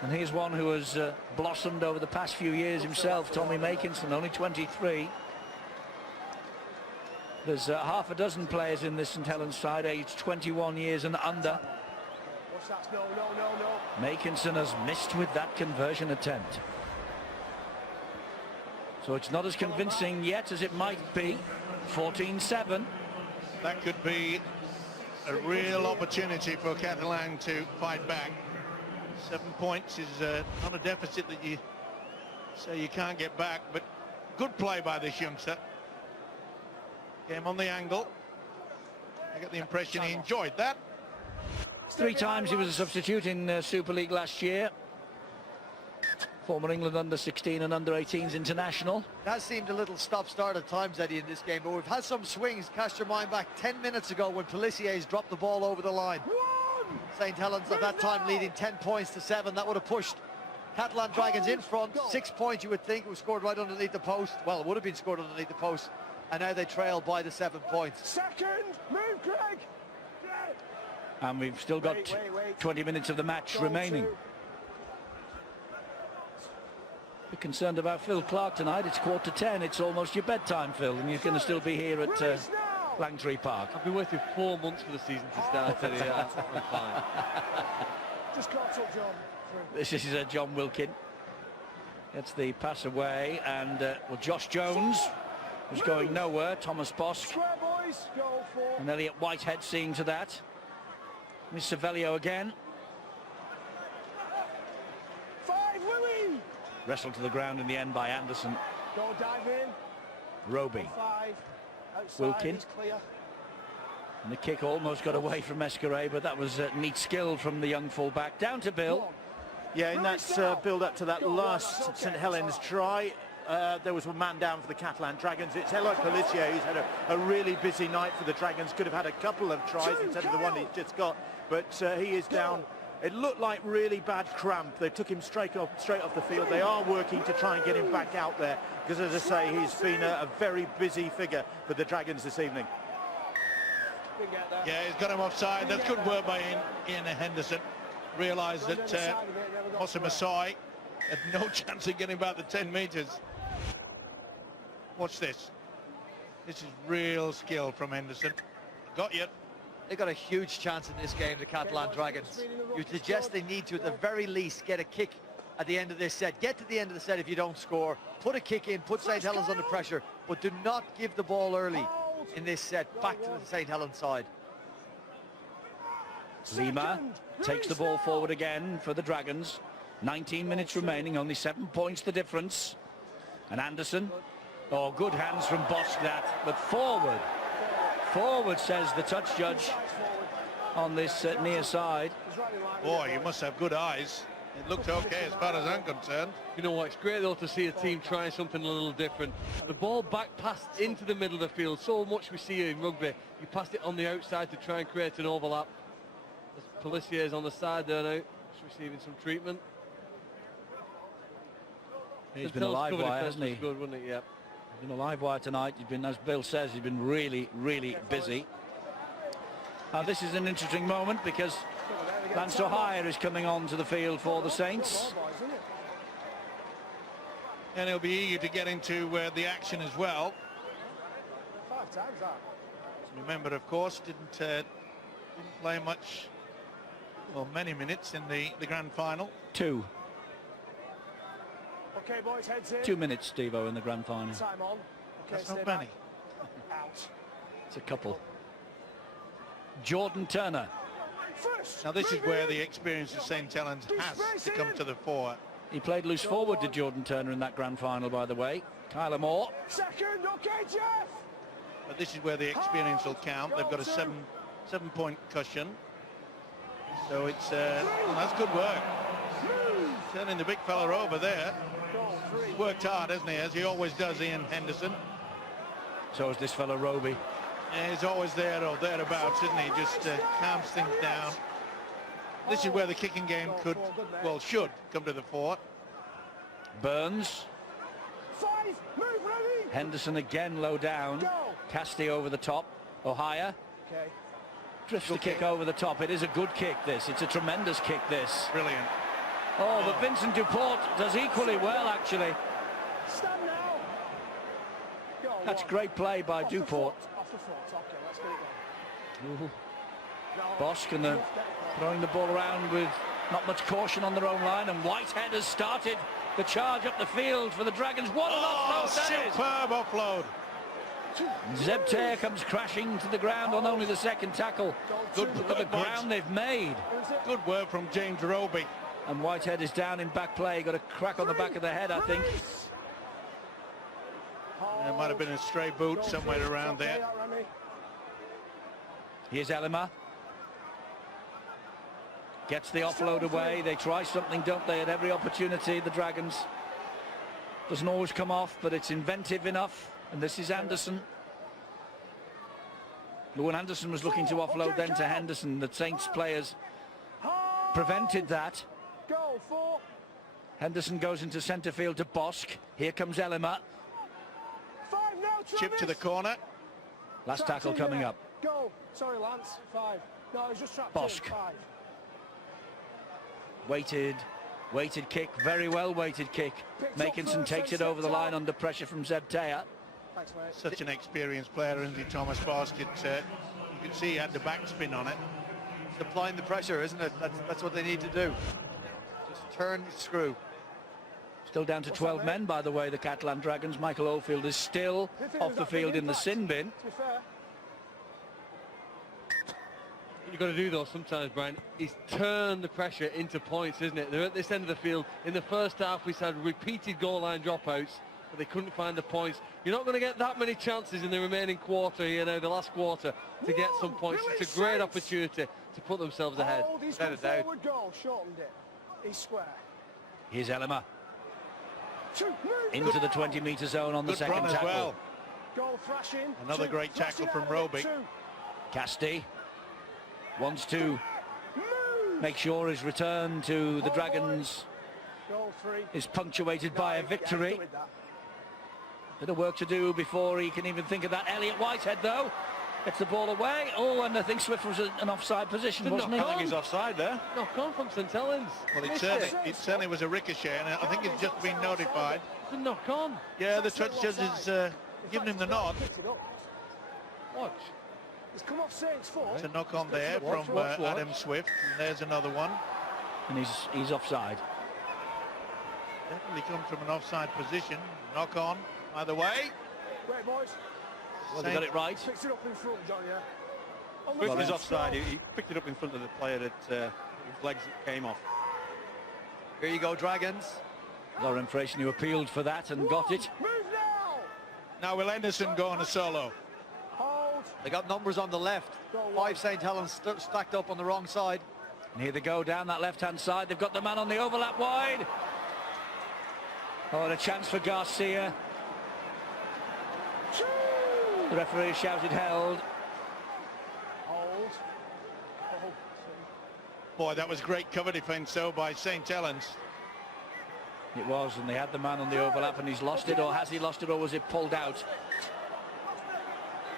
And here's one who has blossomed over the past few years himself, Tommy Makinson, only 23. There's half a dozen players in this St Helens side, aged 21 years and under. Makinson has missed with that conversion attempt. So it's not as convincing yet as it might be. 14-7. That could be a real opportunity for Catalan to fight back. 7 points is not a deficit that you say you can't get back, but good play by this youngster. Came on the angle. I get the impression he enjoyed that. 3 times he was a substitute in Super League last year. Former England under-16 and under-18s international. That seemed a little stop-start at times, Eddie, in this game, but we've had some swings. Cast your mind back 10 minutes ago when Pelissier's dropped the ball over the line. St Helens at that time leading 10 points to 7. That would have pushed Catalan Dragons in front. 6 points, you would think. It was scored right underneath the post. Well, it would have been scored underneath the post. And now they trail by the 7 points. Second, move, Greg. And we've still got 20 minutes of the match remaining. You're concerned about Phil Clark tonight. It's 9:45. It's almost your bedtime, Phil, and you're going to still be here at Langtree Park. I've been waiting 4 months for the season to start. I'm fine. Just caught up, John. This is John Wilkin. Gets the pass away, and well, Josh Jones was going nowhere. Thomas Bosk Square, boys. Go for. and Elliot Whitehead seeing to that. Miss Savelio again. 5, Willie. Wrestled to the ground in the end by Anderson. Go dive in. Roby. 5. Outside, Wilkin. it's clear. And the kick almost got away from Escaré, but that was neat skill from the young fullback. Down to Bill. Yeah, in that build-up to that last St Helens try, there was a man down for the Catalan Dragons. It's Eloy Pelissier, who's had a really busy night for the Dragons. Could have had a couple of tries instead of the one he's just got, but he is down. It looked like really bad cramp. They took him straight off the field. They are working to try and get him back out there, because, as I say, he's been a very busy figure for the Dragons this evening. Yeah, he's got him offside. That's good work by Ian Henderson. Realised that Mossa Masai had no chance of getting back the 10 metres. Watch this. This is real skill from Henderson. Got you. They got a huge chance in this game, the Catalan Dragons. You suggest they need to, at the very least, get a kick at the end of this set. Get to the end of the set if you don't score. Put a kick in, put St Helens under pressure, but do not give the ball early in this set back to the St Helens side. Lima takes the ball forward again for the Dragons. 19 minutes remaining, only 7 points the difference. And Anderson, oh, good hands from Bosk that, but forward. Forward, says the touch judge on this near side. Boy, you must have good eyes. It looked okay as far as I'm concerned. You know what, it's great though to see a team trying something a little different. The ball back passed into the middle of the field. So much we see in rugby. You passed it on the outside to try and create an overlap. Pelissier is on the side there now, just receiving some treatment. He's been a live wire, hasn't he? Good, wasn't it? Yeah. He's been a live wire tonight. He's been, as Bill says, he's been really, really busy. This is an interesting moment because Lance O'Hire is coming onto the field for the Saints. And he'll be eager to get into the action as well. 5 times that. Remember, of course, didn't play much, or many minutes in the grand final. 2. Okay, boys, heads in. 2 minutes, Steve-O, in the grand final. Time on. Okay, That's stay not back. many. Out. It's a couple. Jordan Turner. First. Now this is where the experience of St Helens has to come to the fore. He played loose forward, did Jordan Turner, in that grand final, by the way. Kyler Moore. Second, okay, Jeff. But this is where the experience will count. They've got a 7-point cushion. So it's well, that's good work. Turning the big fella over there. He's worked hard, hasn't he? As he always does, Ian Henderson. So is this fellow Roby. Yeah, he's always there or thereabouts, isn't he? Just calms things down. This is where the kicking game could, well, should come to the fore. Burns. 5, move, ready. Henderson again low down. Casti over the top. O'Hire. Okay. Drifts the kick over the top. It is a good kick, this. It's a tremendous kick, this. Brilliant. Oh, but Vincent Duport does equally well, actually. Stand now. Go, That's 1. great play by Off the Duport. foot, off the foot. Okay, let's get it going. Bosk and throwing the ball around with not much caution on their own line, and Whitehead has started the charge up the field for the Dragons. What an offload that is! Superb offload. Zeb Taylor comes crashing to the ground on only the second tackle. Good Look at the ground they've made. Good work from James Roby. And Whitehead is down in back play. Got a crack on the back of the head, I think. There might have been a stray boot somewhere around there. Here's Elima. Gets the offload away. They try something, don't they, at every opportunity, the Dragons. Doesn't always come off, but it's inventive enough. And this is Anderson. Lewin Anderson was looking to offload then to Henderson. The Saints players prevented that. Go, 4. Henderson goes into centre field to Bosk. Here comes Elima. 5 now, Travis. Chip to the corner. Last tackle coming up. Go. Sorry, Lance. 5. No, he's just trapped Bosk. in. 5. Waited. Weighted kick, very well weighted kick. Makinson takes it over the line under pressure from Zeb Taylor. Thanks, mate. Such an experienced player, isn't he, Thomas Bosk? You can see he had the backspin on it. It's applying the pressure, isn't it? That's what they need to do. Just turn the screw. Still down to 12 men, by the way, the Catalan Dragons. Michael Oldfield is still off the field in the sin bin. To be fair. You've got to do though sometimes, Brian, is turn the pressure into points, isn't it? They're at this end of the field. In the first half we had repeated goal line dropouts, but they couldn't find the points. You're not going to get that many chances in the remaining quarter, you know, the last quarter, to get some points. It's a great opportunity to put themselves ahead. Oh, he's gone forward goal, shortened it. He's square. Here's Elima Move. into the 20-metre zone on the Good second run as tackle. well. Goal thrashing. Another great tackle from Roby. Casti wants to make sure his return to the Dragons Goal 3. is punctuated by a victory. Bit of work to do before he can even think of that. Elliot Whitehead, though, gets the ball away. Oh, and I think Swift was an offside position, wasn't he? I think he's offside there. Knock on from St Helens. Well, it certainly was a ricochet, and I think it's just been notified. It's a knock on. Yeah, the touch judge is giving him the nod. Watch. He's come off Saint's foot. It's a knock on there Watch, from watch. Adam Swift. And there's another one. And he's offside. Definitely come from an offside position. Knock on either way. Wait, boys. Well, they got it right. Picks it up in front, John, yeah. On the Swift is left. offside. He picked it up in front of the player that whose legs came off. Here you go, Dragons. Lauren Frasier, who appealed for that and got it. Move now. Now will Henderson go on a solo? Hold. They got numbers on the left. 5 St Helens stacked up on the wrong side. And here they go down that left-hand side. They've got the man on the overlap wide. Oh, and a chance for Garcia. The referee shouted held. Hold. Boy, that was great cover defence, though, by St Helens. It was, and they had the man on the overlap, and he's lost it, or has he lost it, or was it pulled out?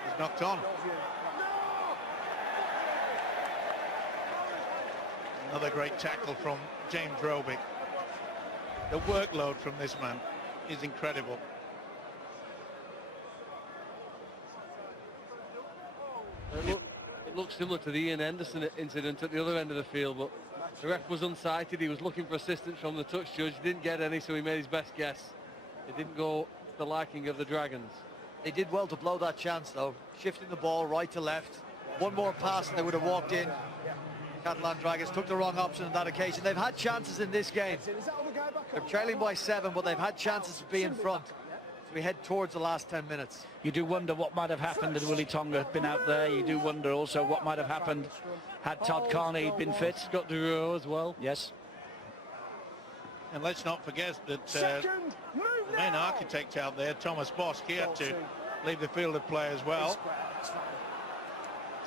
He's knocked on. Another great tackle from James Roby. The workload from this man is incredible. It looks similar to the Ian Henderson incident at the other end of the field, but the ref was unsighted. He was looking for assistance from the touch judge, didn't get any, so he made his best guess. It didn't go to the liking of the Dragons. They did well to blow that chance, though, shifting the ball right to left. One more pass and they would have walked in. Catalan Dragons took the wrong option on that occasion. They've had chances in this game. They're trailing by 7, but they've had chances to be in front. So we head towards the last 10 minutes. You do wonder what might have happened had Willie Tonga had been out there. You do wonder also what might have happened had Todd Carney been fit. Got Duro as well. Yes. And let's not forget that the main architect out there, Thomas Bosk, he had to leave the field of play as well.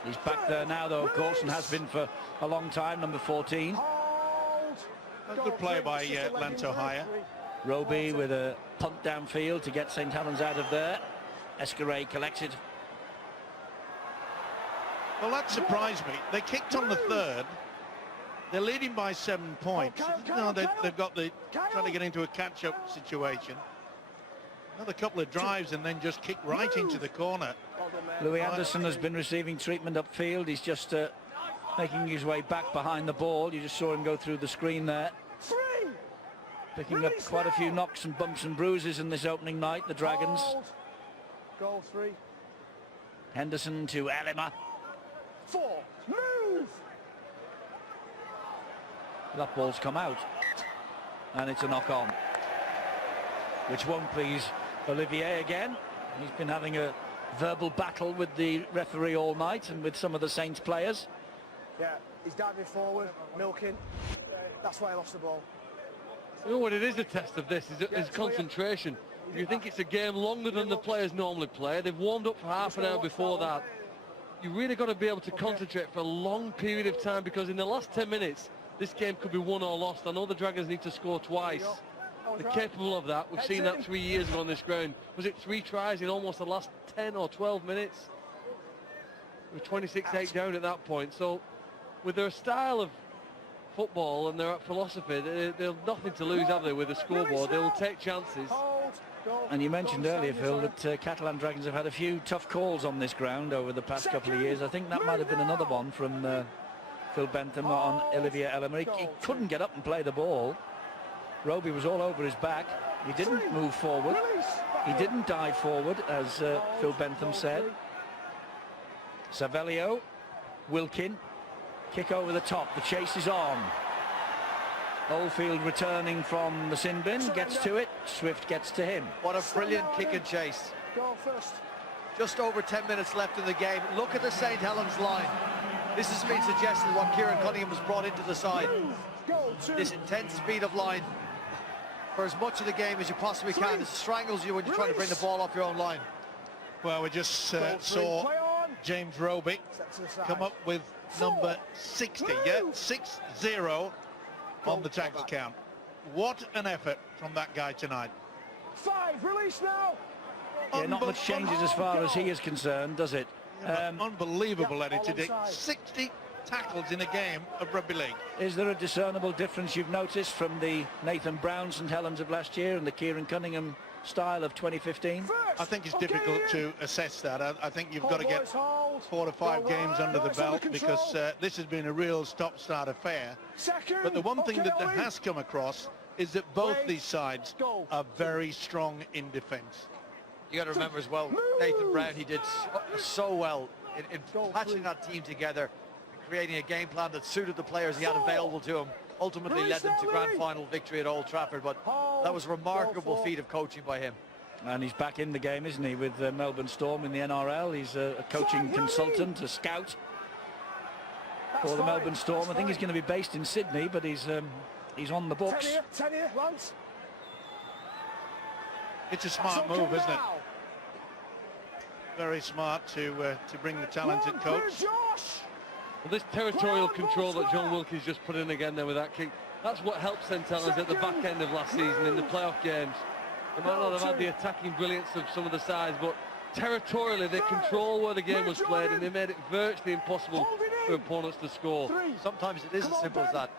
He's back there now, though, of course, and has been for a long time, number 14. A good play by Lanto Haya. Roby with a punt downfield to get St Helens out of there. Escaray collects it. Well, that surprised me. They kicked on the third. They're leading by 7 points. No, they've got trying to get into a catch-up situation. Another couple of drives and then just kick right into the corner. Louis Anderson has been receiving treatment upfield. He's just making his way back behind the ball. You just saw him go through the screen there. Picking up quite a few knocks and bumps and bruises in this opening night, the Dragons. Goal 3. Henderson to Elima. 4. Move! That ball's come out. And it's a knock-on, which won't please Olivier again. He's been having a verbal battle with the referee all night and with some of the Saints players. Yeah, he's diving forward, milking. That's why he lost the ball. You know what it is, a test of this is concentration. If you think it's a game longer than the players normally play, they've warmed up for half an hour before that. You really got to be able to concentrate for a long period of time, because in the last 10 minutes, this game could be won or lost. I know the Dragons need to score twice. They're capable of that. We've seen that 3 years ago on this ground. Was it 3 tries in almost the last 10 or 12 minutes? We were 26-8 down at that point. So with their style of football and their philosophy, they've nothing to lose, have they, with the scoreboard? They will take chances. And you mentioned earlier, Phil, that Catalan Dragons have had a few tough calls on this ground over the past couple of years. I think that might have been another one from Phil Bentham on Olivier Elmer. He couldn't get up and play the ball. Roby was all over his back. He didn't move forward. He didn't dive forward, as Phil Bentham said. Savelio, Wilkin, kick over the top. The chase is on. Oldfield returning from the sin bin, gets to it. Swift gets to him. What a brilliant kick and chase. Just over 10 minutes left in the game. Look at the St Helens line. This has been suggested what Kieran Cunningham has brought into the side. This intense speed of line for as much of the game as you possibly can. It strangles you when you're trying to bring the ball off your own line. Well, we just saw James Roby come up with number 60, yeah? 6-0 on the tackle count. What an effort from that guy tonight. 5, release now. Yeah, not much changes as far as he is concerned, does it? Unbelievable, Eddie, today. 60 tackles in a game of rugby league. Is there a discernible difference you've noticed from the Nathan Brown St Helens of last year and the Kieran Cunningham style of 2015? I think it's difficult to assess that. I think you've got to get 4 to 5 games under the belt, because this has been a real stop-start affair. But the one thing that has come across is that both these sides are very strong in defence. You got to remember as well, Nathan Brown, he did so well in patching that team together, and creating a game plan that suited the players he had available to him. Ultimately led them to grand final victory at Old Trafford, but that was a remarkable feat of coaching by him. And he's back in the game, isn't he, with Melbourne Storm in the NRL. He's a coaching consultant, a scout for the Melbourne Storm. I think he's going to be based in Sydney, but he's on the books. 10 here, Lance. It's a smart move, isn't it? Very smart to bring the talented coach. Well, this territorial control that John Wilkins just put in again there with that kick, that's what helped St Helens at the back end of last season in the playoff games. They might not have had the attacking brilliance of some of the sides, but territorially they control where the game was played, and they made it virtually impossible for opponents to score. Sometimes it is as simple as that.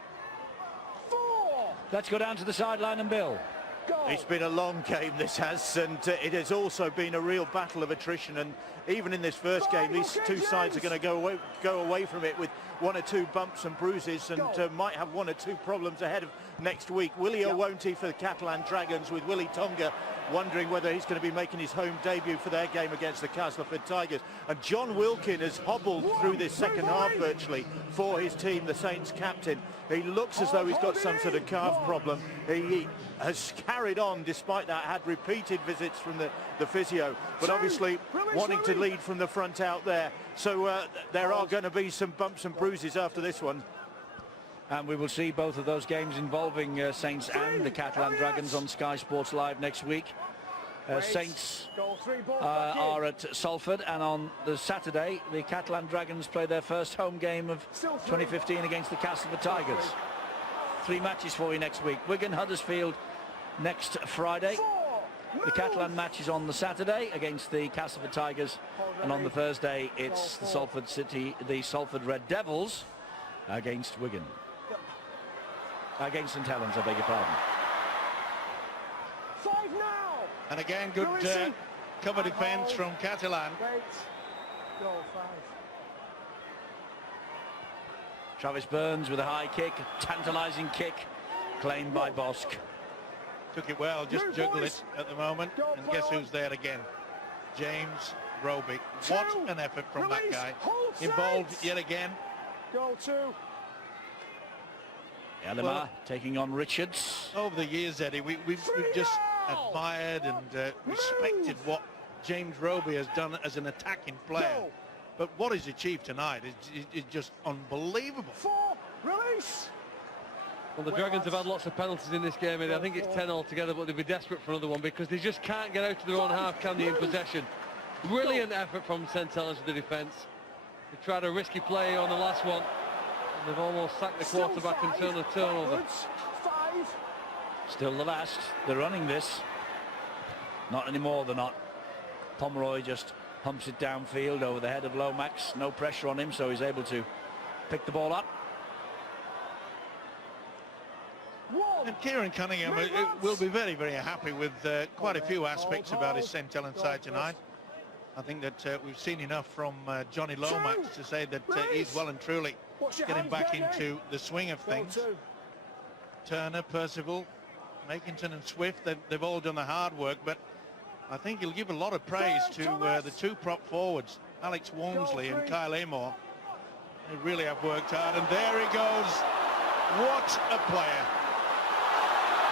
Let's go down to the sideline and Bill. It's been a long game, this has, and it has also been a real battle of attrition. And even in this first game, these two sides are going to go away from it with 1 or 2 bumps and bruises, and might have 1 or 2 problems ahead of next week. Will he or won't he for the Catalan Dragons, with Willie Tonga wondering whether he's going to be making his home debut for their game against the Castleford Tigers. And John Wilkin has hobbled through this second half virtually for his team, the Saints captain. He looks as though he's got some sort of calf problem. He has carried on despite that, had repeated visits from the physio, but obviously wanting to lead from the front out there. So there are going to be some bumps and bruises after this one. And we will see both of those games involving Saints and the Catalan Dragons on Sky Sports Live next week. Saints are at Salford, and on the Saturday the Catalan Dragons play their first home game of 2015 against the Castleford Tigers. 3 matches for you next week. Wigan, Huddersfield next Friday. The Catalan match is on the Saturday against the Castleford Tigers, and on the Thursday it's the Salford Red Devils against Wigan. Against St Helens, I beg your pardon. 5 now. And again, good cover defence from Catalan. Go 5. Travis Burns with a high kick, tantalising kick, claimed by Bosk. Took it well, just juggled it at the moment. And guess who's there again? James Roby. What an effort from that guy. Involved yet again. Go 2. Elima taking on Richards. Over the years, Eddie, we've just admired and respected what James Roby has done as an attacking player. But what he's achieved tonight is just unbelievable. 4, release. Well, the Dragons have had lots of penalties in this game, and I think it's 10 altogether, but they'll be desperate for another one because they just can't get out to their own half, can they, in possession. Brilliant effort from St Helens with the defence. They tried a risky play on the last one. They've almost sacked the quarterback and turned the turnover. 5. Still the last. They're running this. Not anymore, they're not. Pomeroy just humps it downfield over the head of Lomax. No pressure on him, so he's able to pick the ball up. And Kieran Cunningham will be very, very happy with quite a few aspects about his St Helens side tonight. I think that we've seen enough from Johnny Lomax to say that he's well and truly getting back into the swing of things. Turner, Percival, Makinson and Swift, they've all done the hard work, but I think he'll give a lot of praise to the two prop forwards, Alex Walmsley and Kyle Amor. They really have worked hard, and there he goes. What a player.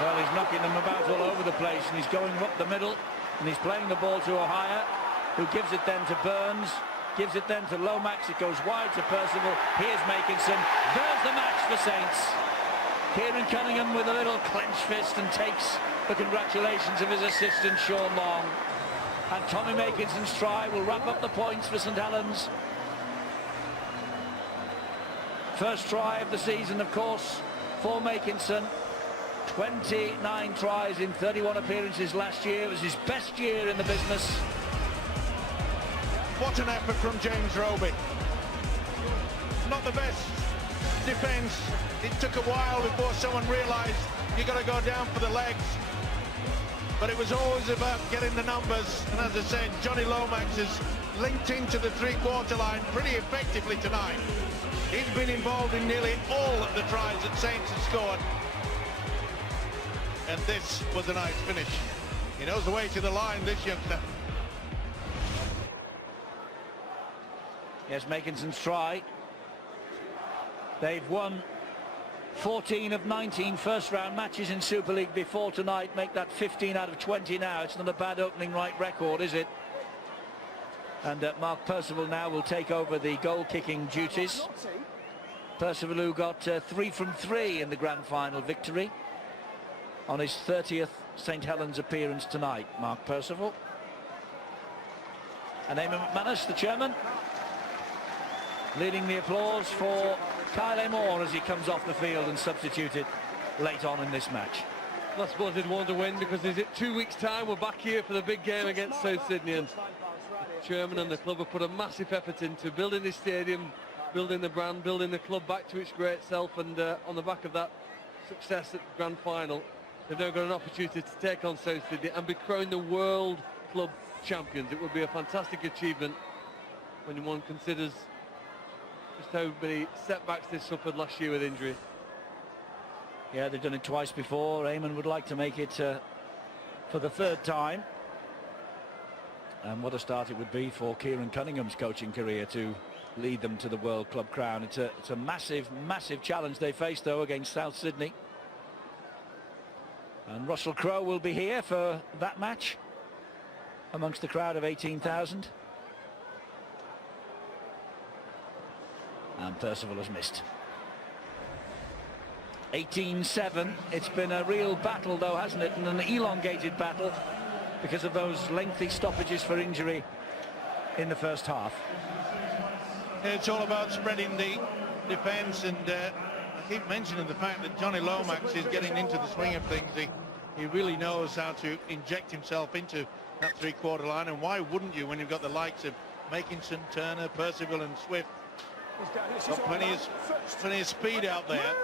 Well, he's knocking them about all over the place, and he's going up the middle, and he's playing the ball to Ohio, who gives it then to Burns, gives it then to Lomax. It goes wide to Percival. Here's Makinson. There's the match for Saints. Kieran Cunningham with a little clenched fist and takes the congratulations of his assistant Sean Long. And Tommy Makinson's try will wrap up the points for St Helens. First try of the season, of course, for Makinson. 29 tries in 31 appearances last year. It was his best year in the business. What an effort from James Roby. Not the best defence. It took a while before someone realised you got to go down for the legs. But it was always about getting the numbers. And as I said, Johnny Lomax has linked into the three-quarter line pretty effectively tonight. He's been involved in nearly all of the tries that Saints have scored. And this was a nice finish. He knows the way to the line, this youngster. Yes, Makinson's try. They've won 14 of 19 first-round matches in Super League before tonight. Make that 15 out of 20 now. It's not a bad opening right record, is it? And Mark Percival now will take over the goal-kicking duties. Percival, who got 3 from 3 in the grand final victory on his 30th St Helens appearance tonight. Mark Percival. And Eamon McManus, the chairman, leading the applause for Kyle Amor as he comes off the field and substituted late on in this match. I suppose they'd want to win because is it 2 weeks' time? We're back here for the big game against South Sydney, and the chairman and the club have put a massive effort into building this stadium, building the brand, building the club back to its great self, and on the back of that success at the grand final, they've now got an opportunity to take on South Sydney and be crowned the world club champions. It would be a fantastic achievement when one considers just how many setbacks they suffered last year with injury. Yeah, they've done it twice before. Eamon would like to make it for the third time. And what a start it would be for Kieran Cunningham's coaching career to lead them to the World Club crown. It's a massive, massive challenge they face, though, against South Sydney. And Russell Crowe will be here for that match amongst the crowd of 18,000. And Percival has missed. 18-7. It's been a real battle, though, hasn't it? And an elongated battle because of those lengthy stoppages for injury in the first half. It's all about spreading the defence, and I keep mentioning the fact that Johnny Lomax is getting into the swing of things. He really knows how to inject himself into that three-quarter line, and why wouldn't you when you've got the likes of Makinson, Turner, Percival and Swift? Got plenty of speed out there.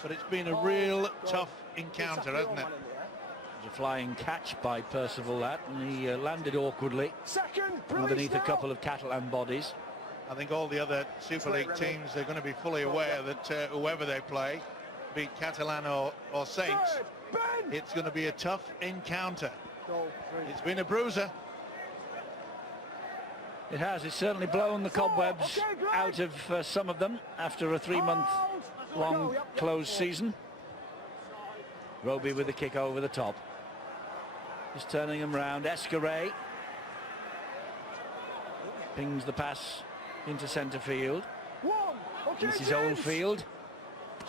But it's been a real tough encounter, hasn't it? It was a flying catch by Percival, that, and he landed awkwardly underneath a couple of Catalan bodies. I think all the other Super League teams are going to be fully aware that whoever they play, be it Catalan or Saints, it's going to be a tough encounter. It's been a bruiser. It has. It's certainly blown the cobwebs out of some of them after a 3-month-long closed season. Roby with the kick over the top. Just turning him round. Escaray pings the pass into centre field. This is Oldfield.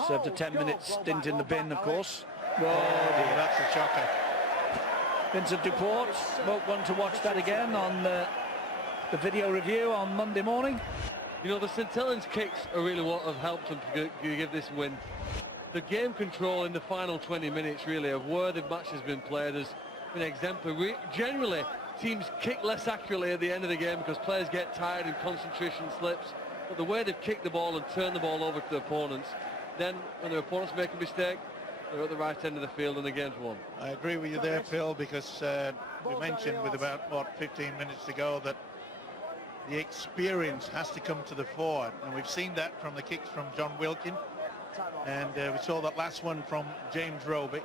Served a 10-minute stint in the bin, of course. Oh dear, that's a shocker. Vincent Duport won't want to watch that again on the video review on Monday morning. You know, the St Helens kicks are really what have helped them to give this win. The game control in the final 20 minutes, really, of where the match has been played has been exemplary. Generally, teams kick less accurately at the end of the game because players get tired and concentration slips. But the way they've kicked the ball and turned the ball over to the opponents then when their opponents make a mistake, they're at the right end of the field and the game's won. I agree with you there, Phil, because we mentioned with about, 15 minutes to go that the experience has to come to the fore, and we've seen that from the kicks from John Wilkin, and we saw that last one from James Roby.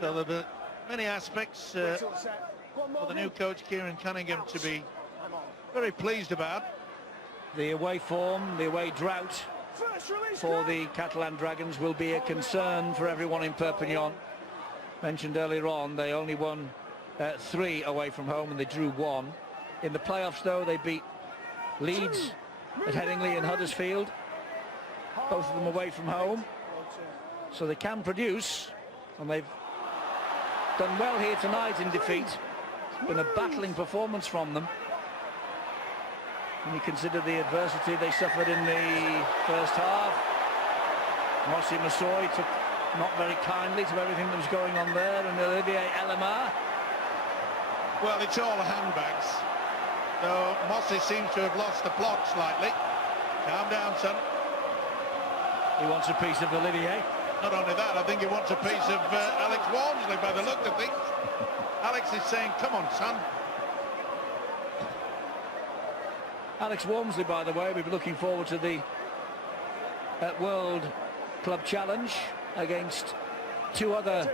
So there are many aspects for the new coach Kieran Cunningham to be very pleased about. The away form, the away drought for the Catalan Dragons will be a concern for everyone in Perpignan. Mentioned earlier on, they only won 3 away from home and they drew 1. In the playoffs, though, they beat Leeds at Headingley and Huddersfield, both of them away from home. So they can produce, and they've done well here tonight in defeat. It's been a battling performance from them. When you consider the adversity they suffered in the first half. Mossy Massoy took not very kindly to everything that was going on there, and Olivier Elamar. Well, it's all handbags. So Mossy seems to have lost the plot slightly. Calm down, son. He wants a piece of Olivier. Not only that, I think he wants a piece of Alex Walmsley by the look of things. Alex is saying, come on, son. Alex Walmsley, by the way, we'll be looking forward to the World Club Challenge against 2 other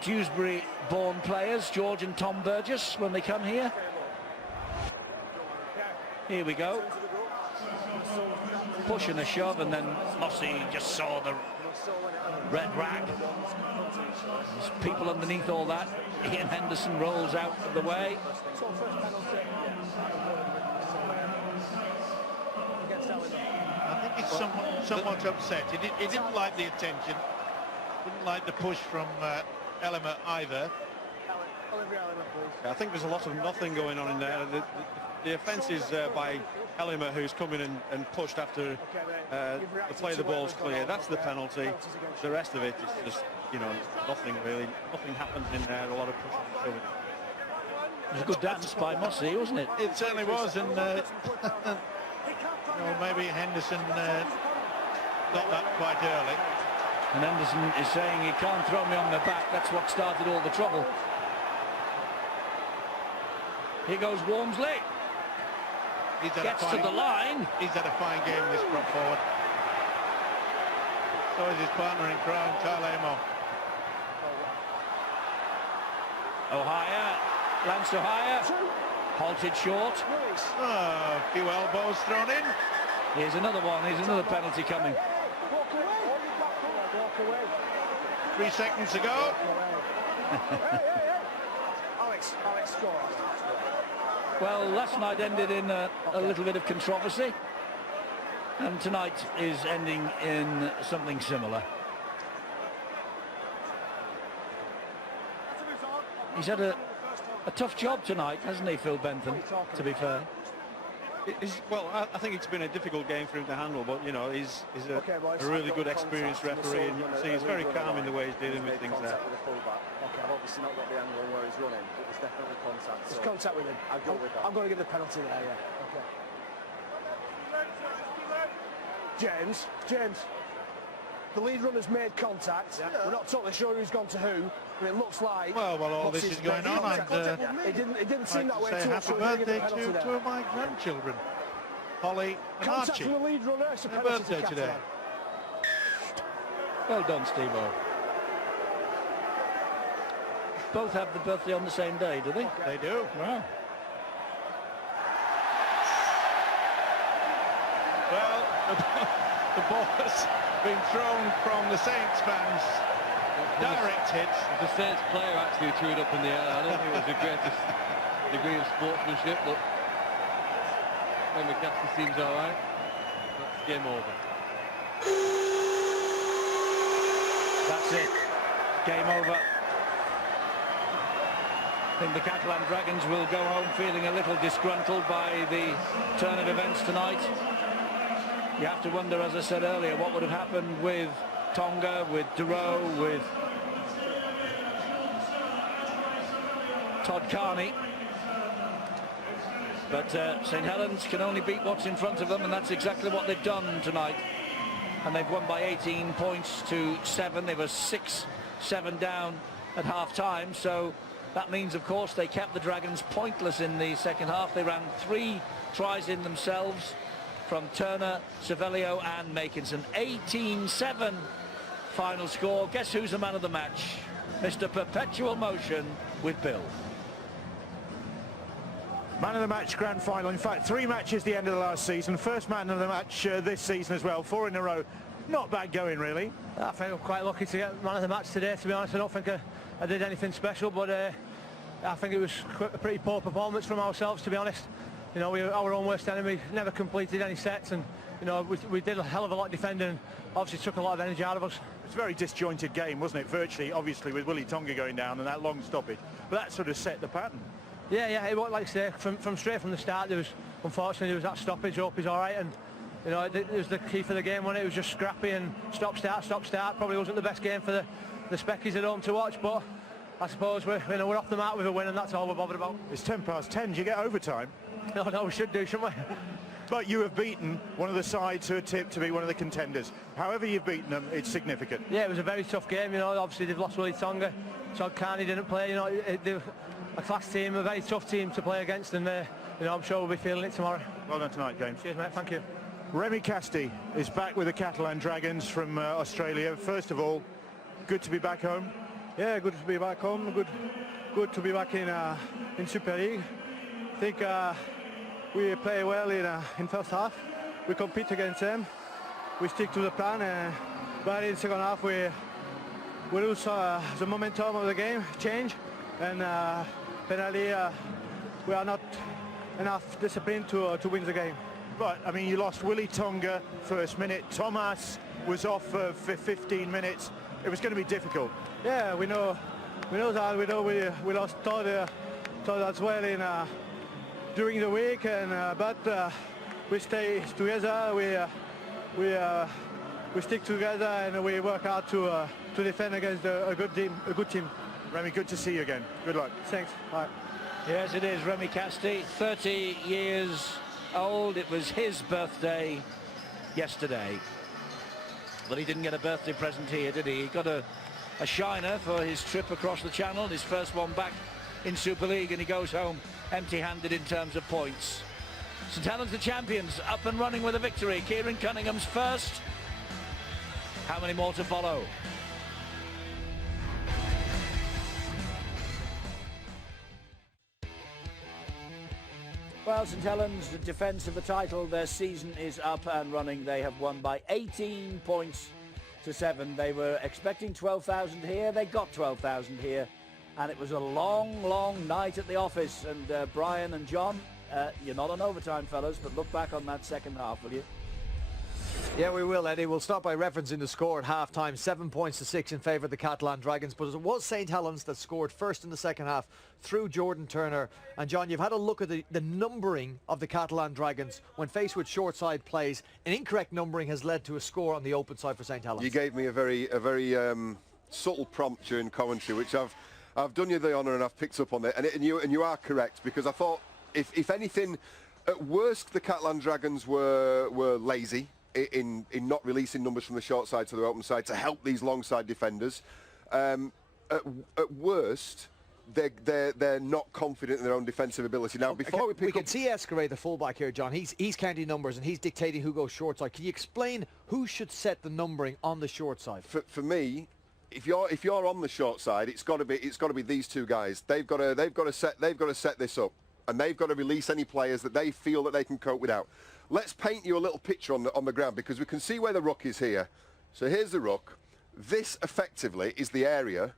Dewsbury-born players, George and Tom Burgess, when they come here. Here we go. Push and a shove, and then Mossy just saw the red rag. There's people underneath all that. Ian Henderson rolls out of the way. I think he's somewhat upset. He didn't like the attention. Didn't like the push from Elamar either. I think there's a lot of nothing going on in there. The offence is by Elamar, who's come in and pushed after the play of the ball's clear. That's the penalty. The rest of it is just, nothing really. Nothing happens in there. A lot of pushing and shoving. It was a good dance by Mossy, wasn't it? It certainly was, and maybe Henderson got that quite early. And Henderson is saying he can't throw me on the back. That's what started all the trouble. Here goes Walmsley. Gets to the line. He's had a fine game, this prop forward. So is his partner in crime, Kyle Amo. O'Hire, Lance O'Hire, halted short. Oh, a few elbows thrown in. Here's another one. Here's another penalty coming. 3 seconds to go. Alex, score. Well, last night ended in a little bit of controversy, and tonight is ending in something similar. He's had a tough job tonight, hasn't he, Phil Bentham, to be fair? Well, I think it's been a difficult game for him to handle, but he's a really good, experienced referee, and you can see he's very calm in the way he's dealing with things there. Okay, I've obviously not got the angle on where he's running, but there's definitely contact. There's contact with him. I'll go with that. I'm going to give the penalty there, yeah. Okay. James, the lead runner's made contact. Yeah. We're not totally sure who's gone to who, but it looks like... Well, all this is going on, and it didn't seem that way to us. Happy birthday to 2 of my grandchildren, Holly and contact Archie. From the lead runner, it's a Their penalty birthday today. Well done, Steve-O. Both have the birthday on the same day, do they? Okay. They do. Wow. Well, the ball has been thrown from the Saints fans. Direct hit. The Saints player actually threw it up in the air. I don't think it was the greatest degree of sportsmanship, but when McCaskey seems all right, that's game over. That's it. Game over. I think the Catalan Dragons will go home feeling a little disgruntled by the turn of events tonight. You have to wonder, as I said earlier, what would have happened with Tonga, with Duro, with Todd Carney. But St Helens can only beat what's in front of them, and that's exactly what they've done tonight. And they've won by 18 points to 7. They were 6-7 down at half-time, so that means, of course, they kept the Dragons pointless in the second half. They ran 3 tries in themselves from Turner, Savelio and Makinson. 18-7 final score. Guess who's the man of the match? Mr. Perpetual Motion with Bill. Man of the match grand final. In fact, 3 matches the end of the last season. First man of the match this season as well. 4 in a row. Not bad going, really. I think I'm quite lucky to get man of the match today, to be honest. I don't think I did anything special, but I think it was a pretty poor performance from ourselves, to be honest. You know, we were our own worst enemy, never completed any sets, and you know, we did a hell of a lot of defending, obviously took a lot of energy out of us. It's a very disjointed game, wasn't it? Virtually, obviously, with Willie Tonga going down and that long stoppage. But that sort of set the pattern. Yeah, it was, like I say, from straight from the start, unfortunately there was that stoppage. Hope he's all right, and you know, it was the key for the game, wasn't it? It was just scrappy and stop start. Probably wasn't the best game for the Speckies at home to watch, but I suppose we're off the mark with a win, and that's all we're bothered about. It's 10:10. Do you get overtime? No, we should do, shouldn't we? But you have beaten one of the sides who are tipped to be one of the contenders. However you've beaten them, it's significant. Yeah, it was a very tough game. You know, obviously they've lost Willie Tonga, Todd Carney didn't play. You know, they're a class team, a very tough team to play against, and you know, I'm sure we'll be feeling it tomorrow. Well done tonight, James. Cheers, mate. Thank you. Remy Casti is back with the Catalan Dragons from Australia. First of all, good to be back home. Yeah, good to be back home. Good to be back in Super League. I think we play well in first half. We compete against them. We stick to the plan, but in second half we lose the momentum of the game, change, and finally we are not enough discipline to win the game. But I mean, you lost Willie Tonga first minute. Thomas was off for 15 minutes. It was going to be difficult. Yeah, we know that. We know we lost Todd as well during the week, and but we stay together. We stick together, and we work hard to defend against a good team. Remy, good to see you again. Good luck. Thanks. Bye. Yes, it is Remy Casti, 30 years old. It was his birthday yesterday, but he didn't get a birthday present here, did he? He got a shiner for his trip across the channel, his first one back in Super League, and he goes home empty-handed in terms of points. St Helens the champions, up and running with a victory. Kieran Cunningham's first. How many more to follow? Well, St Helens, the defence of the title, their season is up and running. They have won by 18 points to 7. They were expecting 12,000 here. They got 12,000 here. And it was a long, long night at the office. And Brian and John, you're not on overtime, fellas, but look back on that second half, will you? Yeah, we will, Eddie. We'll start by referencing the score at half-time. 7 points to 6 in favour of the Catalan Dragons. But it was St Helens that scored first in the second half through Jordan Turner. And, John, you've had a look at the numbering of the Catalan Dragons when faced with short-side plays. An incorrect numbering has led to a score on the open side for St Helens. You gave me a very subtle prompt during commentary, which I've done you the honour and I've picked up on it. And you are correct, because I thought, if anything, at worst, the Catalan Dragons were lazy in not releasing numbers from the short side to the open side to help these long side defenders. At worst, they're not confident in their own defensive ability. Now, before we can see Escaré, the fullback here, John. He's counting numbers and he's dictating who goes short side. Can you explain who should set the numbering on the short side? For me, if you're on the short side, it's got to be these two guys. They've got to set this up, and they've got to release any players that they feel that they can cope without. Let's paint you a little picture on the ground, because we can see where the ruck is here. So here's the ruck. This effectively is the area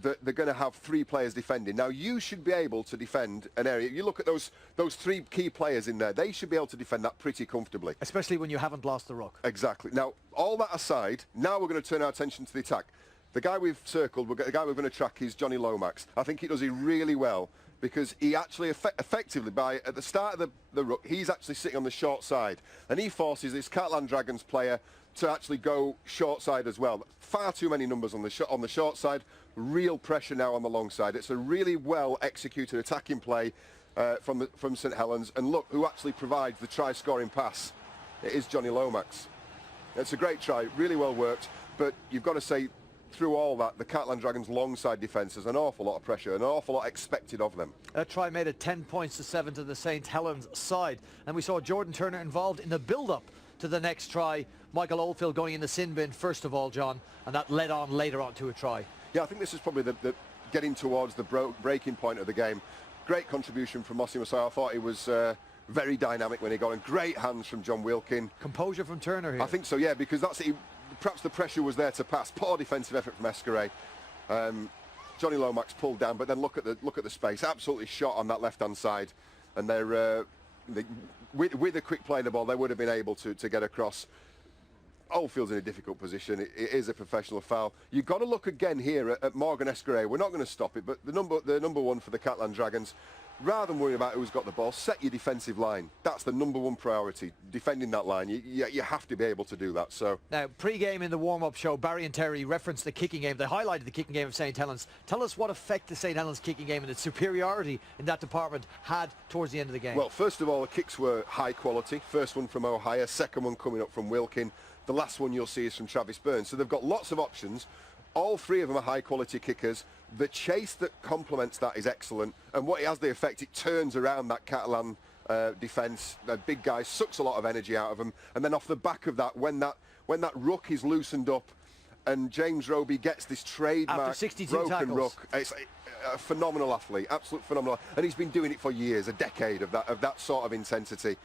that they're going to have 3 players defending. Now, you should be able to defend an area. You look at those 3 key players in there. They should be able to defend that pretty comfortably. Especially when you haven't lost the ruck. Exactly. Now, all that aside, now we're going to turn our attention to the attack. The guy we've circled, the guy we're going to track is Johnny Lomax. I think he does it really well, because he actually effectively, at the start of the ruck, he's actually sitting on the short side, and he forces this Catalan Dragons player to actually go short side as well. Far too many numbers on the short side, real pressure now on the long side. It's a really well executed attacking play. from St Helens, and look who actually provides the try-scoring pass. It is Johnny Lomax. It's a great try, really well worked, but you've got to say, through all that, the Catalan Dragons' long side defence has an awful lot of pressure, an awful lot expected of them. A try made it 10 points to 7 to the St Helens side, and we saw Jordan Turner involved in the build-up to the next try. Michael Oldfield going in the sin bin first of all, John, and that led on later on to a try. Yeah, I think this is probably the getting towards the breaking point of the game. Great contribution from Mossy Masai. I thought he was very dynamic when he got in. Great hands from John Wilkin. Composure from Turner here. I think so, yeah, because that's it. Perhaps the pressure was there to pass. Poor defensive effort from Escaré. Johnny Lomax pulled down, but then look at the space. Absolutely shot on that left-hand side, and with a quick play of the ball, they would have been able to get across. Oldfield's in a difficult position. It is a professional foul. You've got to look again here at Morgan Escaré. We're not going to stop it, but the number one for the Catalan Dragons, rather than worrying about who's got the ball, set your defensive line. That's the number one priority, defending that line. You have to be able to do that. So now, pre-game in the warm-up show, Barry and Terry referenced the kicking game. They highlighted the kicking game of St Helens. Tell us what effect the St Helens kicking game and its superiority in that department had towards the end of the game. Well, first of all, the kicks were high quality. First one from O'Hire, second one coming up from Wilkin. The last one you'll see is from Travis Burns. So they've got lots of options. All three of them are high-quality kickers. The chase that complements that is excellent. And what it has the effect, it turns around that Catalan defence. The big guy sucks a lot of energy out of them. And then off the back of that, when that ruck is loosened up and James Roby gets this trademark broken ruck, it's a phenomenal athlete, absolute phenomenal. And he's been doing it for years, a decade of that sort of intensity.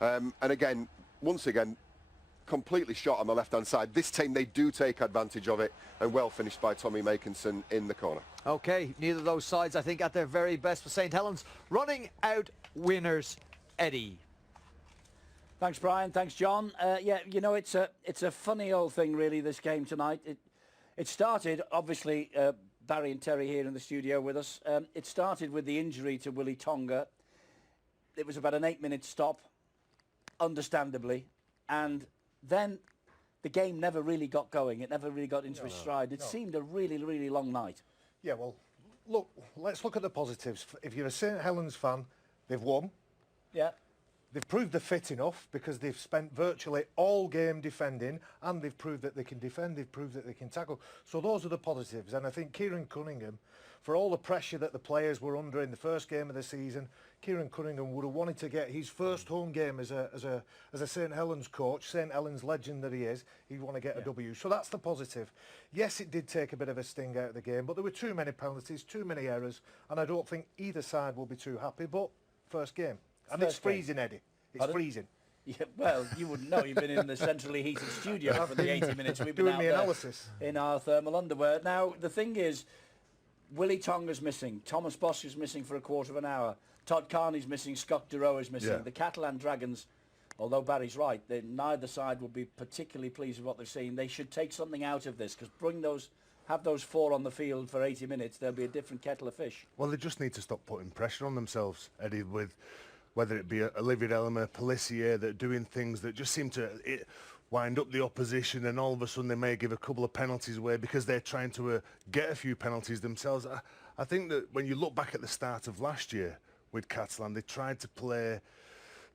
And again, once again, completely shot on the left-hand side. This time they do take advantage of it, and well finished by Tommy Makinson in the corner. Okay, neither of those sides, I think, at their very best for St Helens. Running out winners, Eddie. Thanks, Brian. Thanks, John. Yeah, you know, it's a funny old thing, really, this game tonight. It started, obviously, Barry and Terry here in the studio with us. It started with the injury to Willie Tonga. It was about an 8-minute stop, understandably, and then the game never really got going. It never really got into its stride. It seemed a really, really long night. Yeah, well, look, let's look at the positives. If you're a St Helens fan, they've won. Yeah. They've proved they're fit enough because they've spent virtually all game defending, and they've proved that they can defend, they've proved that they can tackle. So those are the positives. And I think Kieran Cunningham, for all the pressure that the players were under in the first game of the season, Kieran Cunningham would have wanted to get his first home game as a St Helens coach, St Helens legend that he is. He'd want to get a W. So that's the positive. Yes, it did take a bit of a sting out of the game, but there were too many penalties, too many errors, and I don't think either side will be too happy. But first game. And it's freezing, Eddie. It's freezing. Yeah, well, you wouldn't know. You've been in the centrally heated studio for the 80 minutes we've been doing out the there analysis in our thermal underwear. Now, the thing is, Willie Tonga's missing. Thomas Bosch is missing for a quarter of an hour. Todd Carney's missing. Scott Durow is missing. Yeah. The Catalan Dragons, although Barry's right, neither side will be particularly pleased with what they've seen. They should take something out of this, because have those four on the field for 80 minutes, there'll be a different kettle of fish. Well, they just need to stop putting pressure on themselves, Eddie, with whether it be Olivier Elmer, Pelissier, that are doing things that just seem to wind up the opposition, and all of a sudden they may give a couple of penalties away because they're trying to get a few penalties themselves. I think that when you look back at the start of last year with Catalan, they tried to play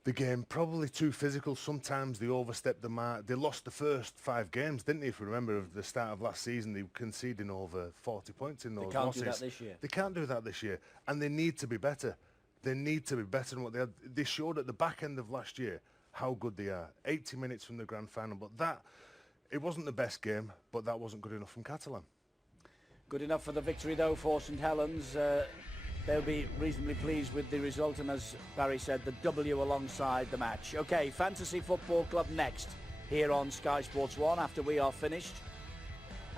the game probably too physical. Sometimes they overstepped the mark. They lost the first 5 games, didn't they? If you remember, at the start of last season, they were conceding over 40 points in those losses. They can't do that this year. They can't do that this year, and they need to be better. They need to be better than what they had. They showed at the back end of last year how good they are. 80 minutes from the grand final, but it wasn't the best game, but that wasn't good enough from Catalan. Good enough for the victory, though, for St Helens. They'll be reasonably pleased with the result, and as Barry said, the W alongside the match. OK, Fantasy Football Club next here on Sky Sports 1 after we are finished.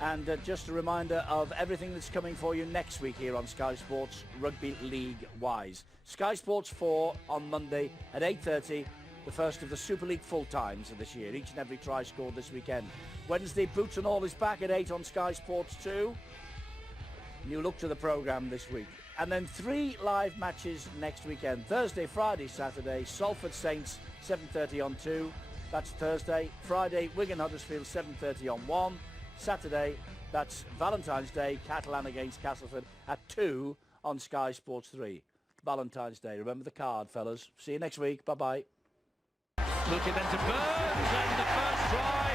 And just a reminder of everything that's coming for you next week here on Sky Sports Rugby League-wise. Sky Sports 4 on Monday at 8:30, the first of the Super League full times of this year. Each and every try scored this weekend. Wednesday, Boots and All is back at 8 on Sky Sports 2. New look to the programme this week. And then 3 live matches next weekend. Thursday, Friday, Saturday, Salford Saints, 7:30 on 2. That's Thursday. Friday, Wigan Huddersfield, 7:30 on 1. Saturday, that's Valentine's Day, Catalan against Castleford at 2 on Sky Sports 3. Valentine's Day. Remember the card, fellas. See you next week. Bye-bye. Looking then to Burns, and the first try